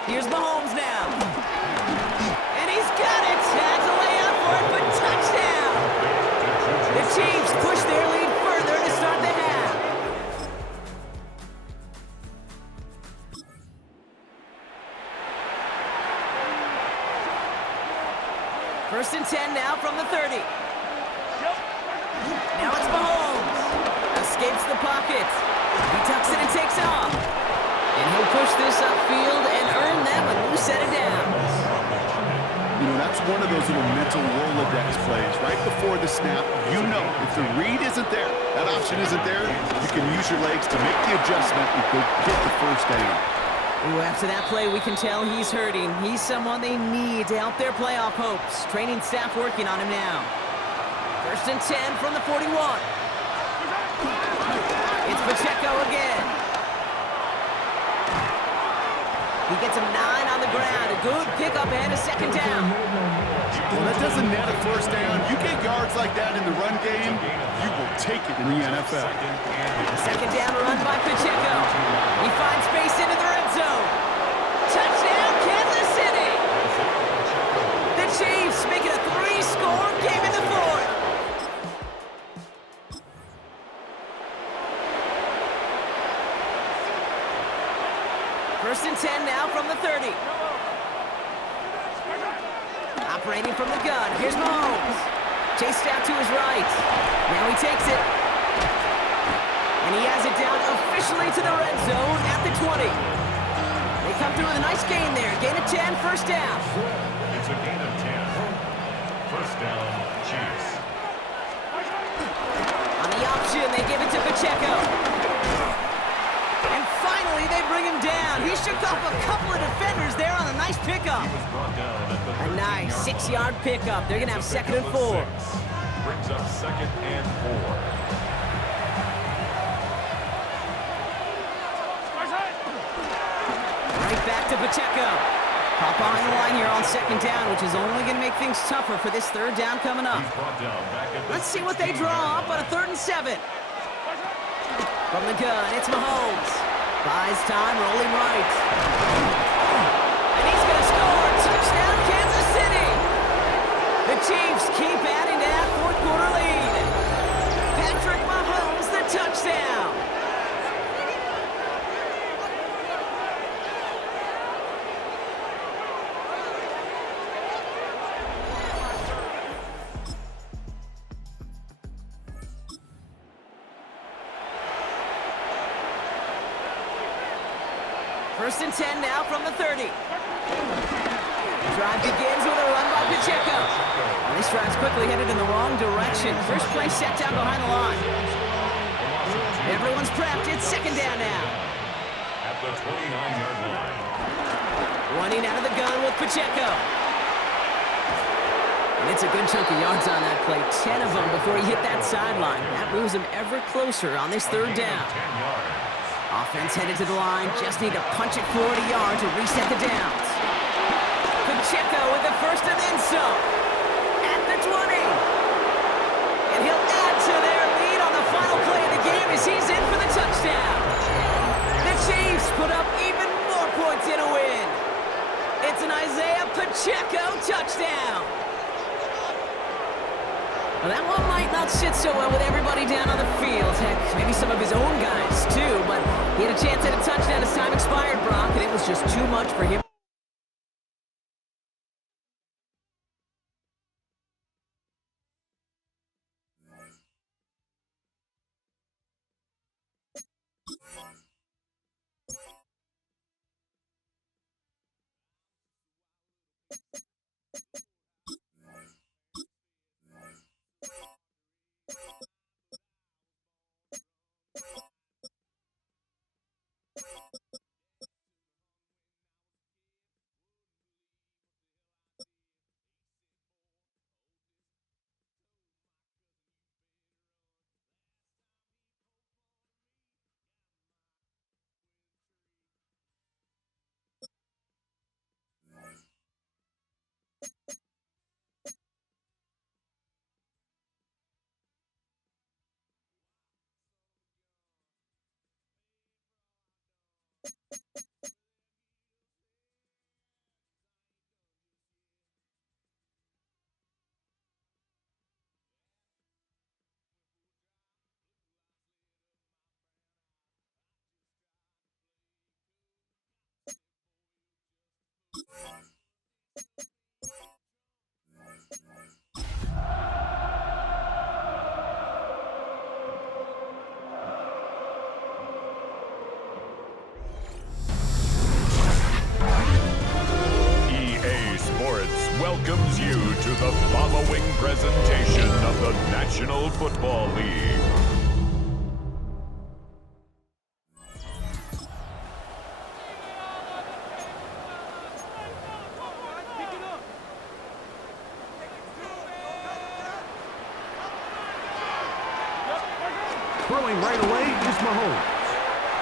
Here's Mahomes now. And he's got it. Has a layout for it, but touchdown. The Chiefs push their lead further to start the half. First and 10 now from the 30. Now it's Mahomes. A escapes the pocket. He tucks it and takes off. And he'll push this upfield and earn them a new set of downs. You know, that's one of those little mental Rolodex plays. Right before the snap, you know if the read isn't there, that option isn't there, you can use your legs to make the adjustment and go get the first down. Ooh, after that play, we can tell he's hurting. He's someone they need to help their playoff hopes. Training staff working on him now. 1st and 10 from the 41. It's Pacheco again. He gets him 9 on the ground. A good pickup and a second down. Well, that doesn't net a first down. You get yards like that in the run game, you will take it in the NFL. Second down run by Pacheco. He finds space into the red zone. Touchdown, Kansas City. The Chiefs make it a 3-score game in the 4th. First and 10 now from the 30. Operating from the gun. Here's Mahomes. Chased out to his right. Now he takes it. And he has it down officially to the red zone at the 20. They come through with a nice gain there. Gain of 10, first down. It's a gain of 10. First down, Chiefs. On the option, they give it to Pacheco. And finally, they bring him down. He shook off a couple of defenders there on a nice pickup. A nice 6-yard pickup. They're going to have 2nd and 4. Brings up 2nd and 4. Right back to Pacheco. Pop behind the line here on 2nd down, which is only going to make things tougher for this 3rd down coming up. Let's see what they draw up on a 3rd and 7. From the gun, it's Mahomes. Buys time, rolling right. And he's going to score. Touchdown, Kansas City. The Chiefs keep adding to that 4th quarter lead. Patrick Mahomes, the touchdown. First and 10 now from the 30. Drive begins with a run by Pacheco. And this drive's quickly headed in the wrong direction. First play set down behind the line. Everyone's prepped. It's 2nd down now. At the 29-yard line. Running out of the gun with Pacheco. And it's a good chunk of yards on that play. 10 of them before he hit that sideline. That moves him ever closer on this 3rd down. Offense headed to the line. Just need to punch it 40 yards to reset the downs. Pacheco with the first and then some. At the 20. And he'll add to their lead on the final play of the game as he's in for the touchdown. The Chiefs put up even more points in a win. It's an Isaiah Pacheco touchdown. Well, that one might not sit so well with everybody down on the field. Heck, maybe some of his own guys, too. But he had a chance at a touchdown as time expired, Brock, and it was just too much for him. welcomes you to the following presentation of the National Football League. Throwing right away is Mahomes.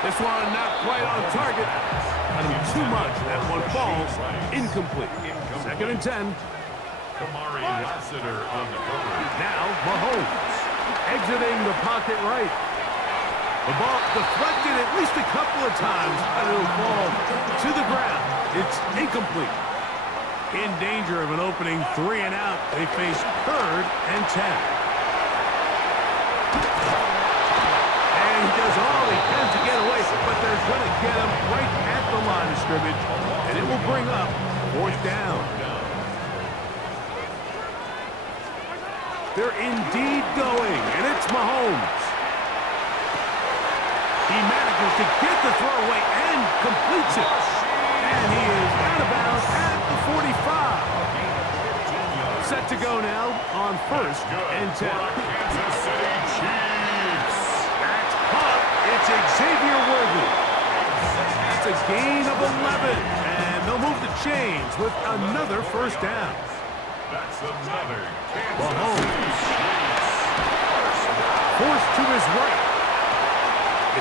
This one not quite on target. Got him too much. That one falls incomplete. Second and 10. Kamari Lassiter on the cover. Now Mahomes exiting the pocket right. The ball deflected at least a couple of times, and it'll fall to the ground. It's incomplete. In danger of an opening 3 and out. They face third and 10. He does all he can to get away, but they're going to get him right at the line of scrimmage, and it will bring up fourth down. They're indeed going, and it's Mahomes. He manages to get the throw away and completes it. And he is out of bounds at the 45. Set to go now on first and 10. Kansas City Chiefs. It's Xavier Worthy. That's a gain of 11. And they'll move the chains with another first down. That's another Mahomes. Forced to his right.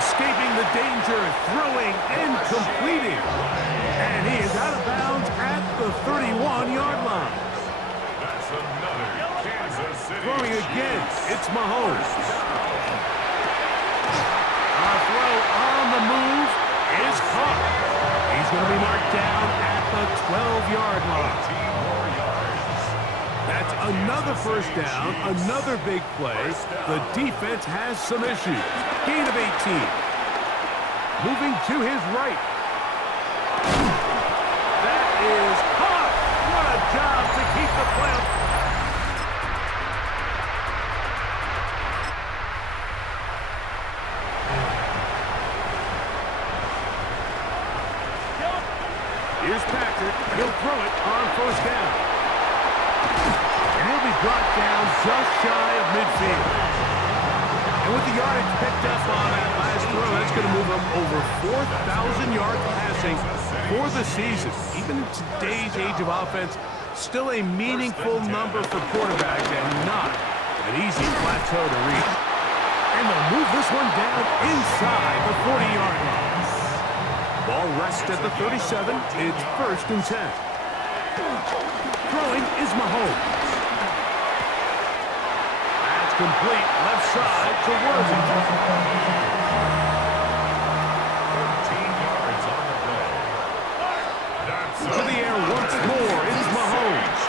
Escaping the danger, throwing and completing. And he is out of bounds at the 31-yard line. That's another Kansas City. Throwing again, it's Mahomes. Throw on the move is caught. He's going to be marked down at the 12-yard line. That's another first down, another big play. The defense has some issues. Gain of 18. Moving to his right. That is caught. What a job to keep the play. Here's Patrick. He'll throw it on first down. And he'll be brought down just shy of midfield. And with the yardage picked up on that last throw, that's going to move him over 4,000 yards passing for the season. Even in today's age of offense, still a meaningful number for quarterbacks and not an easy plateau to reach. And they'll move this one down inside the 40-yard line. Ball rests at the 37. It's first and 10. Throwing is Mahomes. That's complete. Left side to Worthington. 13 yards on the play. To the air once more is Mahomes.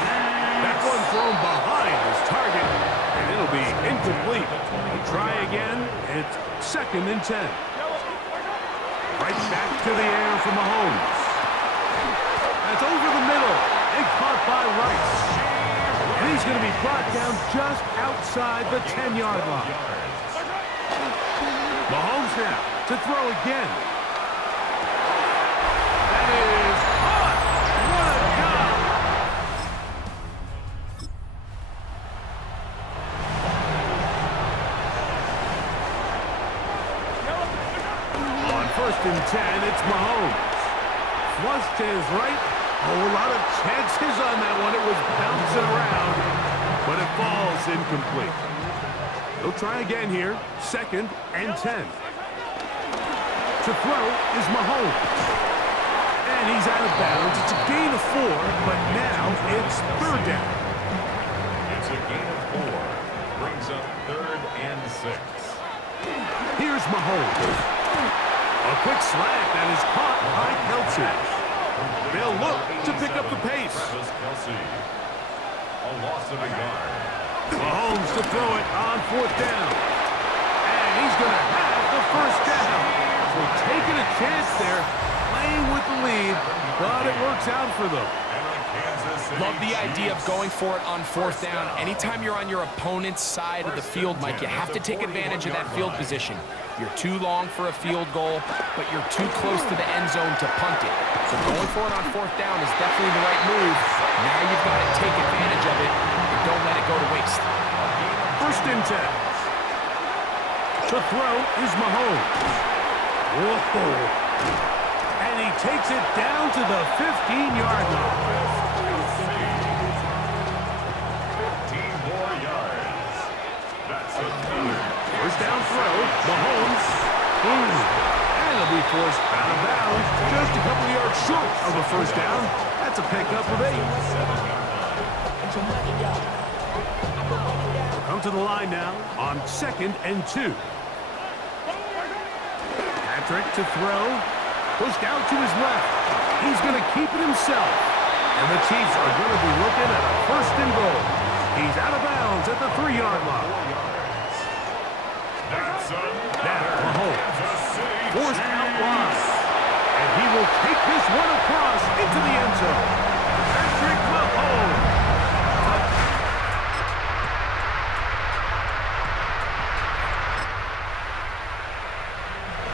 That one thrown behind his target, and it'll be incomplete. Try again. It's second and 10. Right back to the air for Mahomes. That's over the middle and caught by Rice. And he's going to be brought down just outside the 10-yard line. Mahomes now to throw again. That is caught. What a job. First and 10, it's Mahomes. Flush to his right. Oh, a lot of chances on that one. It was bouncing around, but it falls incomplete. They'll try again here. Second and 10. To throw is Mahomes. And he's out of bounds. It's a gain of 4, but now it's third down. It's a gain of 4. Brings up third and 6. Here's Mahomes. A quick slant that is caught by Kelsey. They'll look to pick up the pace. Travis Kelsey. A loss of a yard. Mahomes to throw it on fourth down. And he's going to have the first down. So taking a chance there, playing with the lead, but it works out for them. And the Kansas Love the idea of going for it on fourth down. Anytime you're on your opponent's side of the field, Mike, you have to take advantage of that field position. You're too long for a field goal, but you're too close to the end zone to punt it. So going for it on fourth down is definitely the right move. Now you've got to take advantage of it and don't let it go to waste. First and 10. To throw is Mahomes. Whoa. And he takes it down to the 15-yard line. 15 more yards. That's another. First down throw, Mahomes. And he'll be forced out of bounds. Just a couple yards short of a first down. That's a pickup of 8. Come to the line now on 2nd and 2. Patrick to throw. Pushed out to his left. He's going to keep it himself. And the Chiefs are going to be looking at a first and goal. He's out of bounds at the 3-yard line. Now Mahomes forced out wide. And he will take this one across into the end zone. Patrick Mahomes.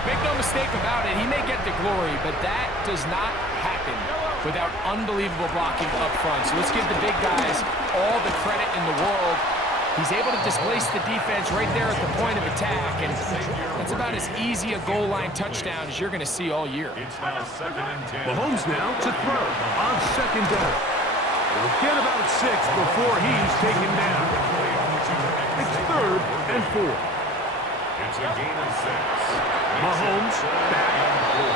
Make no mistake about it, he may get the glory, but that does not happen without unbelievable blocking up front. So let's give the big guys all the credit in the world. He's able to displace the defense right there at the point of attack, and that's about as easy a goal line touchdown as you're going to see all year. It's now 2nd and 10. Mahomes now to throw on 2nd down. He'll get about 6 before he's taken down. It's 3rd and 4. It's a gain of 6. Mahomes back,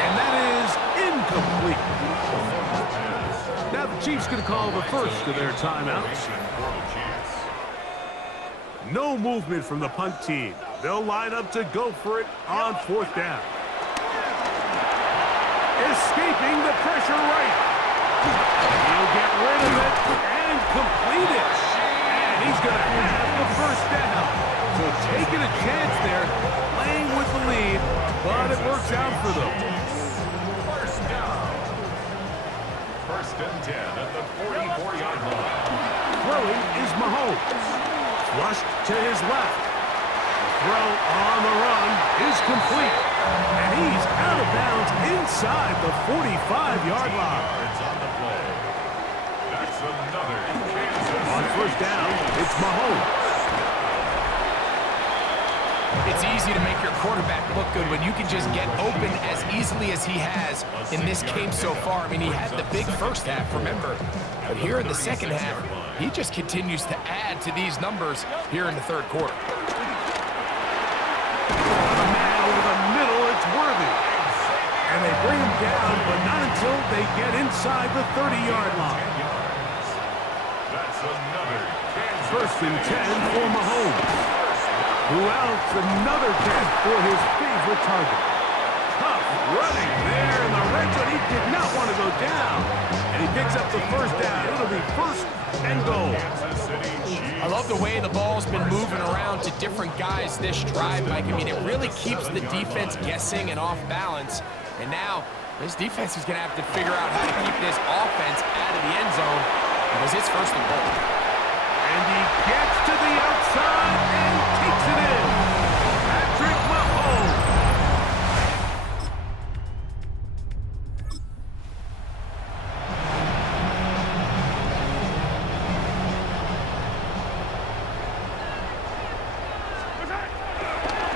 and that is incomplete. Now the Chiefs going to call the first of their timeouts. No movement from the punt team. They'll line up to go for it on 4th down. Escaping the pressure right. He'll get rid of it and complete it. And he's going to have the first down. So taking a chance there, playing with the lead, but it works out for them. First down. 1st and 10 at the 44-yard line. Throwing is Mahomes. Flushed to his left. The throw on the run is complete. And he's out of bounds inside the 45-yard line. Yards on the play. That's another Kansas On 1st down, it's Mahomes. It's easy to make your quarterback look good when you can just get open as easily as he has in this game so far. I mean, he had the big first half, remember. But here in the second half, he just continues to add to these numbers here in the 3rd quarter. A man over the middle, it's Worthy. And they bring him down, but not until they get inside the 30-yard line. That's another Kansas 1st and 10 for Mahomes. Who else? Another 10 for his favorite target. Tough running there in the red zone. He did not want to go down. And he picks up the first down. It'll be 1st and goal. I love the way the ball's been moving around to different guys this drive, Mike. I mean, it really keeps the defense guessing and off balance. And now, this defense is going to have to figure out how to keep this offense out of the end zone because it's 1st and goal. And he gets to the outside and takes it in. Patrick Mahomes.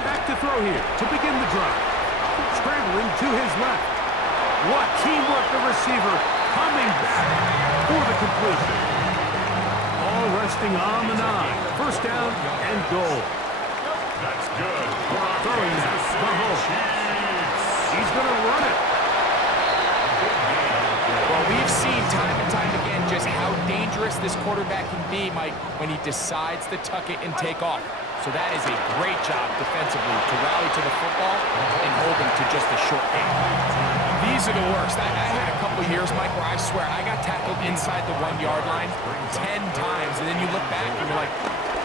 Back to throw here to begin the drive. Scrambling to his left. What teamwork, the receiver coming back for the completion. All resting on the 9. 1st down and goal. That's good. Throwing that, Mahomes. He's going to run it. Well, we've seen time and time again just how dangerous this quarterback can be, Mike, when he decides to tuck it and take off. So that is a great job defensively to rally to the football and hold him to just a short game. These are the worst. I had a couple years, Mike, where I swear I got tackled inside the 1-yard line 10 times, and then you look back and you're like,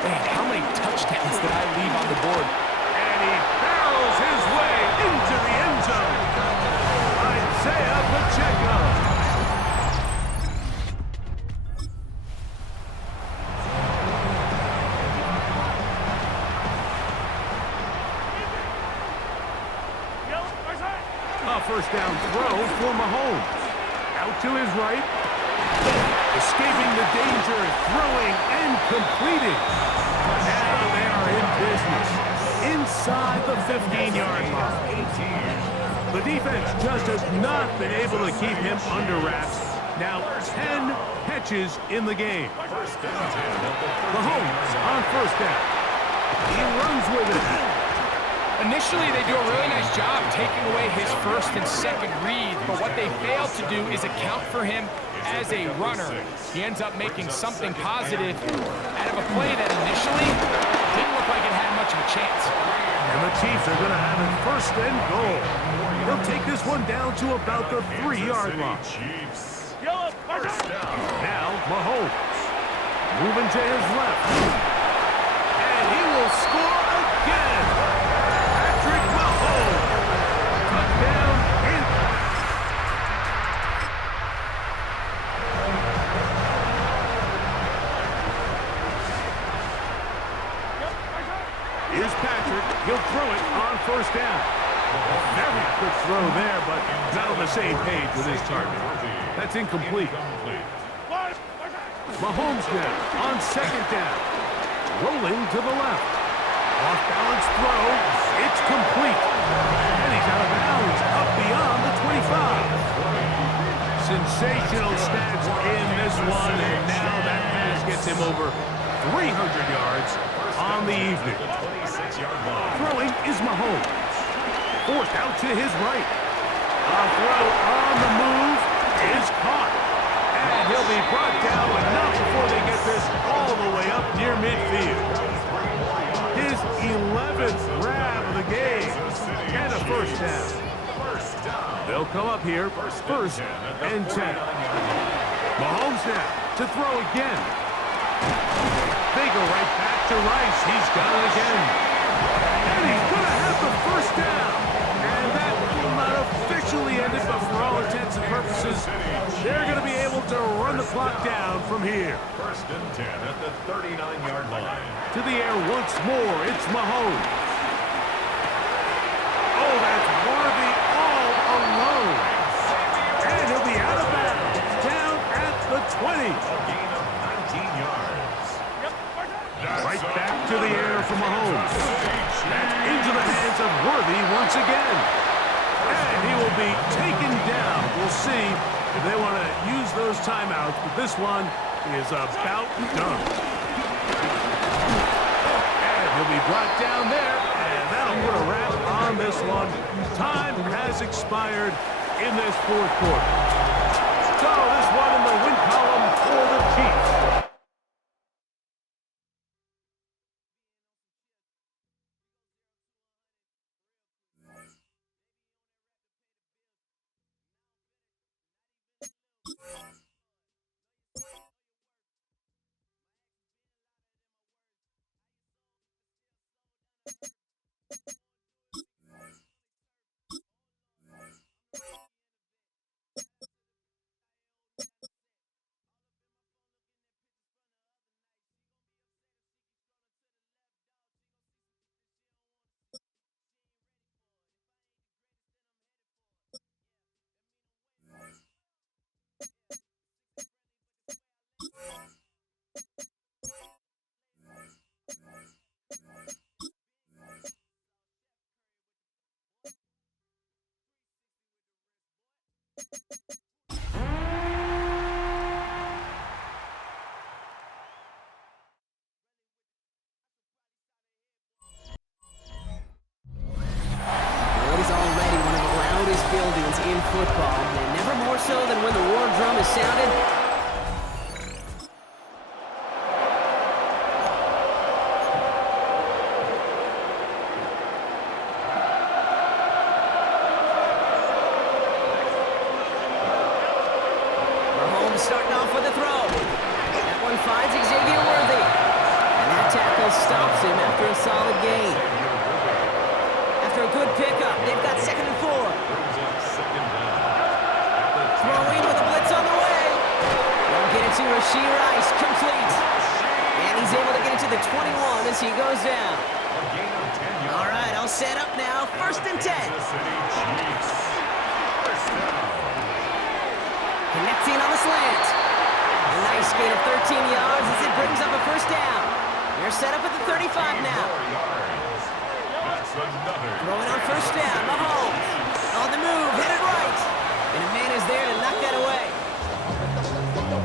man, how many touchdowns did I leave on the board? And he barrels his way into the end zone. Isaiah Pacheco. first down throw for Mahomes. Out to his right. Escaping the danger, throwing and completing. Now they are in business. Inside the 15-yard line. The defense just has not been able to keep him under wraps. Now 10 catches in the game. Mahomes on first down. He runs with it. Initially, they do a really nice job taking away his first and second read, but what they failed to do is account for him as a runner. He ends up making something positive out of a play that initially didn't look like it had much of a chance. And the Chiefs are going to have it first and goal. They'll take this one down to about the 3-yard line. Now, Mahomes moving to his left. And he will score again. Patrick Mahomes. Touchdown in. Here's Patrick. He'll throw it on first down. Very quick throw there, but not on the same page with his target. That's incomplete. Mahomes now on second down. Rolling to the left. Off-balance throw. It's complete. And he's out of bounds up beyond the 25. Sensational stats in this one, and now that pass gets him over 300 yards on the evening. Throwing is Mahomes. Forced out to his right. A throw on the move is caught. And he'll be brought down, but not before they get this all the way up near midfield. His 11th grab of the game. And a first down. They'll come up here, first and 10. Mahomes now to throw again. They go right back to Rice. He's got it again. And he's going to have the first down. And that will not officially end it, but for all intents and purposes, they're going to be able to run the clock down from here. First and 10 at the 39-yard line. To the air once more, it's Mahomes. Oh, that's Worthy all alone. And he'll be out of bounds, down at the 20. A gain of 19 yards. Right back to the air for Mahomes. That's into the hands of Worthy once again. And he will be taken down. We'll see if they want to use those timeouts, but this one is about done. And he'll be brought down there, and that'll put a wrap on this one. Time has expired in this fourth quarter. So this one in the win column for the Chiefs. buildings in football, and never more so than when the war drum is sounded. Mahomes starting off with a throw. That one finds Xavier Worthy, and that tackle stops him after a solid gain. After a good pickup, they've got 2nd and 4. Throw in with a blitz on the way. They'll get it to Rashee Rice, complete. And he's able to get it to the 21 as he goes down. All right, all set up now. 1st and 10. Connecting on the slant. A nice gain of 13 yards as it brings up a first down. They're set up at the 35 now. Throwing on first down, Mahomes. On the move, hit it right. And a man is there to knock that away.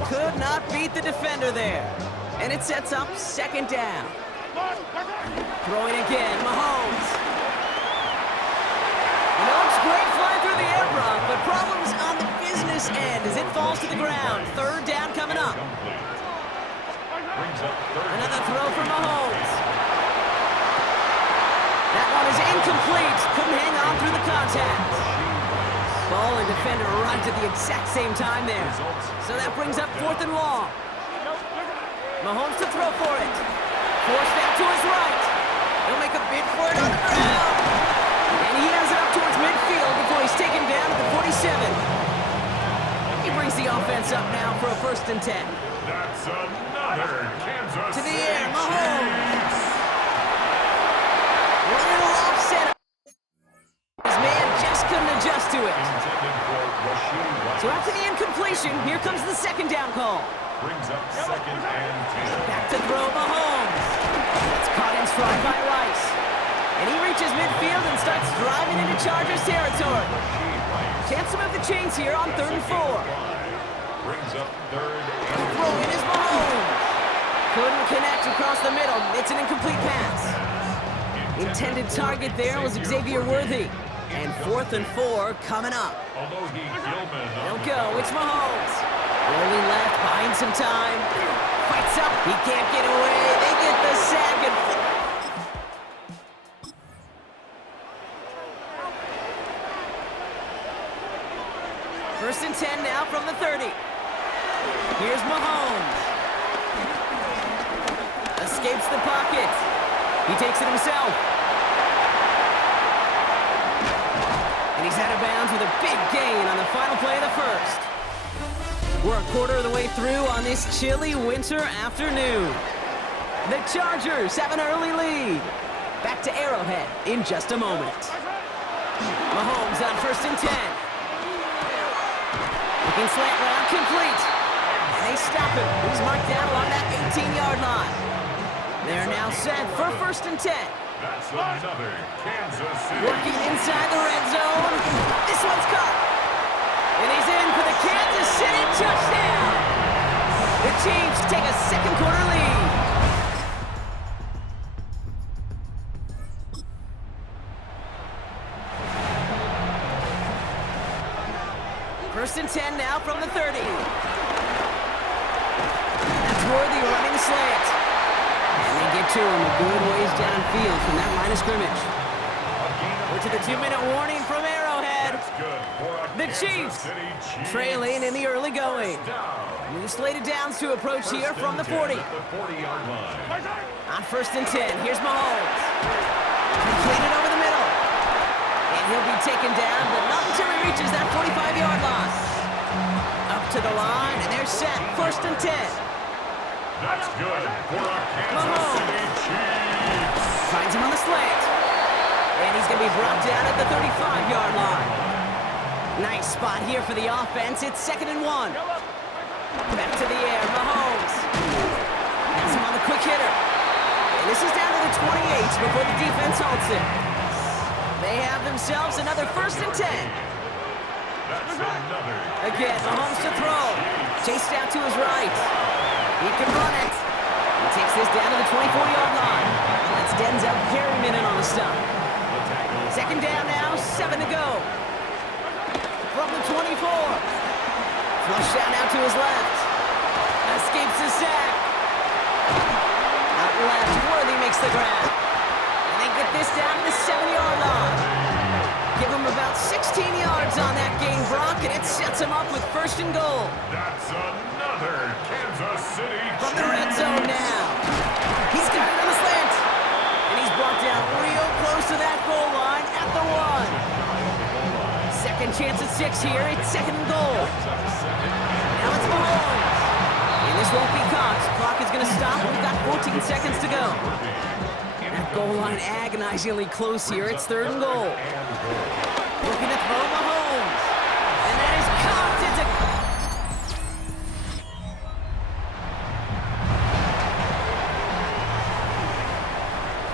Could not beat the defender there. And it sets up second down. Throwing again, Mahomes. You know, it's great flying through the air, Brock, but problems on the business end as it falls to the ground. Third down coming up. Another throw from Mahomes. That one is incomplete. Couldn't hang on through the contact. Ball and defender arrived at the exact same time there. So that brings up fourth and long. Mahomes to throw for it. Forced out to his right. He'll make a bid for it on the ground. And he has it up towards midfield before he's taken down at the 47. He brings the offense up now for a 1st and 10. That's another Kansas To the City air, Mahomes. Chiefs. A little offset. His man just couldn't adjust to it. So after the incompletion, here comes the second down call. Brings up 2nd and 10. Back to throw, Mahomes. It's caught in stride by Rice. And he reaches midfield and starts driving into Chargers territory. Chance to move the chains here on 3rd and 4. Brings up 3rd and Throwing is Mahomes. Couldn't connect across the middle. It's an incomplete pass. Intended target there was Xavier Worthy. And 4th and 4 coming up. He'll go. It's Mahomes. Rolling left, buying some time. Fights up. He can't get away. They get the sack and... 1st and 10 now from the 30. Here's Mahomes. Escapes the pocket. He takes it himself. And he's out of bounds with a big gain on the final play of the 1st. We're a quarter of the way through on this chilly winter afternoon. The Chargers have an early lead. Back to Arrowhead in just a moment. Mahomes on 1st and 10. Looking slant route, complete. And they stop him. He's marked down along that 18-yard line. They're now set for 1st and 10. That's another Kansas City. Working inside the red zone. This one's caught. And he's in for the Kansas City touchdown. The Chiefs take a second quarter lead. First and 10 now from the 30. That's Worthy running the slant. And they get to him a good ways downfield from that line of scrimmage. We're to the 2-minute warning from Arrowhead. The Chiefs trailing in the early going. New slated downs to approach here from the 40. On 1st and 10, here's Mahomes. Completed over the middle. And he'll be taken down, but not until he reaches that 45-yard line. Up to the line, and they're set. 1st and 10. That's good for our Kansas City Chiefs. Finds him on the slant. And he's going to be brought down at the 35-yard line. Nice spot here for the offense. It's 2nd and 1. Back to the air, Mahomes. Has him on the quick hitter. And this is down to the 28 before the defense halts it. They have themselves another 1st and 10. Again, Mahomes to throw. Chased out to his right. He can run it. He takes this down to the 24-yard line. That's Denzel Perryman in on the stop. 2nd down now, 7 to go. From the 24. Flushed out now to his left. Escapes the sack. Out left, Worthy makes the grab. And they get this down to the 7-yard line. Give him about 16 yards on that gain, Brock, and it sets him up with 1st and goal. That's another Kansas City From the red zone now. He's got it on the slant. And he's brought down real close to that goal line at the 1. Second chance at 6 here. It's 2nd and goal. Now it's Mahomes. And this won't be caught. Clock is going to stop. We've got 14 seconds to go. That goal line agonizingly close here. It's 3rd and goal. Looking to throw Mahomes.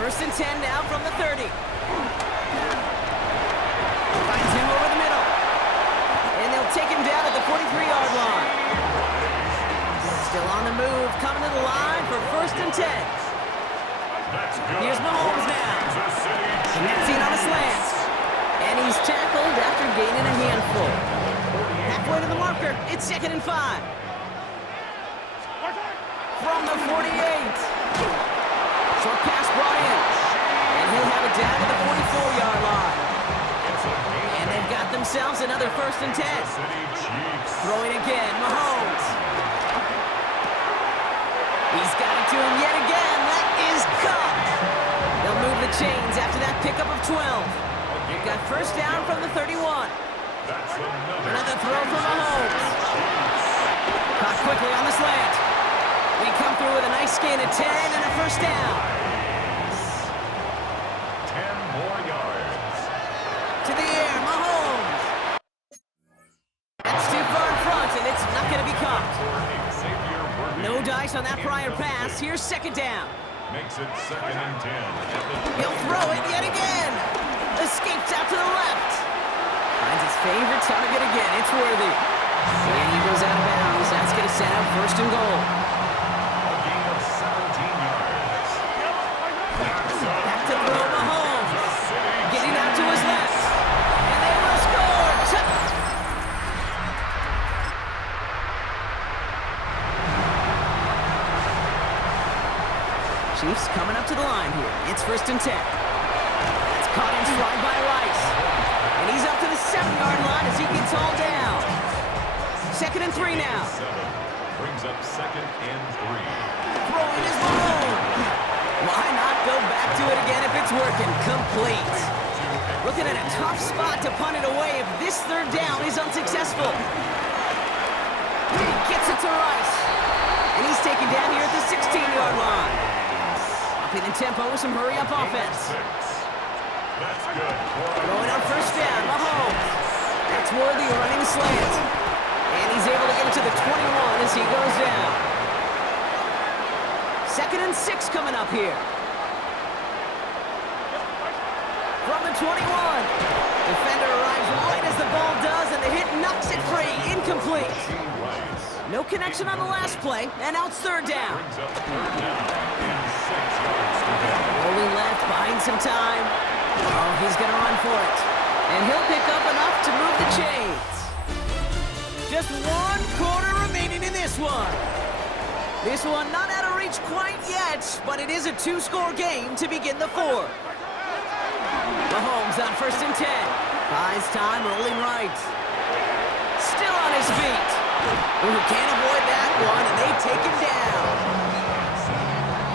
First and 10 now from the 30. Finds him over the middle. And they'll take him down at the 43-yard line. Still on the move, coming to the line for first and 10. Here's Mahomes now. Connecting on a slant. And he's tackled after gaining a handful. Halfway to the marker, it's 2nd and 5. From the 48. Short pass brought in. And he'll have it down to the 44-yard line. And they've got themselves another first and 10. Throwing again, Mahomes. He's got it to him yet again. That is caught. They'll move the chains after that pickup of 12. They've got first down from the 31. Another throw from Mahomes. Caught quickly on the slant. We come through with a nice gain of 10 and a first down. 10 more yards. To the air, Mahomes. That's too far in front, and it's not going to be caught. No dice on that prior pass. Here's 2nd down. Makes it 2nd and 10. He'll throw it yet again. Escapes out to the left. Finds his favorite target again. It's Worthy. And he goes out of bounds. That's going to set up first and goal. A gain of 17 yards. Back to throw Mahomes. Getting out to his left. And they will score. Chiefs coming up to the line here. It's first and 10. That's caught in stride by Rice. And he's up to the 7-yard line as he gets all down. 2nd and 3 now. Brings up 2nd and 3. Throwing is Mahomes. Why not go back to it again if it's working? Complete. Looking at a tough spot to punt it away if this 3rd down is unsuccessful. He gets it to Rice. And he's taken down here at the 16-yard line. Upping the tempo with some hurry-up offense. That's good. Throwing on first down, Mahomes. That's Worthy running the slant. And he's able to get it to the 21 as he goes down. 2nd and 6 coming up here. From the 21. Defender arrives right as the ball does, and the hit knocks it free. Incomplete. No connection on the last play, and now it's 3rd down. Brings up 3rd down and 6 yards to go. Rolling left, buying some time. Oh, he's going to run for it. And he'll pick up enough to move the chains. Just 1 quarter remaining in this one. This one not out of reach quite yet, but it is a 2-score game to begin the 4th. Mahomes on first and 10. Buys time, rolling right. Still on his feet. Ooh, can't avoid that one, and they take him down.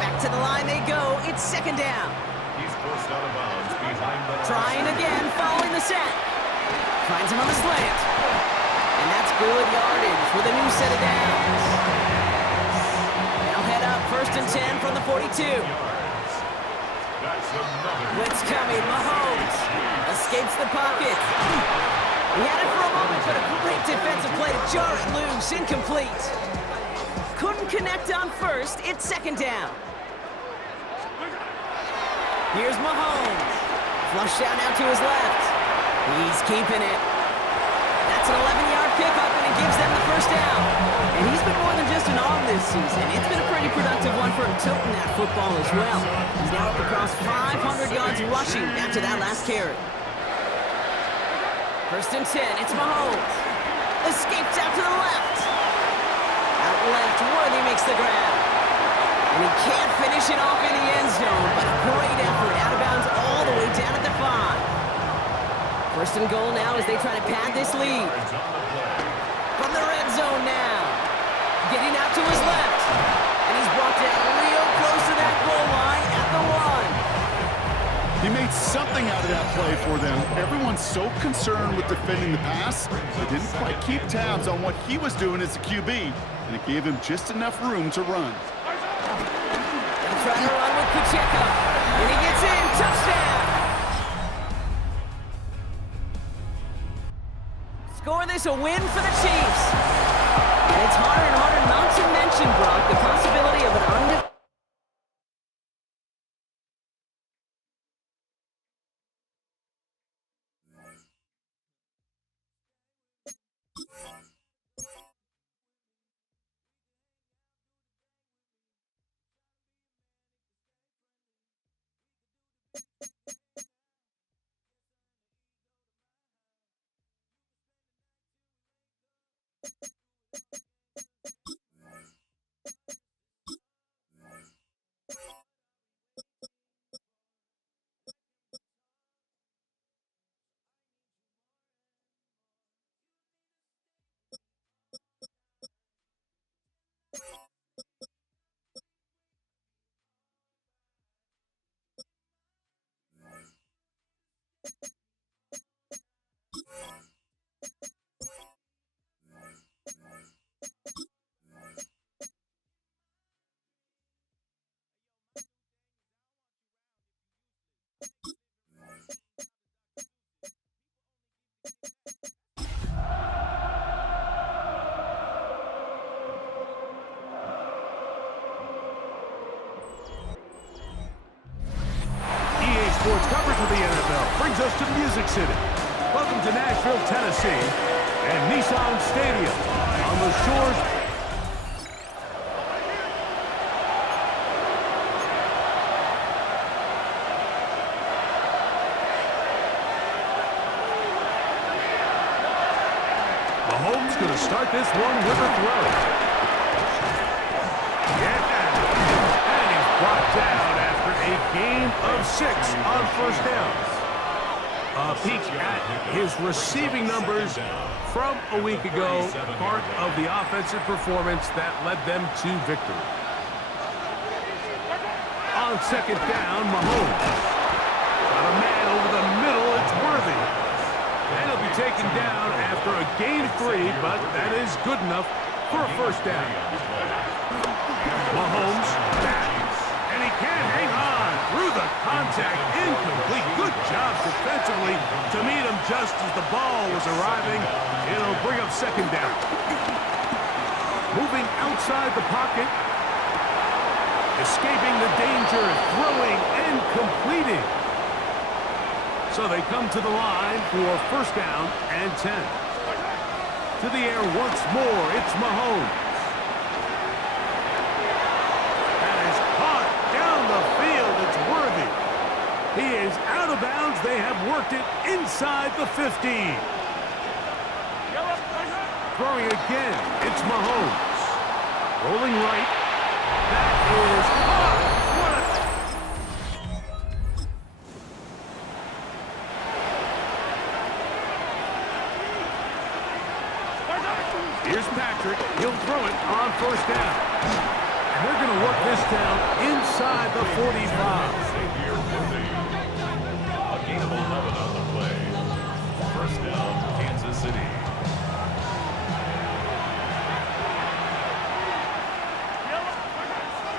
Back to the line they go. It's 2nd down. He's forced out of bounds behind the Trying again, following the sack. Finds him on the slant. And that's good yardage with a new set of downs. Now head up, first and 10 from the 42. Blitz coming, Mahomes escapes the pocket. He had it for a moment, but a great defensive play to jar it loose, incomplete. Couldn't connect on first, it's 2nd down. Here's Mahomes. Flush out now to his left. He's keeping it. That's an 11-yard pickup, and it gives them the first down. And he's been more than just an arm this season. It's been a pretty productive one for him toting that football as well. He's now up across 500 yards rushing after that last carry. First and 10, it's Mahomes. Escapes out to the left. Out left, Worthy makes the grab. And he can't finish it off in the end zone, but a great effort out of bounds all the way down at the 5. First and goal now as they try to pad this lead. From the red zone now. Getting out to his left. And he's brought down real close to that goal line at the 1. He made something out of that play for them. Everyone's so concerned with defending the pass, they didn't quite keep tabs on what he was doing as a QB, and it gave him just enough room to run. They'll try to run with Pacheco, and he gets in, touchdown! Score this a win for the Chiefs. And it's harder and harder not to mention, Brock, the possibility of an undefeated Sports coverage of the NFL brings us to Music City. Welcome to Nashville, Tennessee, and Nissan Stadium on the shores. Mahomes going to start this one with a throw. Yeah, and he's brought down after a gain of 6 on first down. A peek at his receiving numbers from a week ago, part of the offensive performance that led them to victory. On second down, Mahomes got a man over the middle. It's Worthy. And he'll be taken down after a gain of 3, but that is good enough for a first down. Mahomes back, and he can't hang on through the contact. Incomplete. Good job defensively to meet him just as the ball was arriving. It'll bring up second down. Moving outside the pocket, escaping the danger, throwing and completing. So they come to the line for first down and 10. To the air once more, it's Mahomes. That is caught down the field. It's Worthy. He is out of bounds. They have worked it inside the 15. Throwing again, it's Mahomes. Rolling right. That is caught. What a... Here's Patrick. He'll throw it on first down. And they're going to work this down inside the 45. A gain of 11 on the play. First down, Kansas City.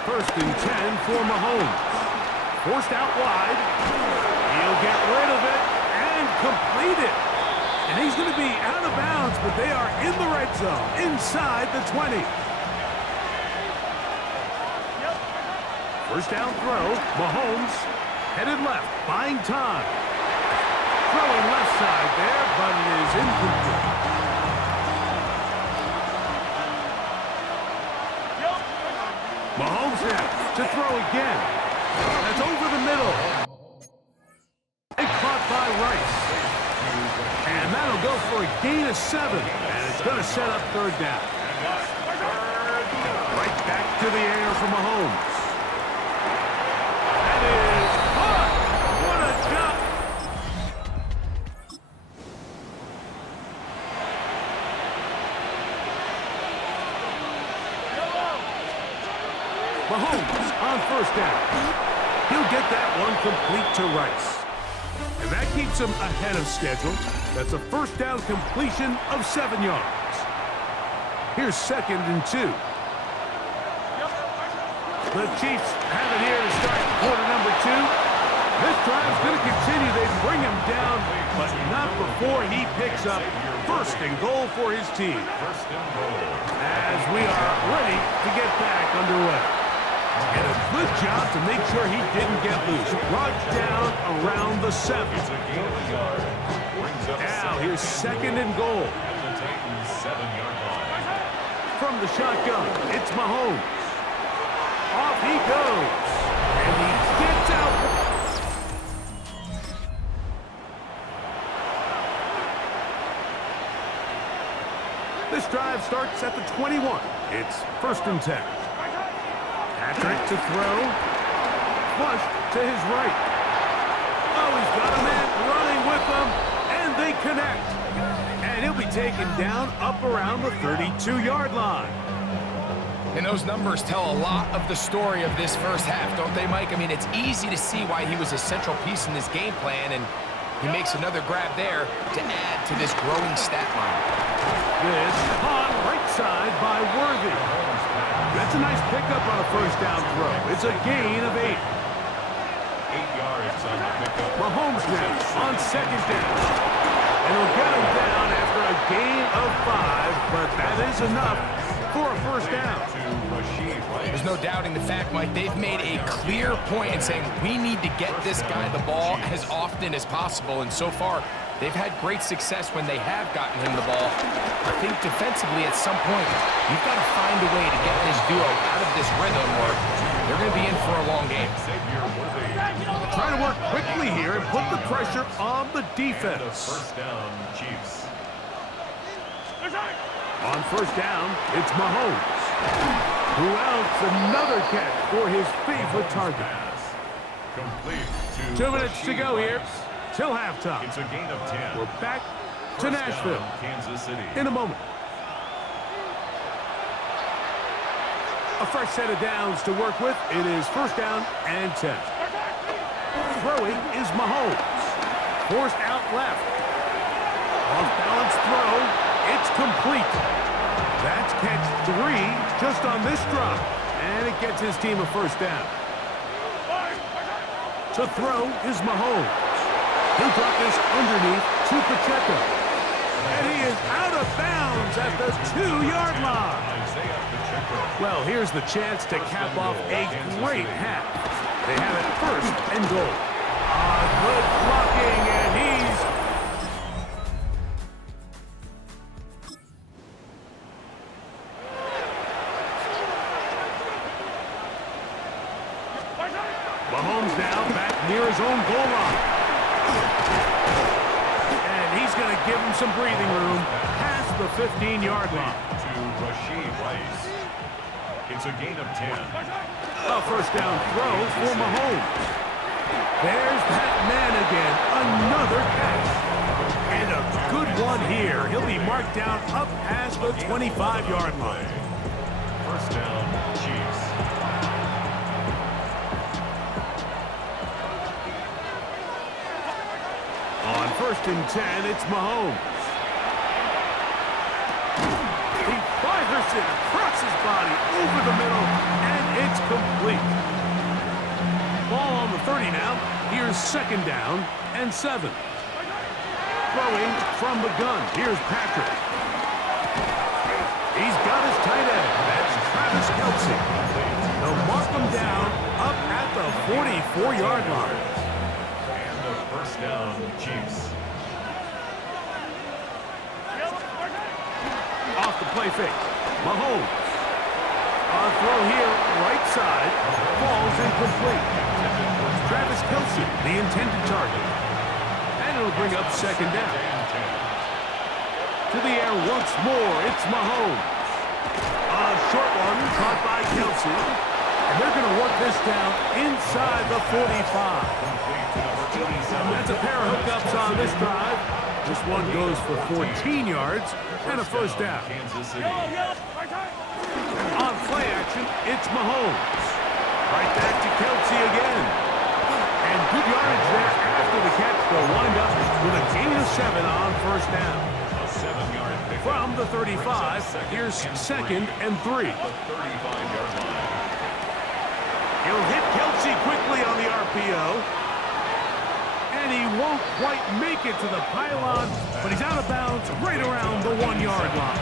First and 10 for Mahomes. Forced out wide. He'll get rid of it and complete it. And he's going to be out of bounds, but they are in the red zone, inside the 20. First down throw, Mahomes headed left, buying time. Throwing left side there, but it is incomplete. Mahomes now to throw again. That's over the middle. And caught by Rice. And that'll go for a gain of 7. And it's going to set up third down. Right back to the air for Mahomes. That is caught. What a jump. Mahomes on first down. He'll get that one complete to Rice. And that keeps him ahead of schedule. That's a first down completion of 7 yards. Here's second and 2. The Chiefs have it here to start quarter number 2. This drive's going to continue. They bring him down, but not before he picks up first and goal for his team. As we are ready to get back underway. And a good job to make sure he didn't get loose. Brought down around the 7. Now here's second and goal. From the shotgun, it's Mahomes. Off he goes. And he gets out. drive starts at the 21. It's 1st and 10. Patrick to throw. Flush to his right. Oh, he's got a man running with him, and they connect. And he'll be taken down up around the 32-yard line. And those numbers tell a lot of the story of this first half, don't they, Mike? I mean, it's easy to see why he was a central piece in this game plan, and he makes another grab there to add to this growing stat line. This on right side by Worthy. That's a nice pickup on a 1st down throw. It's a gain of 8. 8 yards on the pickup. Mahomes now on 2nd down. And he'll get him down after a gain of 5, but that is enough for a 1st down. There's no doubting the fact, Mike, they've made a clear point in saying we need to get this guy the ball as often as possible, and so far they've had great success when they have gotten him the ball. I think defensively at some point you've got to find a way to get this duo out of this rhythm or they're going to be in for a long game. Trying to work quickly here and put the pressure on the defense. 1st down, Chiefs. On 1st down, it's Mahomes, who outs another catch for his favorite target. Complete. 2 minutes to go here till halftime. It's a gain of 10. We're back to Nashville Kansas City. in a moment. A fresh set of downs to work with. It is 1st down and 10. Throwing is Mahomes. Forced out left. Off-balance throw. It's complete. That's catch 3 just on this drive. And it gets his team a 1st down. To throw is Mahomes. He'll drop this underneath to Pacheco. And he is out of bounds at the 2-yard line. Well, here's the chance to cap off a great half. They have it 1st and goal. Good blocking, and he's... Mahomes now back near his own goal line. And he's going to give him some breathing room past the 15-yard line. To Rashid Rice. It's a gain of 10. A 1st down throw for Mahomes. There's that man again. Another catch. And a good one here. He'll be marked down up past the 25-yard line. 1st down, Chiefs. On 1st and 10, it's Mahomes. He fires it across his body over the middle, and it's complete. Ball on the 30 now. Here's 2nd down and 7. Throwing from the gun. Here's Patrick. He's got his tight end. That's Travis Kelce. They'll mark him down up at the 44-yard line. And a 1st down, Chiefs. Off the play fake. Mahomes. A throw here, right side. Falls incomplete. Travis Kelce, the intended target. And it'll bring up 2nd down. To the air once more, it's Mahomes. A short one caught by Kelce. And they're going to work this down inside the 45. That's a pair of hookups on this drive. This one goes for 14 yards and a 1st down. On play action, it's Mahomes. Right back to Kelce again. And good yardage there after the catch. They'll wind up with a gain of 7 on 1st down. A 7-yard pick. From the 35, here's 2nd and 3. 35-yard line. He'll hit Kelce quickly on the RPO. And he won't quite make it to the pylon, but he's out of bounds right around the 1-yard line.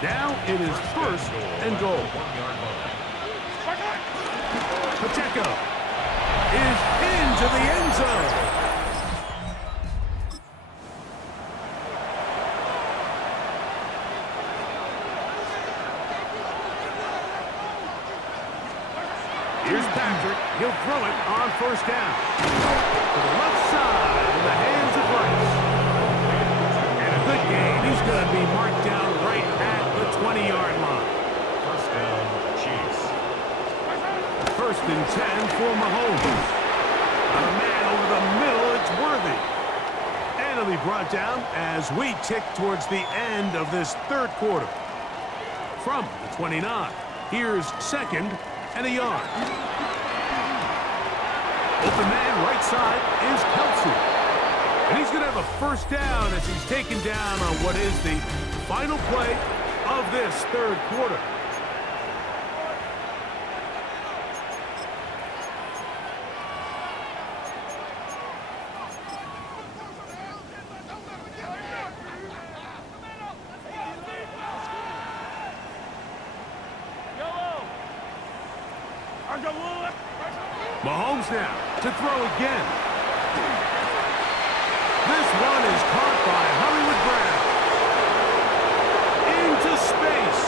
Now it is 1st and goal. Pacheco is into the end zone. Here's Patrick. He'll throw it on 1st down. To the left side in the hands of Rice. And a good gain. He's going to be marked down right at the 20-yard line. First down, Chiefs. First and 10 for Mahomes. Got a man over the middle. It's Worthy. And it'll be brought down as we tick towards the end of this third quarter. From the 29, here's second and a yard. Open man right side is Kelsey. And he's going to have a first down as he's taken down on what is the final play of this third quarter. Mahomes now to throw again. This one is caught by Hollywood Brown. Into space.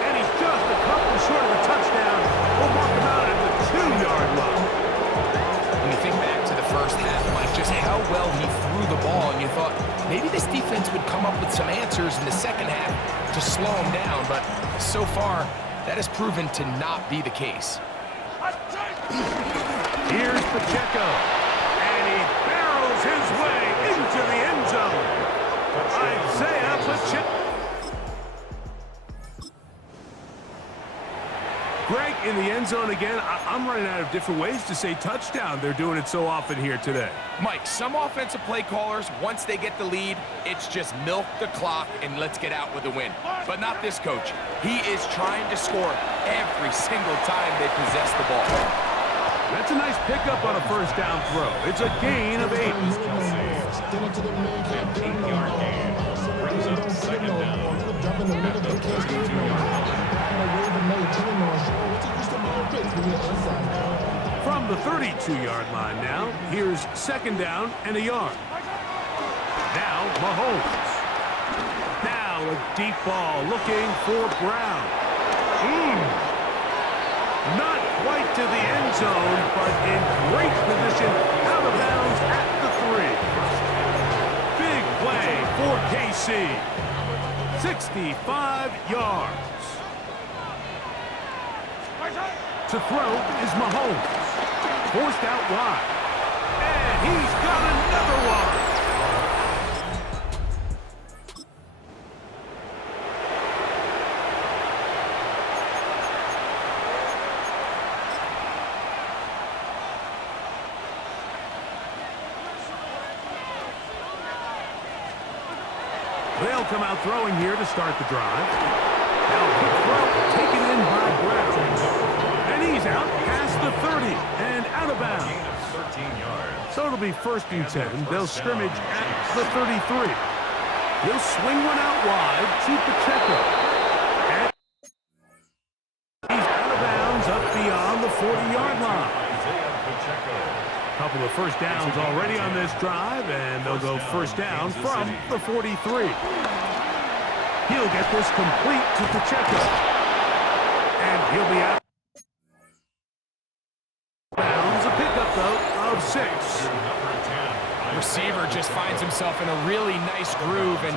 And he's just a couple short of a touchdown. We'll mark him out at the 2-yard line. When you think back to the first half, Mike, just how well he threw the ball, and you thought maybe this defense would come up with some answers in the second half to slow him down, but so far, that has proven to not be the case. Here's Pacheco, and he barrels his way into the end zone. Isaiah Pacheco. Greg in the end zone again. I'm running out of different ways to say touchdown. They're doing it so often here today. Mike, some offensive play callers, once they get the lead, it's just milk the clock and let's get out with a win. But not this coach. He is trying to score every single time they possess the ball. That's a nice pickup on a first down throw. It's a gain of 8. 15-yard gain. Brings up second down. At the 32-yard line. From the 32-yard line now, here's second down and a yard. Now Mahomes. Now a deep ball looking for Brown. Not quite to the end zone, but in great position, out of bounds at the 3. Big play for KC. 65 yards. To throw is Mahomes. Forced out wide. And he's got another one. They'll come out throwing here to start the drive. Now quick throw taken in by Brown. And he's out past the 30 and out of bounds. Gain of 13 yards. So it'll be first and 10. They'll scrimmage at the 33. He'll swing one out wide to Pacheco. And he's out of bounds up beyond the 40-yard line. Isaiah Pacheco. Couple of first downs already on this drive, and they'll go first down from the 43. He'll get this complete to Pacheco. And he'll be out. Bounds a pickup, though, of 6. Receiver just finds himself in a really nice groove, and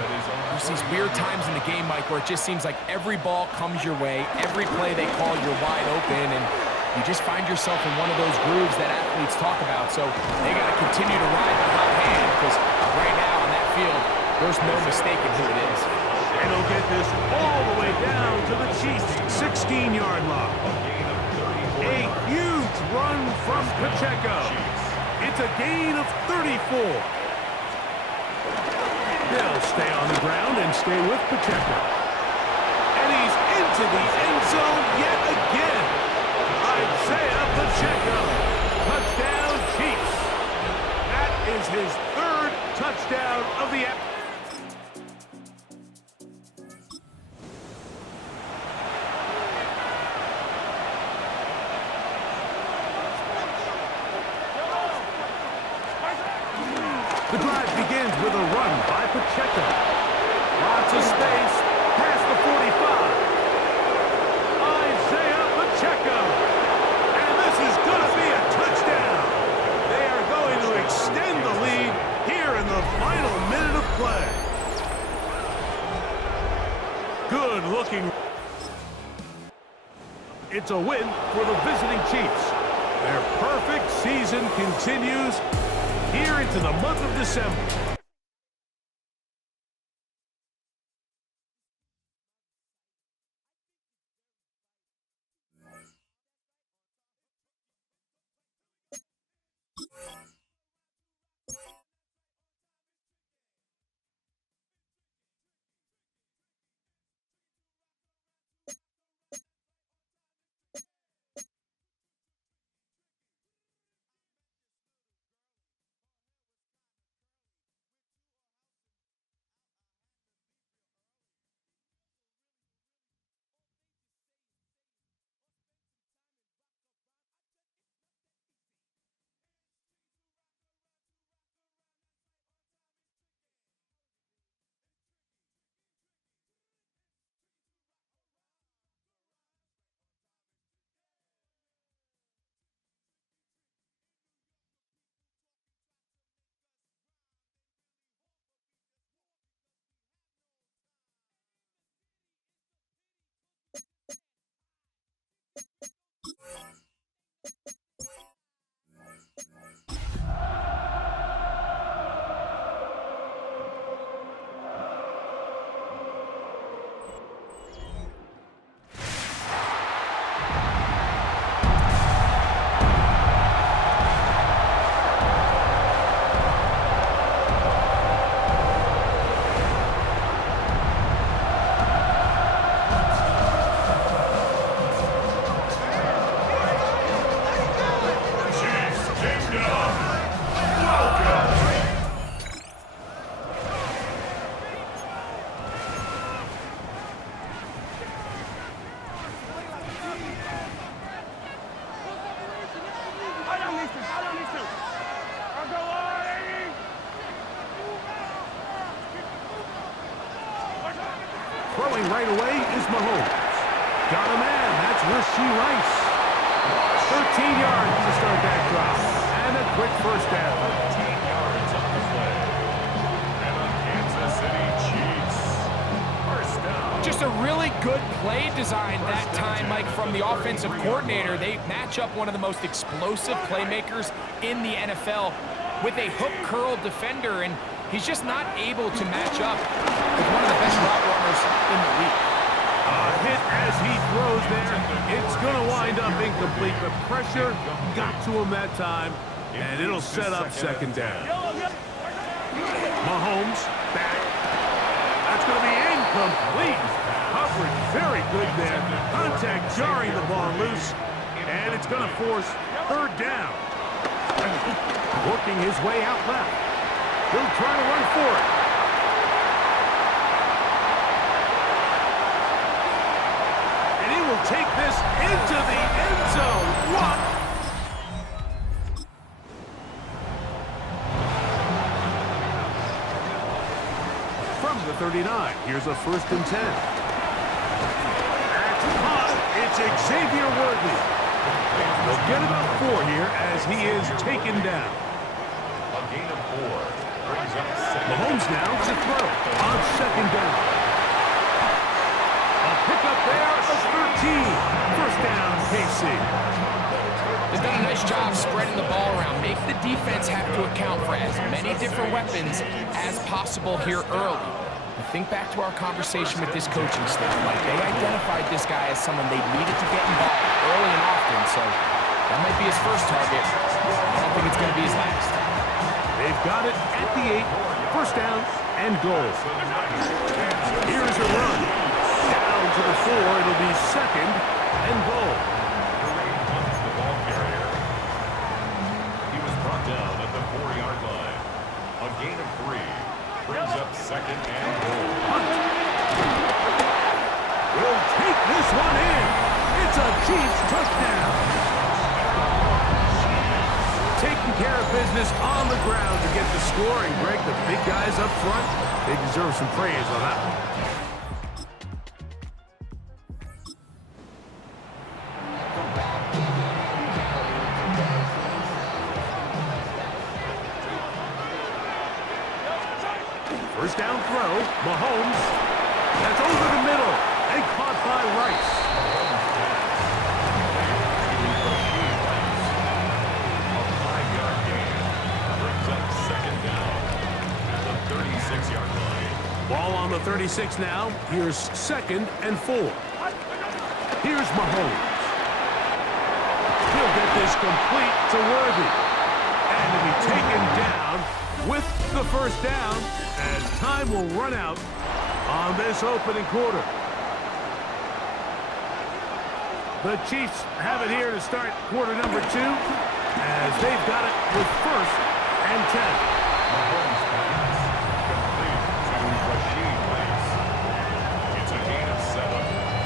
there's these weird times in the game, Mike, where it just seems like every ball comes your way, every play they call, you're wide open, and you just find yourself in one of those grooves that athletes talk about. So they got to continue to ride the hot hand, because right now on that field, there's no mistaking who it is. And he'll get this all the way down to the Chiefs' 16-yard line. A huge run from Pacheco. It's a gain of 34. They'll stay on the ground and stay with Pacheco. And he's into the end zone yet again. Isaiah Pacheco. Touchdown, Chiefs. That is his 3rd touchdown of the afternoon. The drive begins with a run by Pacheco. Lots of space past the 45. Isaiah Pacheco. And this is going to be a touchdown. They are going to extend the lead here in the final minute of play. It's a win for the visiting Chiefs. Their perfect season continues here into the month of December. Throwing right away is Mahomes. Got a man. That's Rasheed Rice. 13 yards to start that drive. And a quick first down. 13 yards on the play. And the Kansas City Chiefs. First down. Just a really good play design that time, Mike, from the offensive coordinator. They match up one of the most explosive playmakers in the NFL with a hook curl defender, and he's just not able to match up with one of the best route runners in the league. Hit as he throws there. It's going to wind up incomplete. The pressure got to him that time, and it'll set up second down. Mahomes back. That's going to be incomplete. Coverage very good there. Contact jarring the ball loose, and it's going to force third down. Working his way out left. He'll try to run for it. And he will take this into the end zone. What? From the 39, here's a 1st and 10. That's caught. It's Xavier Worthy. They'll get about 4 here as he is taken down. A gain of 4. Brings up Mahomes now to throw on second down. A pickup there at the 13. First down, KC. They've done a nice job spreading the ball around. Make the defense have to account for as many different weapons as possible here early. But think back to our conversation with this coaching staff. Like, they identified this guy as someone they needed to get involved early and often, so that might be his first target. I don't think it's going to be his last. They've got it at the 8. First down and goal. Here's a run. Down to the 4. It'll be second and goal. the ball carrier. He was brought down at the 4-yard line. A gain of 3. Brings up second and goal. Will take this one in. It's a Chiefs touchdown. Taking care of business on the ground to get the score. And Greg, the big guys up front, they deserve some praise on that one. First down throw, Mahomes. That's over the middle and caught by Rice. the 36 now. Here's 2nd and 4. Here's Mahomes. He'll get this complete to Worthy. And he'll be taken down with the first down, and time will run out on this opening quarter. The Chiefs have it here to start quarter number 2, as they've got it with 1st and 10. Mahomes pass complete to Rashid Rice. It's a gain of 7.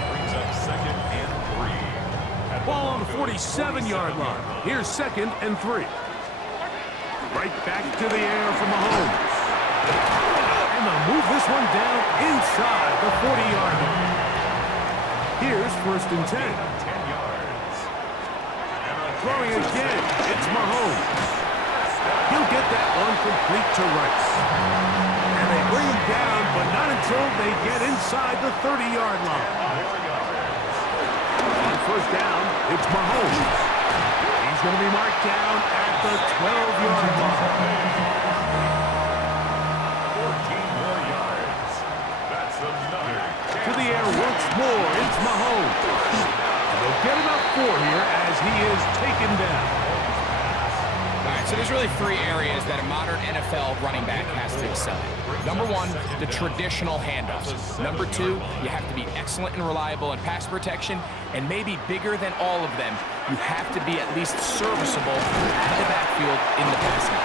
Brings up 2nd and 3. Ball on the 47-yard line. Here's 2nd and 3. Right back to the air from Mahomes. And they'll move this one down inside the 40-yard line. Here's 1st and 10. 10 yards. Throwing again, it's Mahomes. He'll get that one complete to Rice. And they bring him down, but not until they get inside the 30-yard line. On 1st down, it's Mahomes. He's going to be marked down at the 12-yard line. 14 more yards. That's another. To the air once more, it's Mahomes. And they'll get him up 4 here as he is taken down. All right, so there's really 3 areas that a modern NFL running back has to excel in. Number 1, the traditional handoffs. Number 2, you have to be excellent and reliable in pass protection, and maybe bigger than all of them, you have to be at least serviceable out of the backfield in the passing.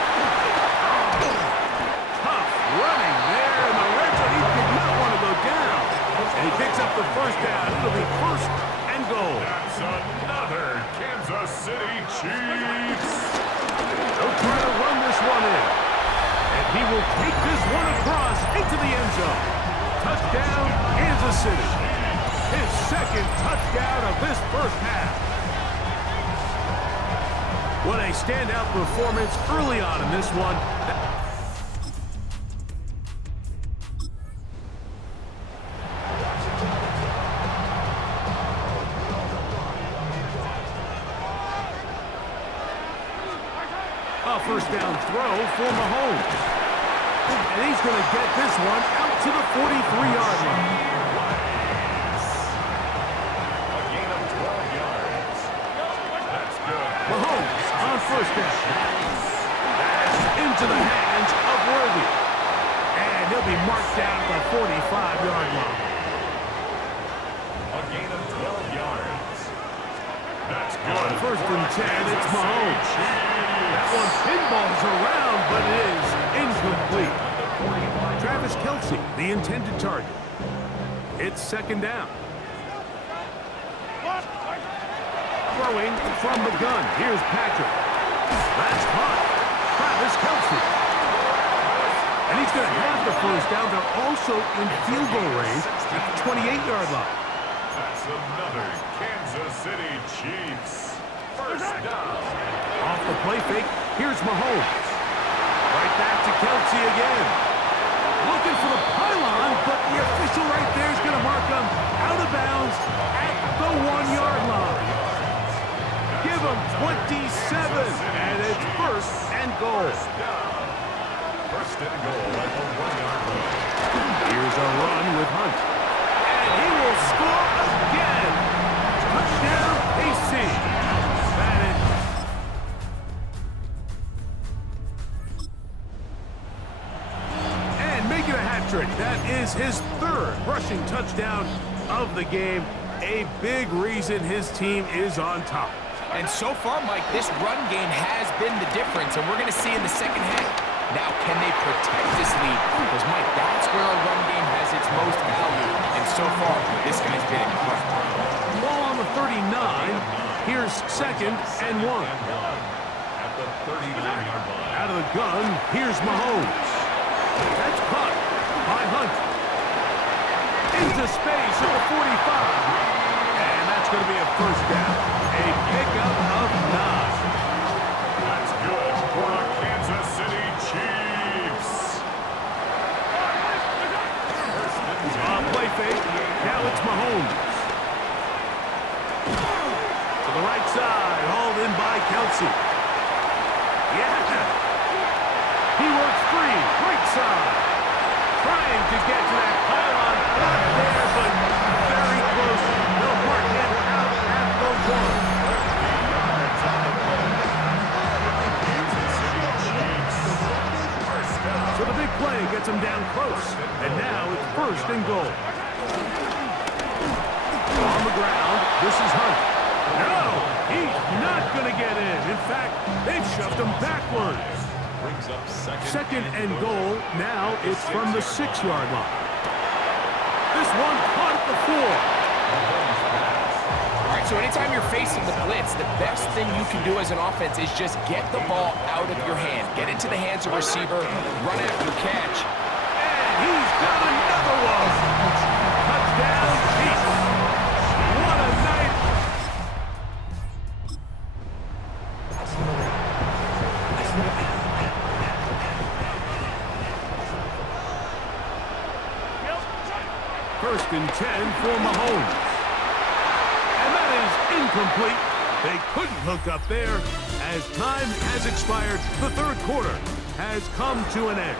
Tough running there in the red zone. He did not want to go down. And he picks up the first down. It'll be 1st and goal. That's another Kansas City Chiefs. They'll try to run this one in. And he will take this one across into the end zone. Touchdown, Kansas City. His 2nd touchdown of this first half. What a standout performance early on in this one. A 1st down throw for Mahomes. And he's going to get this one out to the 43-yard line. A gain of 12 yards. That's good. Mahomes on 1st down. That's into the hands of Worthy. And he'll be marked down at the 45-yard line. A gain of 12 yards. That's good. On 1st and 10, it's Mahomes. That one pinballs around, but it is incomplete. Travis Kelce, the intended target. It's 2nd down. Throwing from the gun. Here's Patrick. That's hot. Travis Kelce. And he's going to have the 1st down. They're also in field goal range at the 28-yard line. That's another Kansas City Chiefs. 1st down. Off the play fake, here's Mahomes. Right back to Kelce again. Looking for the pylon, but the official right there is going to mark him out of bounds at the 1-yard line. Give him 27, and it's 1st and goal. 1st and goal at the 1-yard line. Here's a run with Hunt. And he will score again. Touchdown, KC. Making a hat trick. That is his 3rd rushing touchdown of the game. A big reason his team is on top. And so far, Mike, this run game has been the difference, and we're going to see in the 2nd half. Now, can they protect this lead? Because, Mike, that's where a run game has its most value. And so far, this guy's been incredible. Ball on the 39. Here's 2nd and 1. At the 39-yard line. Out of the gun, here's Mahomes. That's caught by Hunt. Into space at the 45. And that's going to be a 1st down. A pickup of 9. That's good for the Kansas City Chiefs. Play fake. Now it's Mahomes. To the right side. Hauled in by Kelce. Yeah. He works free. Right side. Trying to get to that gets him down close. And now it's first and goal. On the ground, this is Hunt. No, he's not going to get in. In fact, they've shoved him backwards. Brings up Second and goal. Now it's from the 6-yard line. This one caught at the 4. All right, so anytime you're facing the blitz, the best thing you can do as an offense is just get the ball out of your hand. Get into the hands of receiver, run after catch. And he's got another one. Touchdown, Chiefs. What a night. First and 10 for Mahomes. And that is incomplete. They couldn't hook up there. As time has expired, the third quarter has come to an end.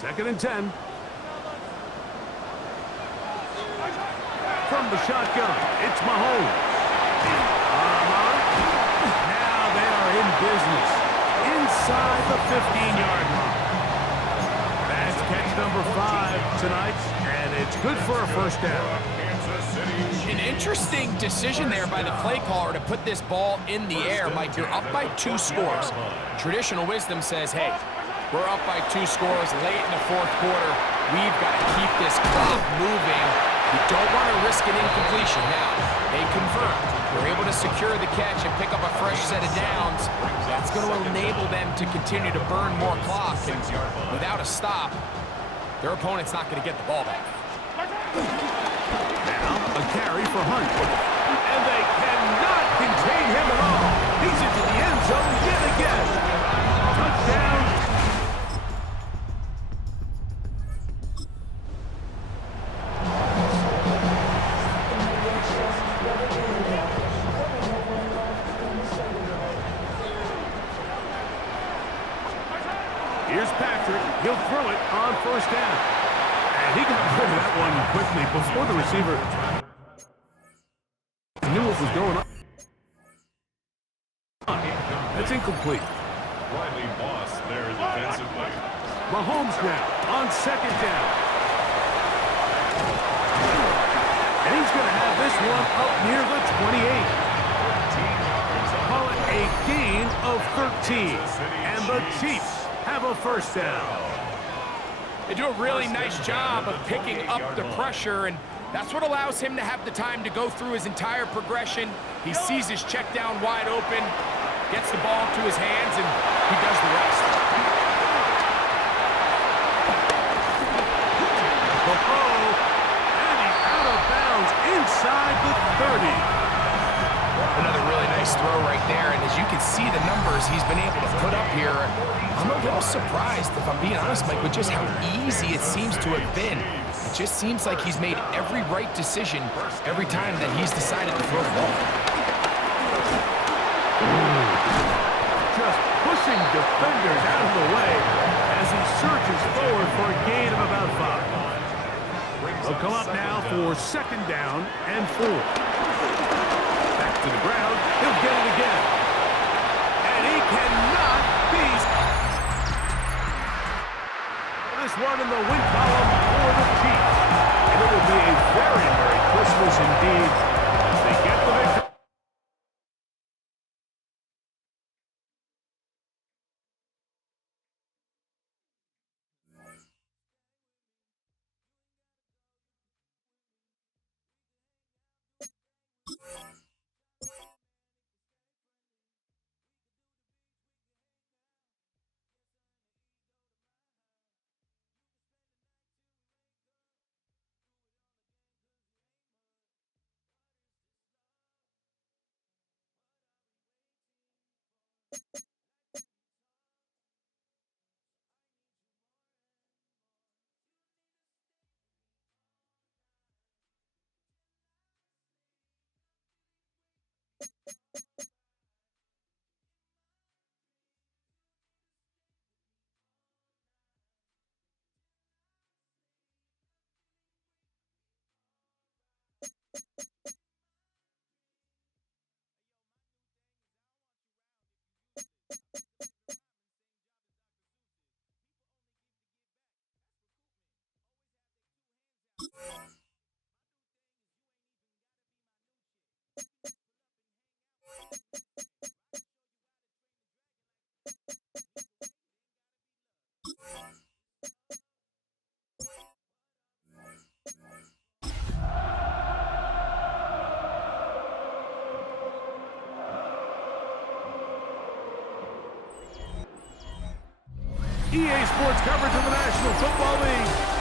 Second and 10. From the shotgun, it's Mahomes. Now they are in business. Inside the 15-yard line. That's catch number 5 tonight, and it's good for a first down. An interesting decision there by the play caller to put this ball in the air. Mike, you're up by 2 scores. Traditional wisdom says, hey, we're up by 2 scores late in the fourth quarter. We've got to keep this clock moving. You don't want to risk an incompletion. Now, they convert. They're able to secure the catch and pick up a fresh set of downs. That's going to enable them to continue to burn more clock. And without a stop, their opponent's not going to get the ball back. Now, a carry for Hunt. And they cannot contain him at all. He's into the end zone yet again. Touchdown. Here's Patrick. He'll throw it on first down. And he got rid of that one quickly before the receiver knew what was going on. That's incomplete. Riley Moss there defensively. Mahomes now on second down. And he's going to have this one up near the 28. Call it a gain of 13. And the Chiefs have a first down. They do a really nice job of picking up the pressure, and that's what allows him to have the time to go through his entire progression. He sees his check down wide open, gets the ball to his hands, and he does the rest. And he's out of bounds inside the 30. Another really nice throw right there, and as you can see the numbers he's been able to put up here, I'm a little surprised, if I'm being honest, Mike, with just how easy it seems to have been. It just seems like he's made every right decision every time that he's decided to throw the ball. Just pushing defenders out of the way as he surges forward for a gain of about 5. They'll come up now for second down and 4. Back to the ground. He'll get it again. And he cannot be. This one in the win column for the Chiefs. And it will be a very Merry Christmas indeed as they get the victory. EA Sports coverage of the National Football League.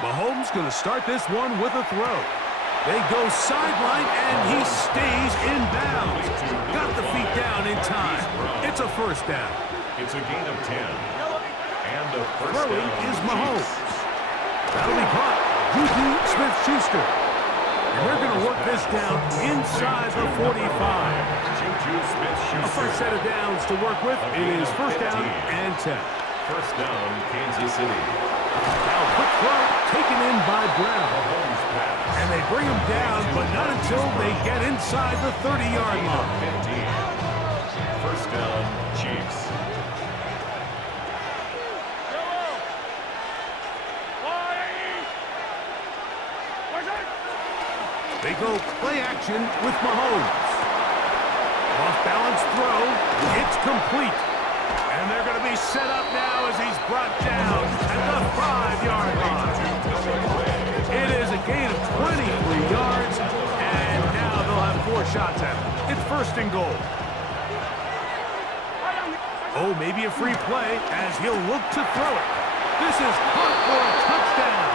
Mahomes going to start this one with a throw. They go sideline, and he stays in bounds. Got the feet down in time. It's a first down. It's a gain of 10. And the first Throwing down, is Chiefs. Mahomes. That'll be caught. Juju Smith-Schuster. And they're going to work this down inside the 45. Juju A Smith-Schuster. first set of downs to work with. It is first down and 10. First down, Kansas City. Now quick throw taken in by Brown. Mahomes pass. And they bring him down, but not until they get inside the 30-yard line. 15. First down, Chiefs. They go play action with Mahomes. Off-balance throw. It's complete. And they're going to be set up now as he's brought down at the 5-yard line. It is a gain of 23 yards, and now they'll have 4 shots at it. It's first and goal. Oh, maybe a free play as he'll look to throw it. This is caught for a touchdown.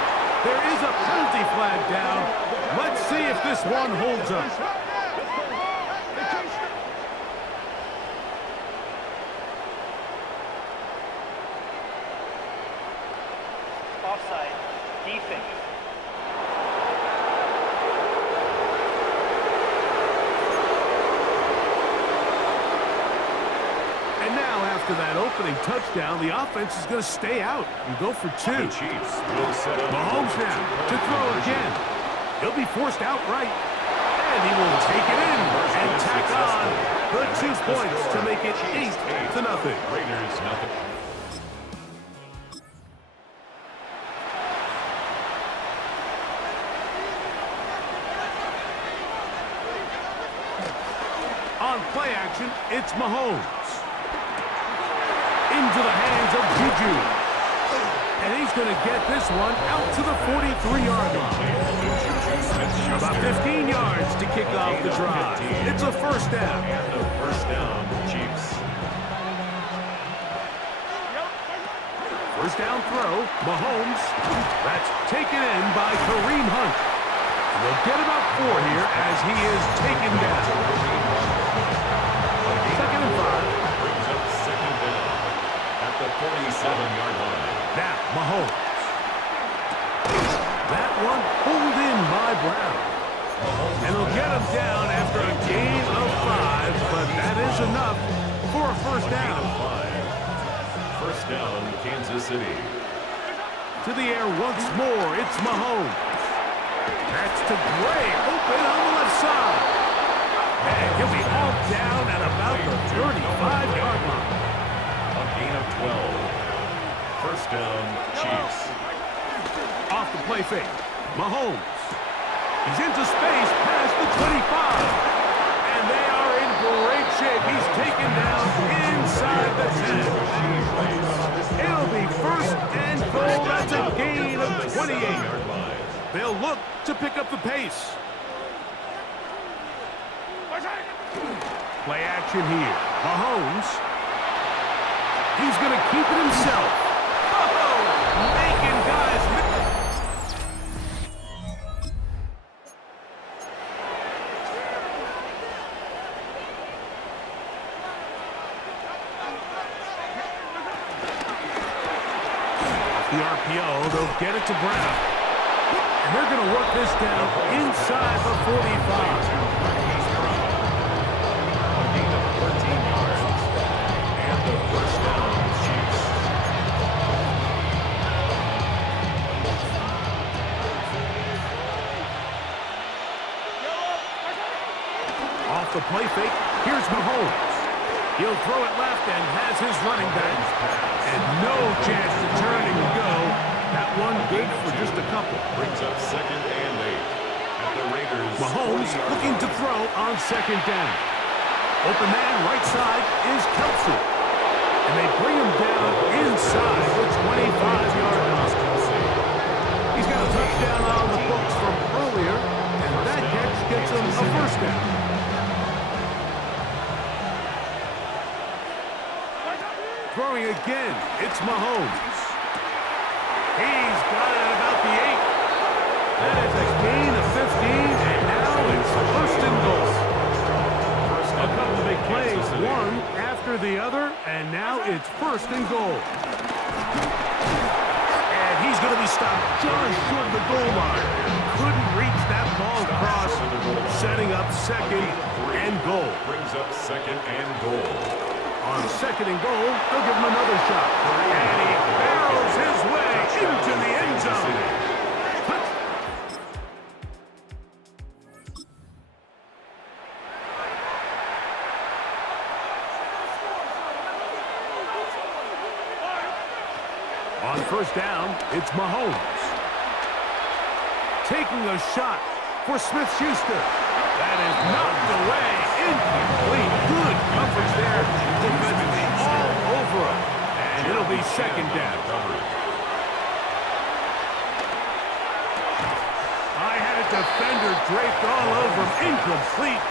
There is a penalty flag down. Let's see if this one holds up. Offside. Defense. And now, after that opening touchdown, the offense is going to stay out and go for 2. The Chiefs will set up. Mahomes now to throw again. He'll be forced outright. And he will take it in and tack on the 2 points to make it 8-0. Raiders nothing. On play action, it's Mahomes. Into the hands of Juju. And he's going to get this one out to the 43-yard line. About 15 yards to kick off the drive. It's a first down. And the first down, Chiefs. First down throw, Mahomes. That's taken in by Kareem Hunt. And they'll get about 4 here as he is taken down. Second and 5. Brings up second down at the 47-yard line. Now, Mahomes. That one pulled in by Brown. And he'll get him down after a gain of 5, but that is enough for a first down. First down, Kansas City. To the air once more, it's Mahomes. That's to Gray, open on the left side. And he'll be hauled down at about the 35-yard line. A gain of 12. First down, Chiefs. Off the play fake, Mahomes. He's into space past the 25. And they are in great shape. He's taken down inside the 10. It'll be first and goal. That's a gain of 28. They'll look to pick up the pace. Play action here. Mahomes. He's going to keep it himself. Oh, making guys miss. The RPO, they'll get it to Brown. And they're going to work this down inside the 45. Off the play fake, here's Mahomes. He'll throw it left and has his running back. And no chance to turn and go. That one good for just a couple. Brings up second and 8 at the Raiders. Mahomes looking to throw on second down. Open man right side is Kelsey. And they bring him down inside the 25-yard line. He's got a touchdown on the books from earlier, and that catch gets him a first down. Throwing again, it's Mahomes. He's got it at about the 8. That is a gain of 15, and now it's first and goal. A couple of big plays, one after the other, and now it's first and goal. And he's going to be stopped just short of the goal line. Couldn't reach that ball across, setting up second and goal. Brings up second and goal. On second and goal, they'll give him another shot. And he barrels his way into the end zone. On first down, it's Mahomes. Taking a shot for Smith-Schuster. That is knocked away. Incomplete. Good coverage there. Defensively all over him. And it'll be second down. I had a defender draped all over him. Incomplete.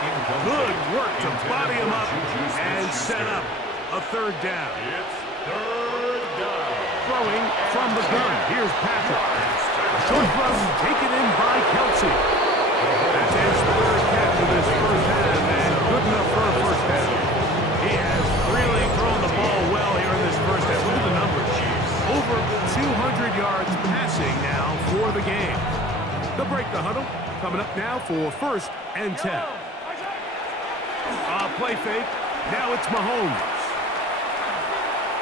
Good work to body him up and set up a third down. It's third down. Throwing from the gun. Here's Patrick. A short throw taken in by Kelsey. That's his third catch of this first half, and good enough for a first down. He has really thrown the ball well here in this first half. Look at the numbers. Over 200 yards passing now for the game. They'll break the huddle. Coming up now for first and 10. Play fake. Now it's Mahomes.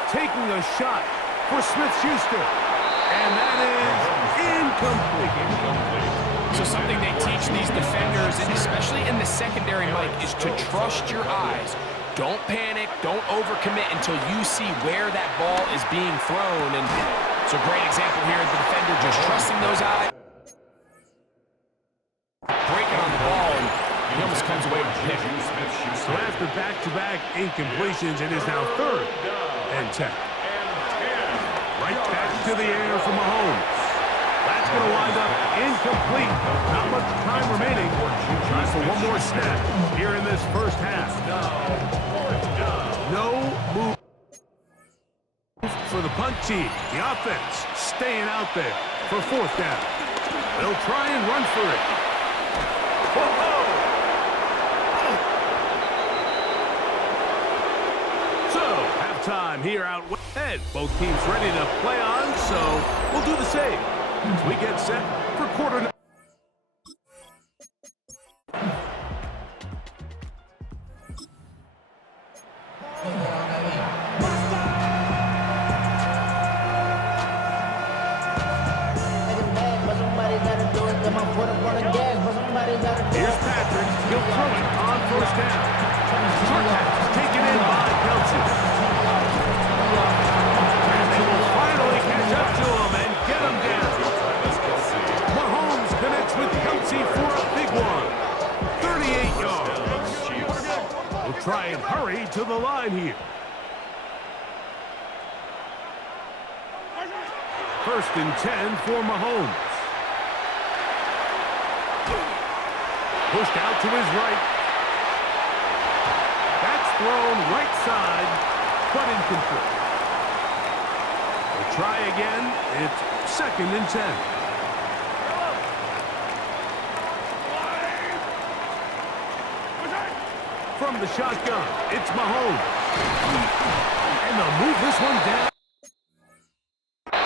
Taking a shot for Smith-Schuster. And that is incomplete. So something they teach these defenders, and especially in the secondary, Mike, is to trust your eyes. Don't panic. Don't overcommit until you see where that ball is being thrown. And it's a great example here of the defender just trusting those eyes. Breaking on the ball, and he almost comes away with a pick. So after back-to-back incompletions, it is now third and 10. Right back to the air for Mahomes. That's going to wind up incomplete. Not much time remaining. Try for one more snap here in this first half. No move for the punt team. The offense staying out there for fourth down. They'll try and run for it. Whoa! So, halftime here out ahead. Both teams ready to play on, so we'll do the same. As we get set for quarter. Here's Patrick. He'll throw it on first down. Short pass taken in by Kelsey. And they will finally catch up to him and get him down. Mahomes connects with Kelsey for a big one. 38 yards. We'll try and hurry to the line here. First and 10 for Mahomes. Pushed out to his right. That's thrown right side, but incomplete. We'll try again. It's second and 10. From the shotgun, it's Mahomes. And they'll move this one down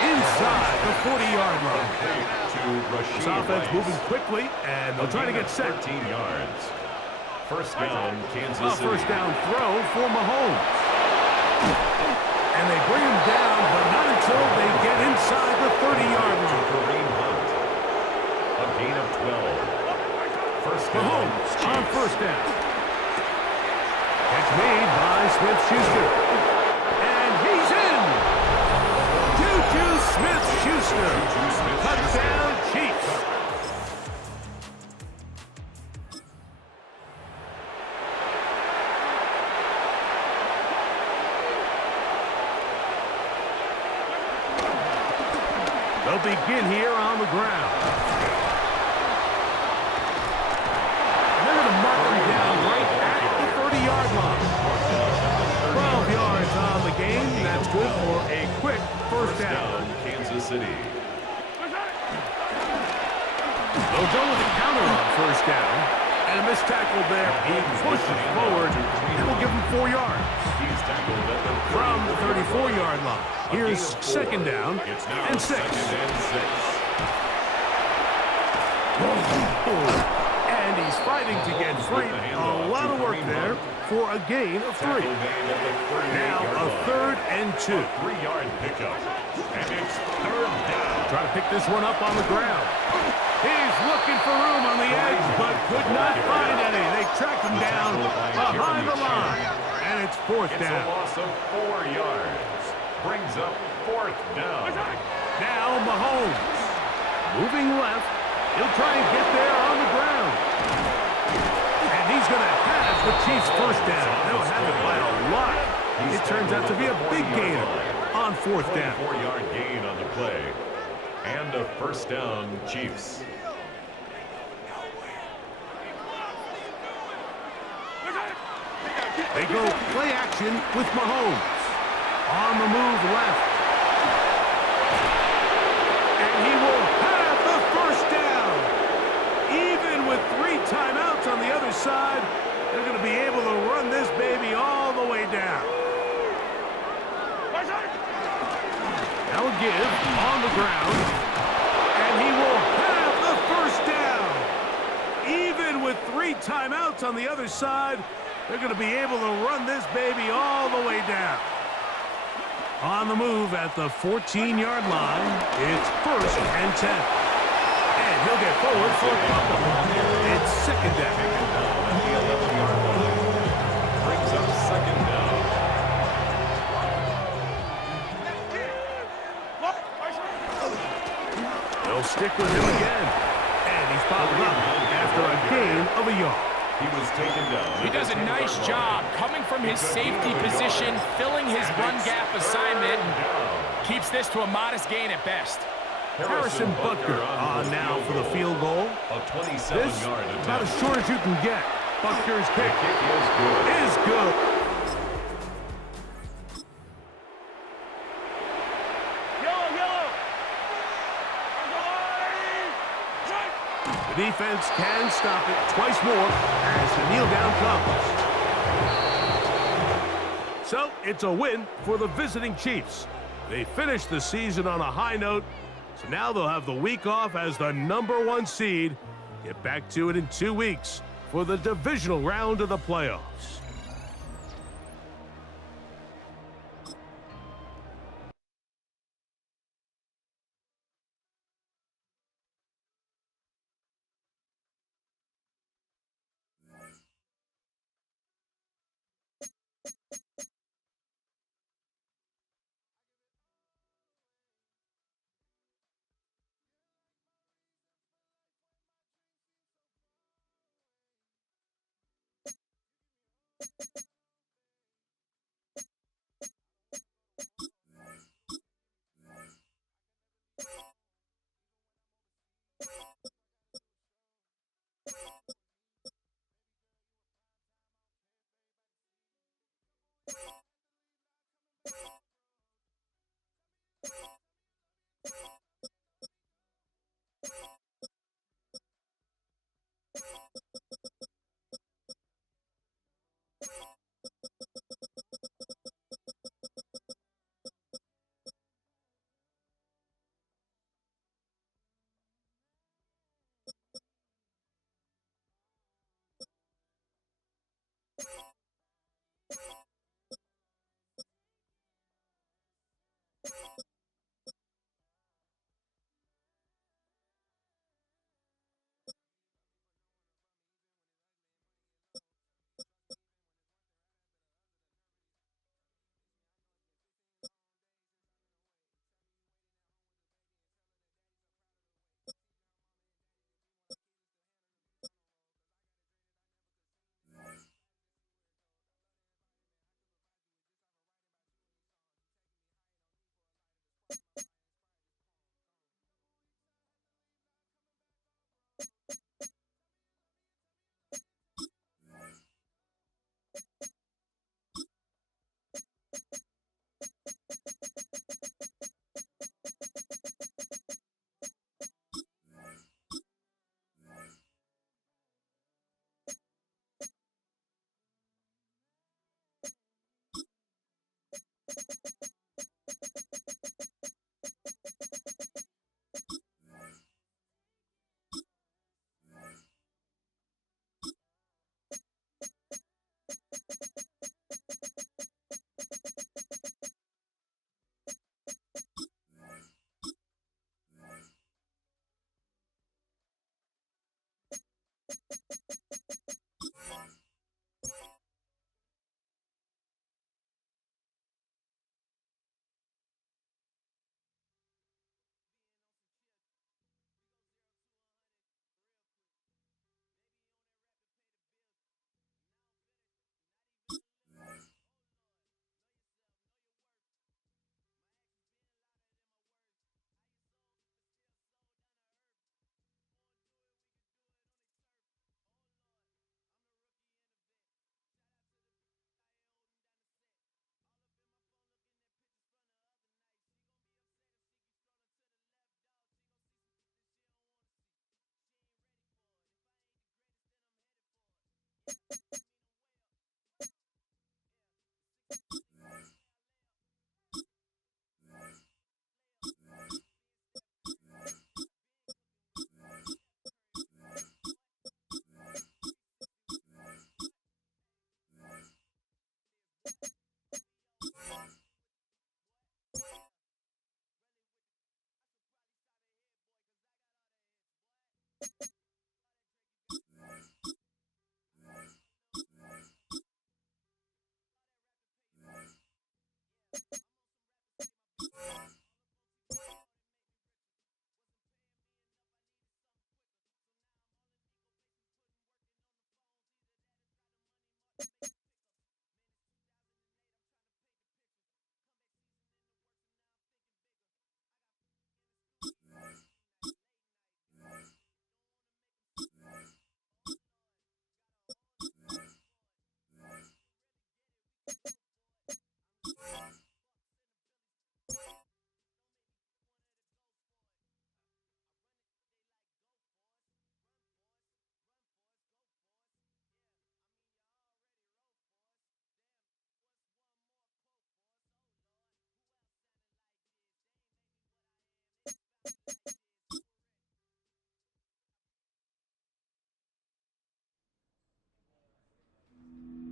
inside the 40-yard line. This offense moving quickly, and they'll try to get set. 13 yards. First down, Kansas City. First down throw for Mahomes. And they bring him down, but not until they get inside the 30-yard line. Kareem Hunt. A gain of 12. First down. Mahomes on first down. Catch made by Smith-Schuster. And he's in! Juju Smith-Schuster. Touchdown, Chiefs. They'll begin here on the ground. And they're going to mark him down right at the 30-yard line. 12 yards on the game. That's good for a quick first down. Kansas City. They'll go with the counter on first down. And a missed tackle there. He pushes forward. And will give him 4 yards. He's tackled at the From the 34-yard line. Here's second down It's now and 6. second and 6. And he's fighting to get free. A lot of work there for a gain of 3. Now a 3rd and 2. 3-yard pickup. And it's third down. Try to pick this one up on the ground. He's looking for room on the edge, but could not find any. They track him down behind the line. And it's 4th It's a down. loss of 4 yards. Brings up 4th down. Now Mahomes. Moving left. He'll try and get there on the ground. And he's going to have the Chiefs' first down. They'll have it by a lot. It turns out to be a big gainer on 4th down. 4-yard gain on the play. And a first down, Chiefs. They go play action with Mahomes. On the move left. And he will have the first down. Even with 3 timeouts on the other side, they're going to be able to run this baby all the way down. Now a give on the ground. And he will have the first down. Even with 3 timeouts on the other side, they're going to be able to run this baby all the way down. On the move at the 14-yard line, it's 1st and 10. And he'll get forward for a couple. It's 2nd down. At the 11-yard line. Brings up 2nd down. They'll stick with him again. And he's followed up after a gain of a yard. He was taken down. He does a nice job coming from his safety position, filling his run gap assignment, and keeps this to a modest gain at best. Harrison Butker on now for the field goal. A This 27-yard about as attempt. short as you can get. Butker's The kick kick is good. is good. The defense can stop it twice more as the kneel down comes. So it's a win for the visiting Chiefs. They finished the season on a high note, so now they'll have the week off as the #1 seed. Get back to it in 2 weeks for the divisional round of the playoffs.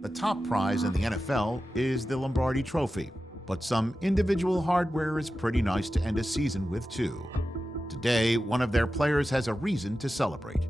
The top prize in the NFL is the Lombardi Trophy, but some individual hardware is pretty nice to end a season with too. Today, one of their players has a reason to celebrate.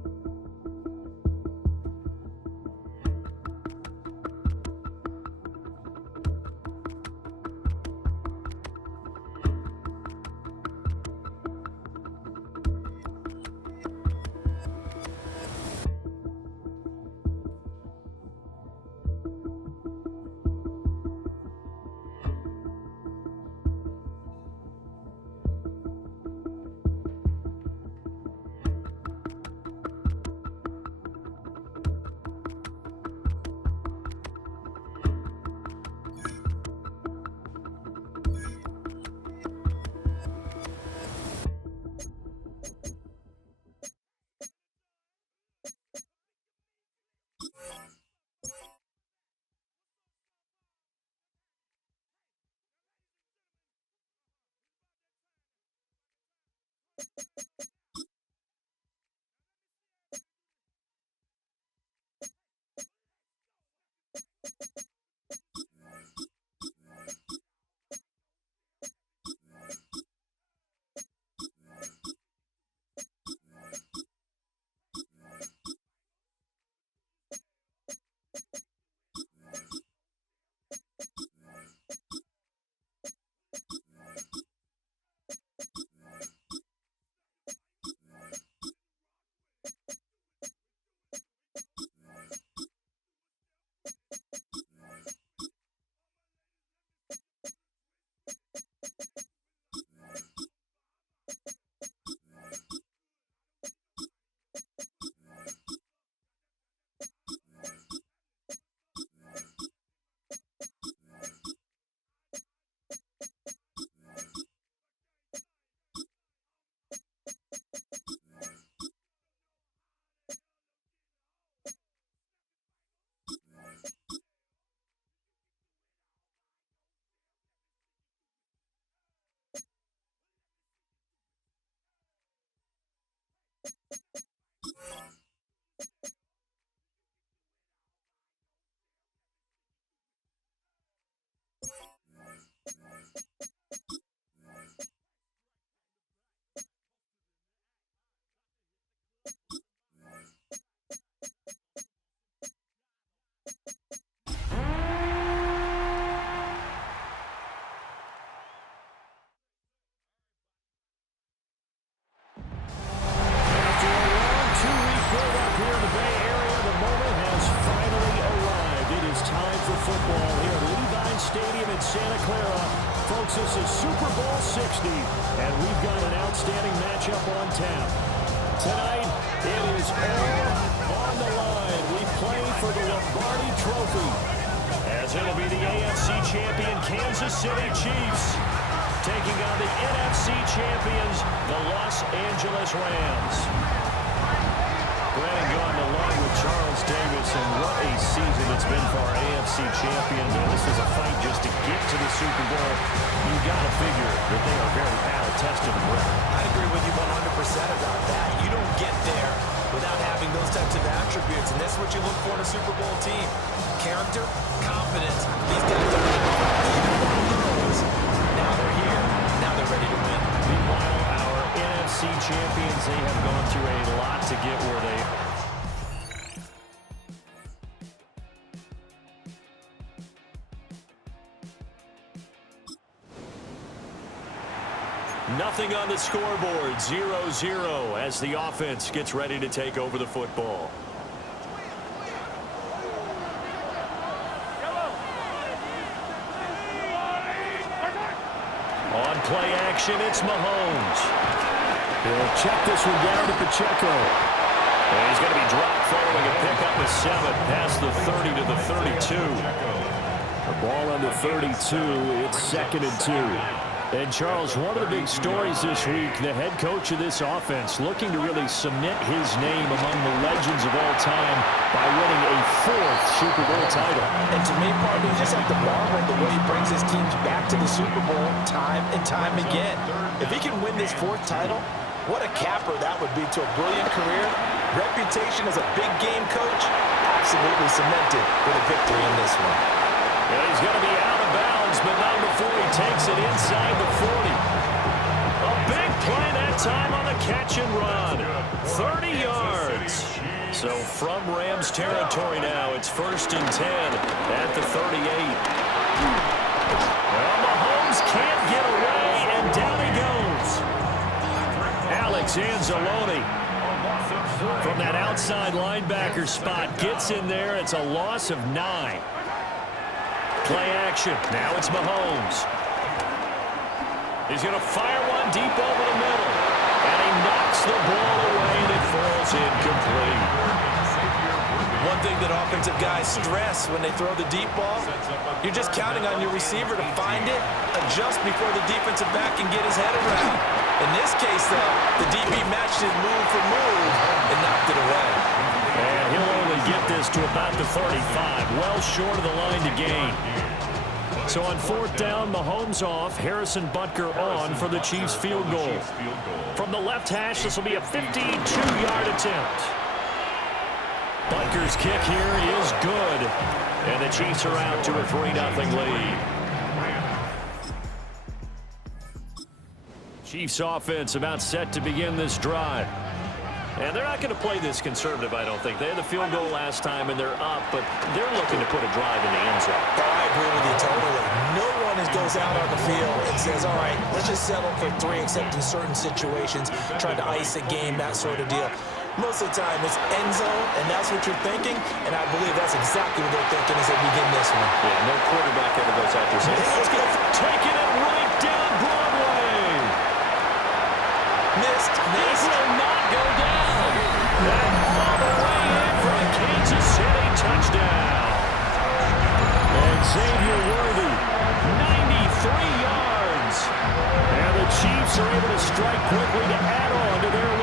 Santa Clara. Folks, this is Super Bowl 60, and we've got an outstanding matchup on tap. Tonight, it is all on the line. We play for the Lombardi Trophy, as it'll be the AFC champion Kansas City Chiefs taking on the NFC champions, the Los Angeles Rams. Brandon going along with Charles Davis, and what a season it's been for our AFC champions. And this is a fight just to get to the Super Bowl. You got to figure that they are very battle-tested and ready. I agree with you 100% about that. You don't get there without having those types of attributes, and that's what you look for in a Super Bowl team. Character, confidence. These guys are either one of those. Now they're here. Now they're ready to win. Meanwhile, our NFC champions, they have gone through a lot to get where they are. Nothing on the scoreboard, 0-0 as the offense gets ready to take over the football. On play action, it's Mahomes. He'll check this one down to Pacheco. And he's going to be dropped following a pickup of 7 past the 30 to the 32. The ball on the 32, it's 2nd and 2. And, Charles, one of the big stories this week, the head coach of this offense looking to really cement his name among the legends of all time by winning a 4th Super Bowl title. And to me, partner, you just have to marvel at the way he brings his teams back to the Super Bowl time and time again. If he can win this 4th title, what a capper that would be to a brilliant career. Reputation as a big game coach, absolutely cemented with a victory in this one. Yeah, he's going to be out of bounds, but not before he takes it inside the 40. A big play that time on the catch and run. 30 yards. So from Rams territory now, it's 1st and 10 at the 38. Well, Mahomes can't get away, and down he goes. Alex Anzalone from that outside linebacker spot gets in there. It's a loss of 9. Play action. Now it's Mahomes. He's going to fire one deep over the middle. And he knocks the ball away, and it falls incomplete. One thing that offensive guys stress when they throw the deep ball, you're just counting on your receiver to find it, adjust before the defensive back can get his head around. In this case, though, the DB matched it move for move and knocked it away. And he'll only get this to about the 35, well short of the line to gain. So on 4th down, Mahomes off, Harrison Butker on for the Chiefs field goal. From the left hash, this will be a 52-yard attempt. Butker's kick here is good, and the Chiefs are out to a 3-0 lead. Chiefs offense about set to begin this drive. And they're not going to play this conservative, I don't think. They had the field goal last time, and they're up, but they're looking to put a drive in the end zone. I agree with you totally. No one goes out on the field and says, all right, let's just settle for 3, except in certain situations, trying to ice a game, that sort of deal. Most of the time, it's end zone, and that's what you're thinking, and I believe that's exactly what they're thinking as they begin this one. Yeah, no quarterback ever goes out there saying, let's go, taking it right down Broadway. Missed. This will not go down. And all the way in for a Kansas City touchdown. And Xavier Worthy, 93 yards. And the Chiefs are able to strike quickly to add on to their lead.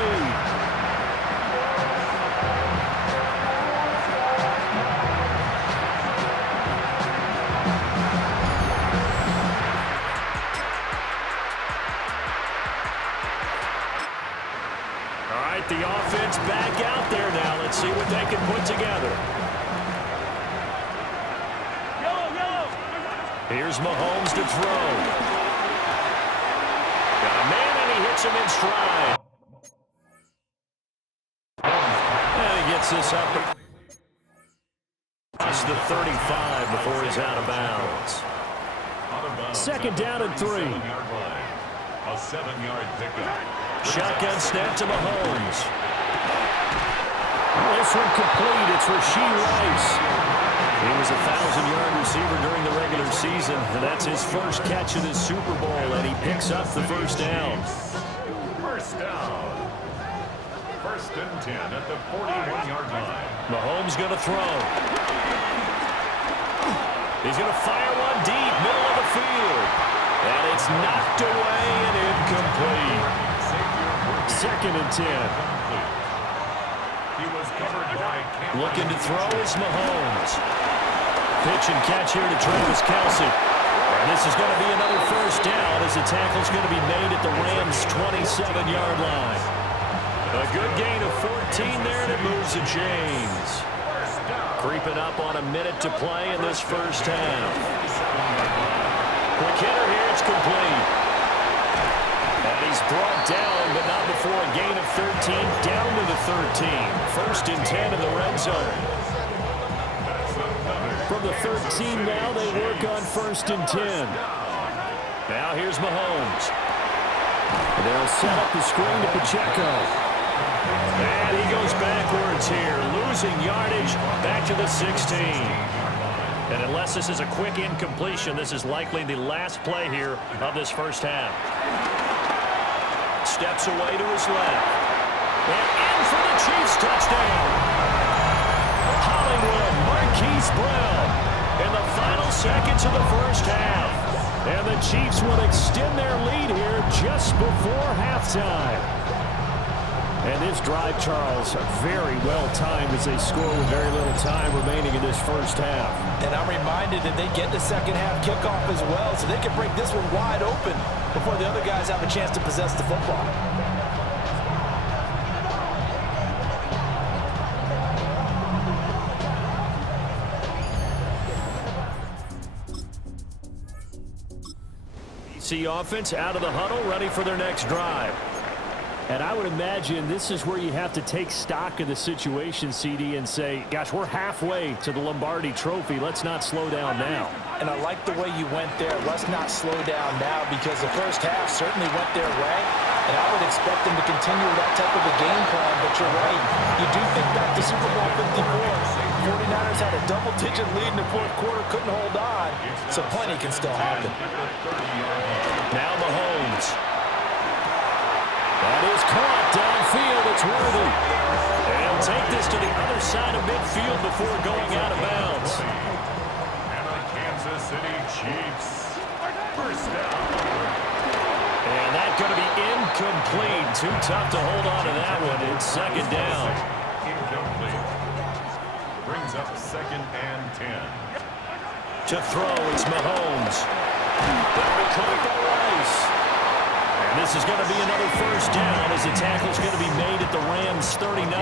The offense back out there now. Let's see what they can put together. Here's Mahomes to throw. Got a man, and he hits him in stride. And he gets this up past the 35 before he's out of bounds. 2nd down and 3. A 7-yard pickup. Shotgun snap to Mahomes. This one complete. It's Rashee Rice. He was a 1,000-yard receiver during the regular season, and that's his first catch of this Super Bowl, and he picks up the 1st down. 1st down. 1st and 10 at the 41-yard line. Mahomes going to throw. He's going to fire one deep, middle of the field. And it's knocked away and incomplete. 2nd and 10. He was covered by Cameron. Looking to throw is Mahomes. Pitch and catch here to Travis Kelce. And this is going to be another first down as the tackle's going to be made at the Rams' 27-yard line. A good gain of 14 there, and it moves the chains. Creeping up on a minute to play in this first half. Quick hitter here, it's complete. And he's brought down, but not before a gain of 13, down to the 13. First and 10 in the red zone. From the 13 now, they work on first and 10. Now here's Mahomes. They'll set up the screen to Pacheco. And he goes backwards here, losing yardage back to the 16. And unless this is a quick incompletion, this is likely the last play here of this first half. Steps away to his left. And in for the Chiefs touchdown. Hollywood, Marquise Brown in the final seconds of the first half. And the Chiefs will extend their lead here just before halftime. And this drive, Charles, very well timed as they score with very little time remaining in this first half. And I'm reminded that they get the second half kickoff as well, so they can break this one wide open before the other guys have a chance to possess the football. See offense out of the huddle, ready for their next drive. And I would imagine this is where you have to take stock of the situation, CD, and say, gosh, we're halfway to the Lombardi Trophy. Let's not slow down now. And I like the way you went there. Let's not slow down now, because the first half certainly went their way. And I would expect them to continue that type of a game plan. But you're right. You do think back to Super Bowl 54. 49ers had a double-digit lead in the fourth quarter, couldn't hold on. So plenty can still happen. Now Mahomes. That is caught downfield. It's Worthy. And he'll take this to the other side of midfield before going out of bounds. And the Kansas City Chiefs. First down. And that's going to be incomplete. Too tough to hold on to that one. It's second down. Incomplete. Brings up second and 10. To throw, it's Mahomes. That'll be caught by Rice. And this is going to be another first down as the tackle's going to be made at the Rams' 39.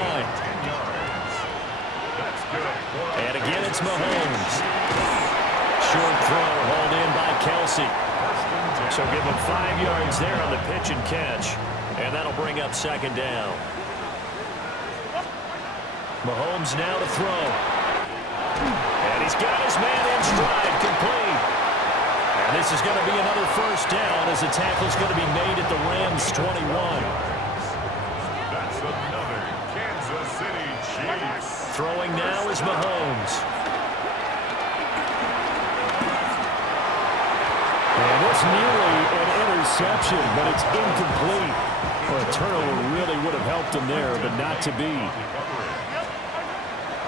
And again, it's Mahomes. Short throw hauled in by Kelce. So give him 5 yards there on the pitch and catch. And that'll bring up second down. Mahomes now to throw. And he's got his man in stride, complete. And this is going to be another first down as the tackle's going to be made at the Rams' 21. That's another Kansas City Chiefs. Throwing now is Mahomes. And it's nearly an interception, but it's incomplete. Well, a turnover really would have helped him there, but not to be.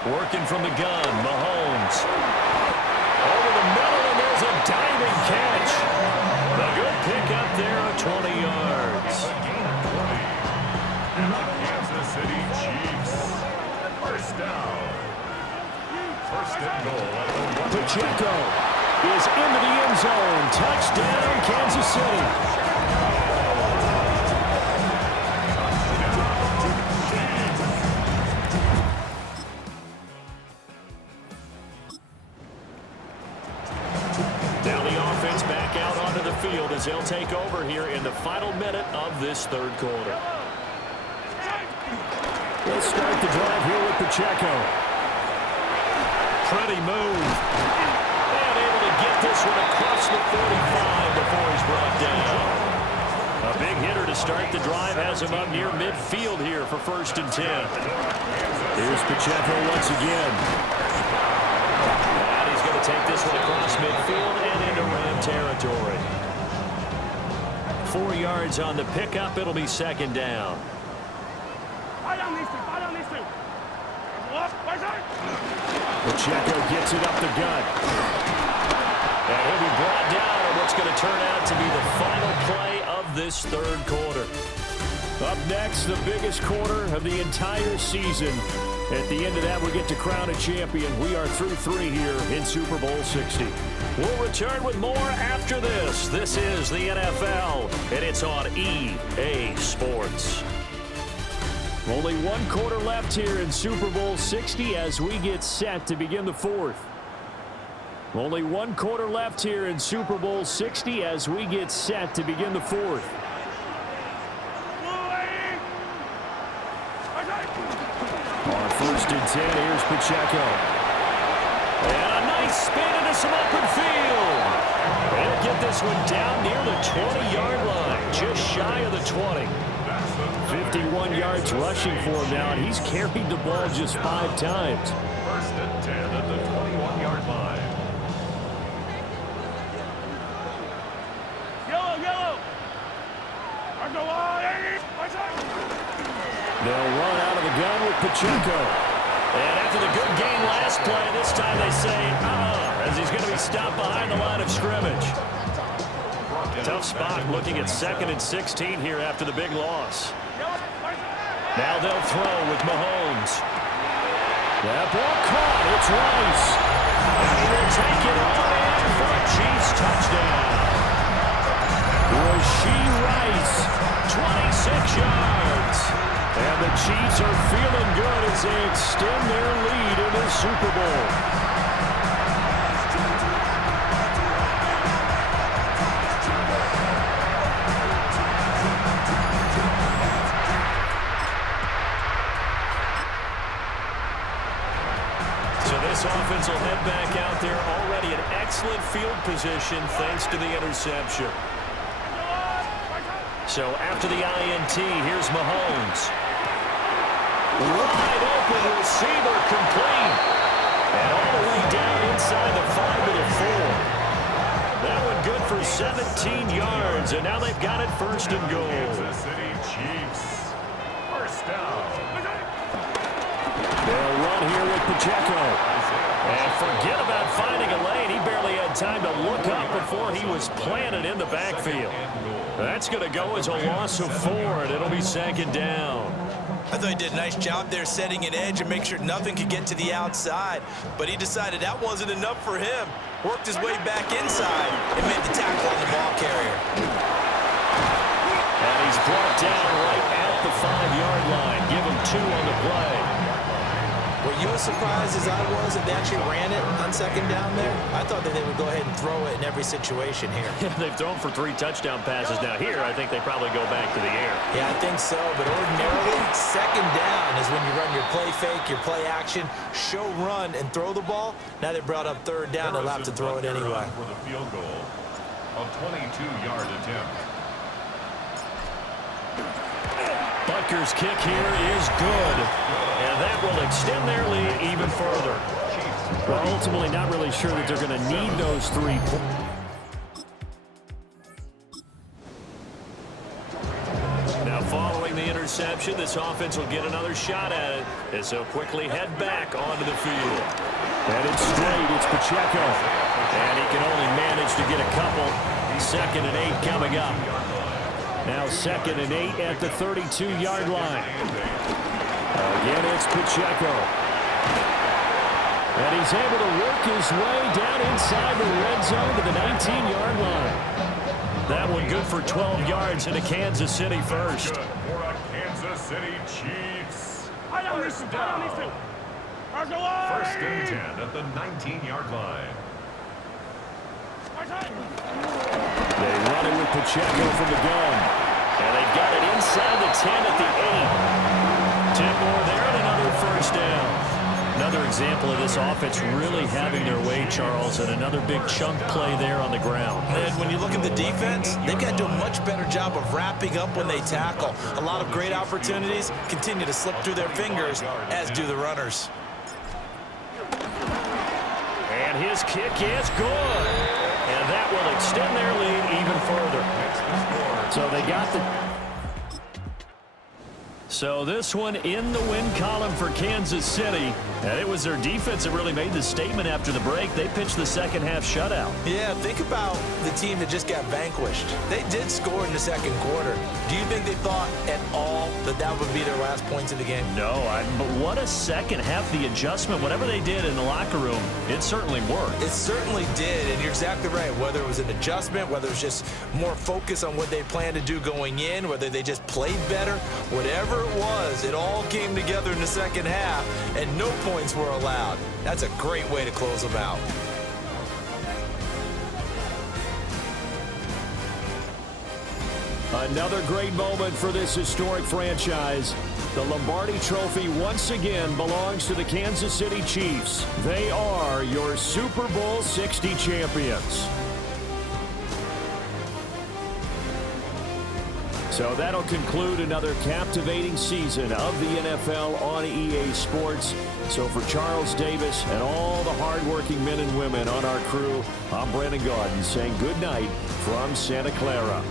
Working from the gun, Mahomes. Over the middle, and there's a diving catch. A good pick up there on 20 yards. And the Kansas City Chiefs. First down. First and goal. Pacheco is into the end zone. Touchdown, Kansas City. As they'll take over here in the final minute of this third quarter. Let's start the drive here with Pacheco. Pretty move. And able to get this one across the 45 before he's brought down. A big hitter to start the drive has him up near midfield here for first and 10. Here's Pacheco once again. And he's going to take this one across midfield and into Ram territory. 4 yards on the pickup. It'll be second down. Pacheco gets it up the gut. And he'll be brought down on what's going to turn out to be the final play of this third quarter. Up next, the biggest quarter of the entire season. At the end of that, we get to crown a champion. We are through 3 here in Super Bowl 60. We'll return with more after this. This is the NFL, and it's on EA Sports. Only 1 quarter left here in Super Bowl 60 as we get set to begin the 4th. Only 1 quarter left here in Super Bowl 60 as we get set to begin the 4th. On 1st and 10, here's Pacheco. And a nice spin into some open field. They'll get this one down near the 20-yard line, just shy of the 20. 51 yards rushing for him now, and he's carried the ball just 5 times. 1st and 10 at the 21-yard line. They'll run out of the gun with Pacheco. And after the good game last play, this time they say, as he's going to be stopped behind the line of scrimmage. Tough spot looking at 2nd and 16 here after the big loss. Now they'll throw with Mahomes. That ball caught. It's Rice. And he will take it all in for a Chiefs touchdown. Rashee Rice, 26 yards. And the Chiefs are feeling good as they extend their lead in the Super Bowl. So this offense will head back out there already in excellent field position thanks to the interception. So after the INT, here's Mahomes. Wide open receiver complete. And all the way down inside the 5 to the 4. That one good for 17 yards. And now they've got it 1st and goal. Kansas City Chiefs. 1st down. They'll run here with Pacheco. And forget about finding a lane. He barely had time to look up before he was planted in the backfield. That's going to go as a loss of 4, and it'll be 2nd down. I thought he did a nice job there setting an edge and make sure nothing could get to the outside. But he decided that wasn't enough for him. Worked his way back inside and made the tackle on the ball carrier. And he's brought down right at the 5-yard line. Give him 2 on the play. Were you as surprised as I was that they actually ran it on 2nd down there? I thought that they would go ahead and throw it in every situation here. They've thrown for 3 touchdown passes. Now here, I think they probably go back to the air. Yeah, I think so. But ordinarily, 2nd down is when you run your play fake, your play action, show run, and throw the ball. Now they brought up 3rd down. They'll have to throw it anyway. For the field goal, a 22-yard attempt. Butker's kick here is good. And that will extend their lead even further. Well, ultimately not really sure that they're going to need those 3 points. Now following the interception, this offense will get another shot at it as they'll quickly head back onto the field. And it's straight. It's Pacheco. And he can only manage to get a couple. 2nd and 8 coming up. Now 2nd and 8 at the 32-yard line. Again, it's Pacheco. And he's able to work his way down inside the red zone to the 19-yard line. That one good for 12 yards into Kansas City 1st. Good for a Kansas City Chiefs. 1st down. 1st and 10 at the 19-yard line. They run it with Pacheco from the gun. And they've got it inside the 10 at the 8. 10 more there and another 1st down. Another example of this offense really having their way, Charles, and another big chunk play there on the ground. And when you look at the defense, they've got to do a much better job of wrapping up when they tackle. A lot of great opportunities continue to slip through their fingers, as do the runners. And his kick is good. And that will extend their lead even further. So they got the... So this one in the win column for Kansas City. And it was their defense that really made the statement after the break. They pitched the second half shutout. Yeah, think about the team that just got vanquished. They did score in the second quarter. Do you think they thought at all that that would be their last points of the game? No, but what a second half. The adjustment, whatever they did in the locker room, it certainly worked. It certainly did, and you're exactly right. Whether it was an adjustment, whether it was just more focus on what they planned to do going in, whether they just played better, whatever it was, it all came together in the second half, and no points were allowed. That's a great way to close them out. Another great moment for this historic franchise. The Lombardi Trophy once again belongs to the Kansas City Chiefs. They are your Super Bowl 60 champions. So that'll conclude another captivating season of the NFL on EA Sports. So for Charles Davis and all the hardworking men and women on our crew, I'm Brandon Gaudin saying good night from Santa Clara.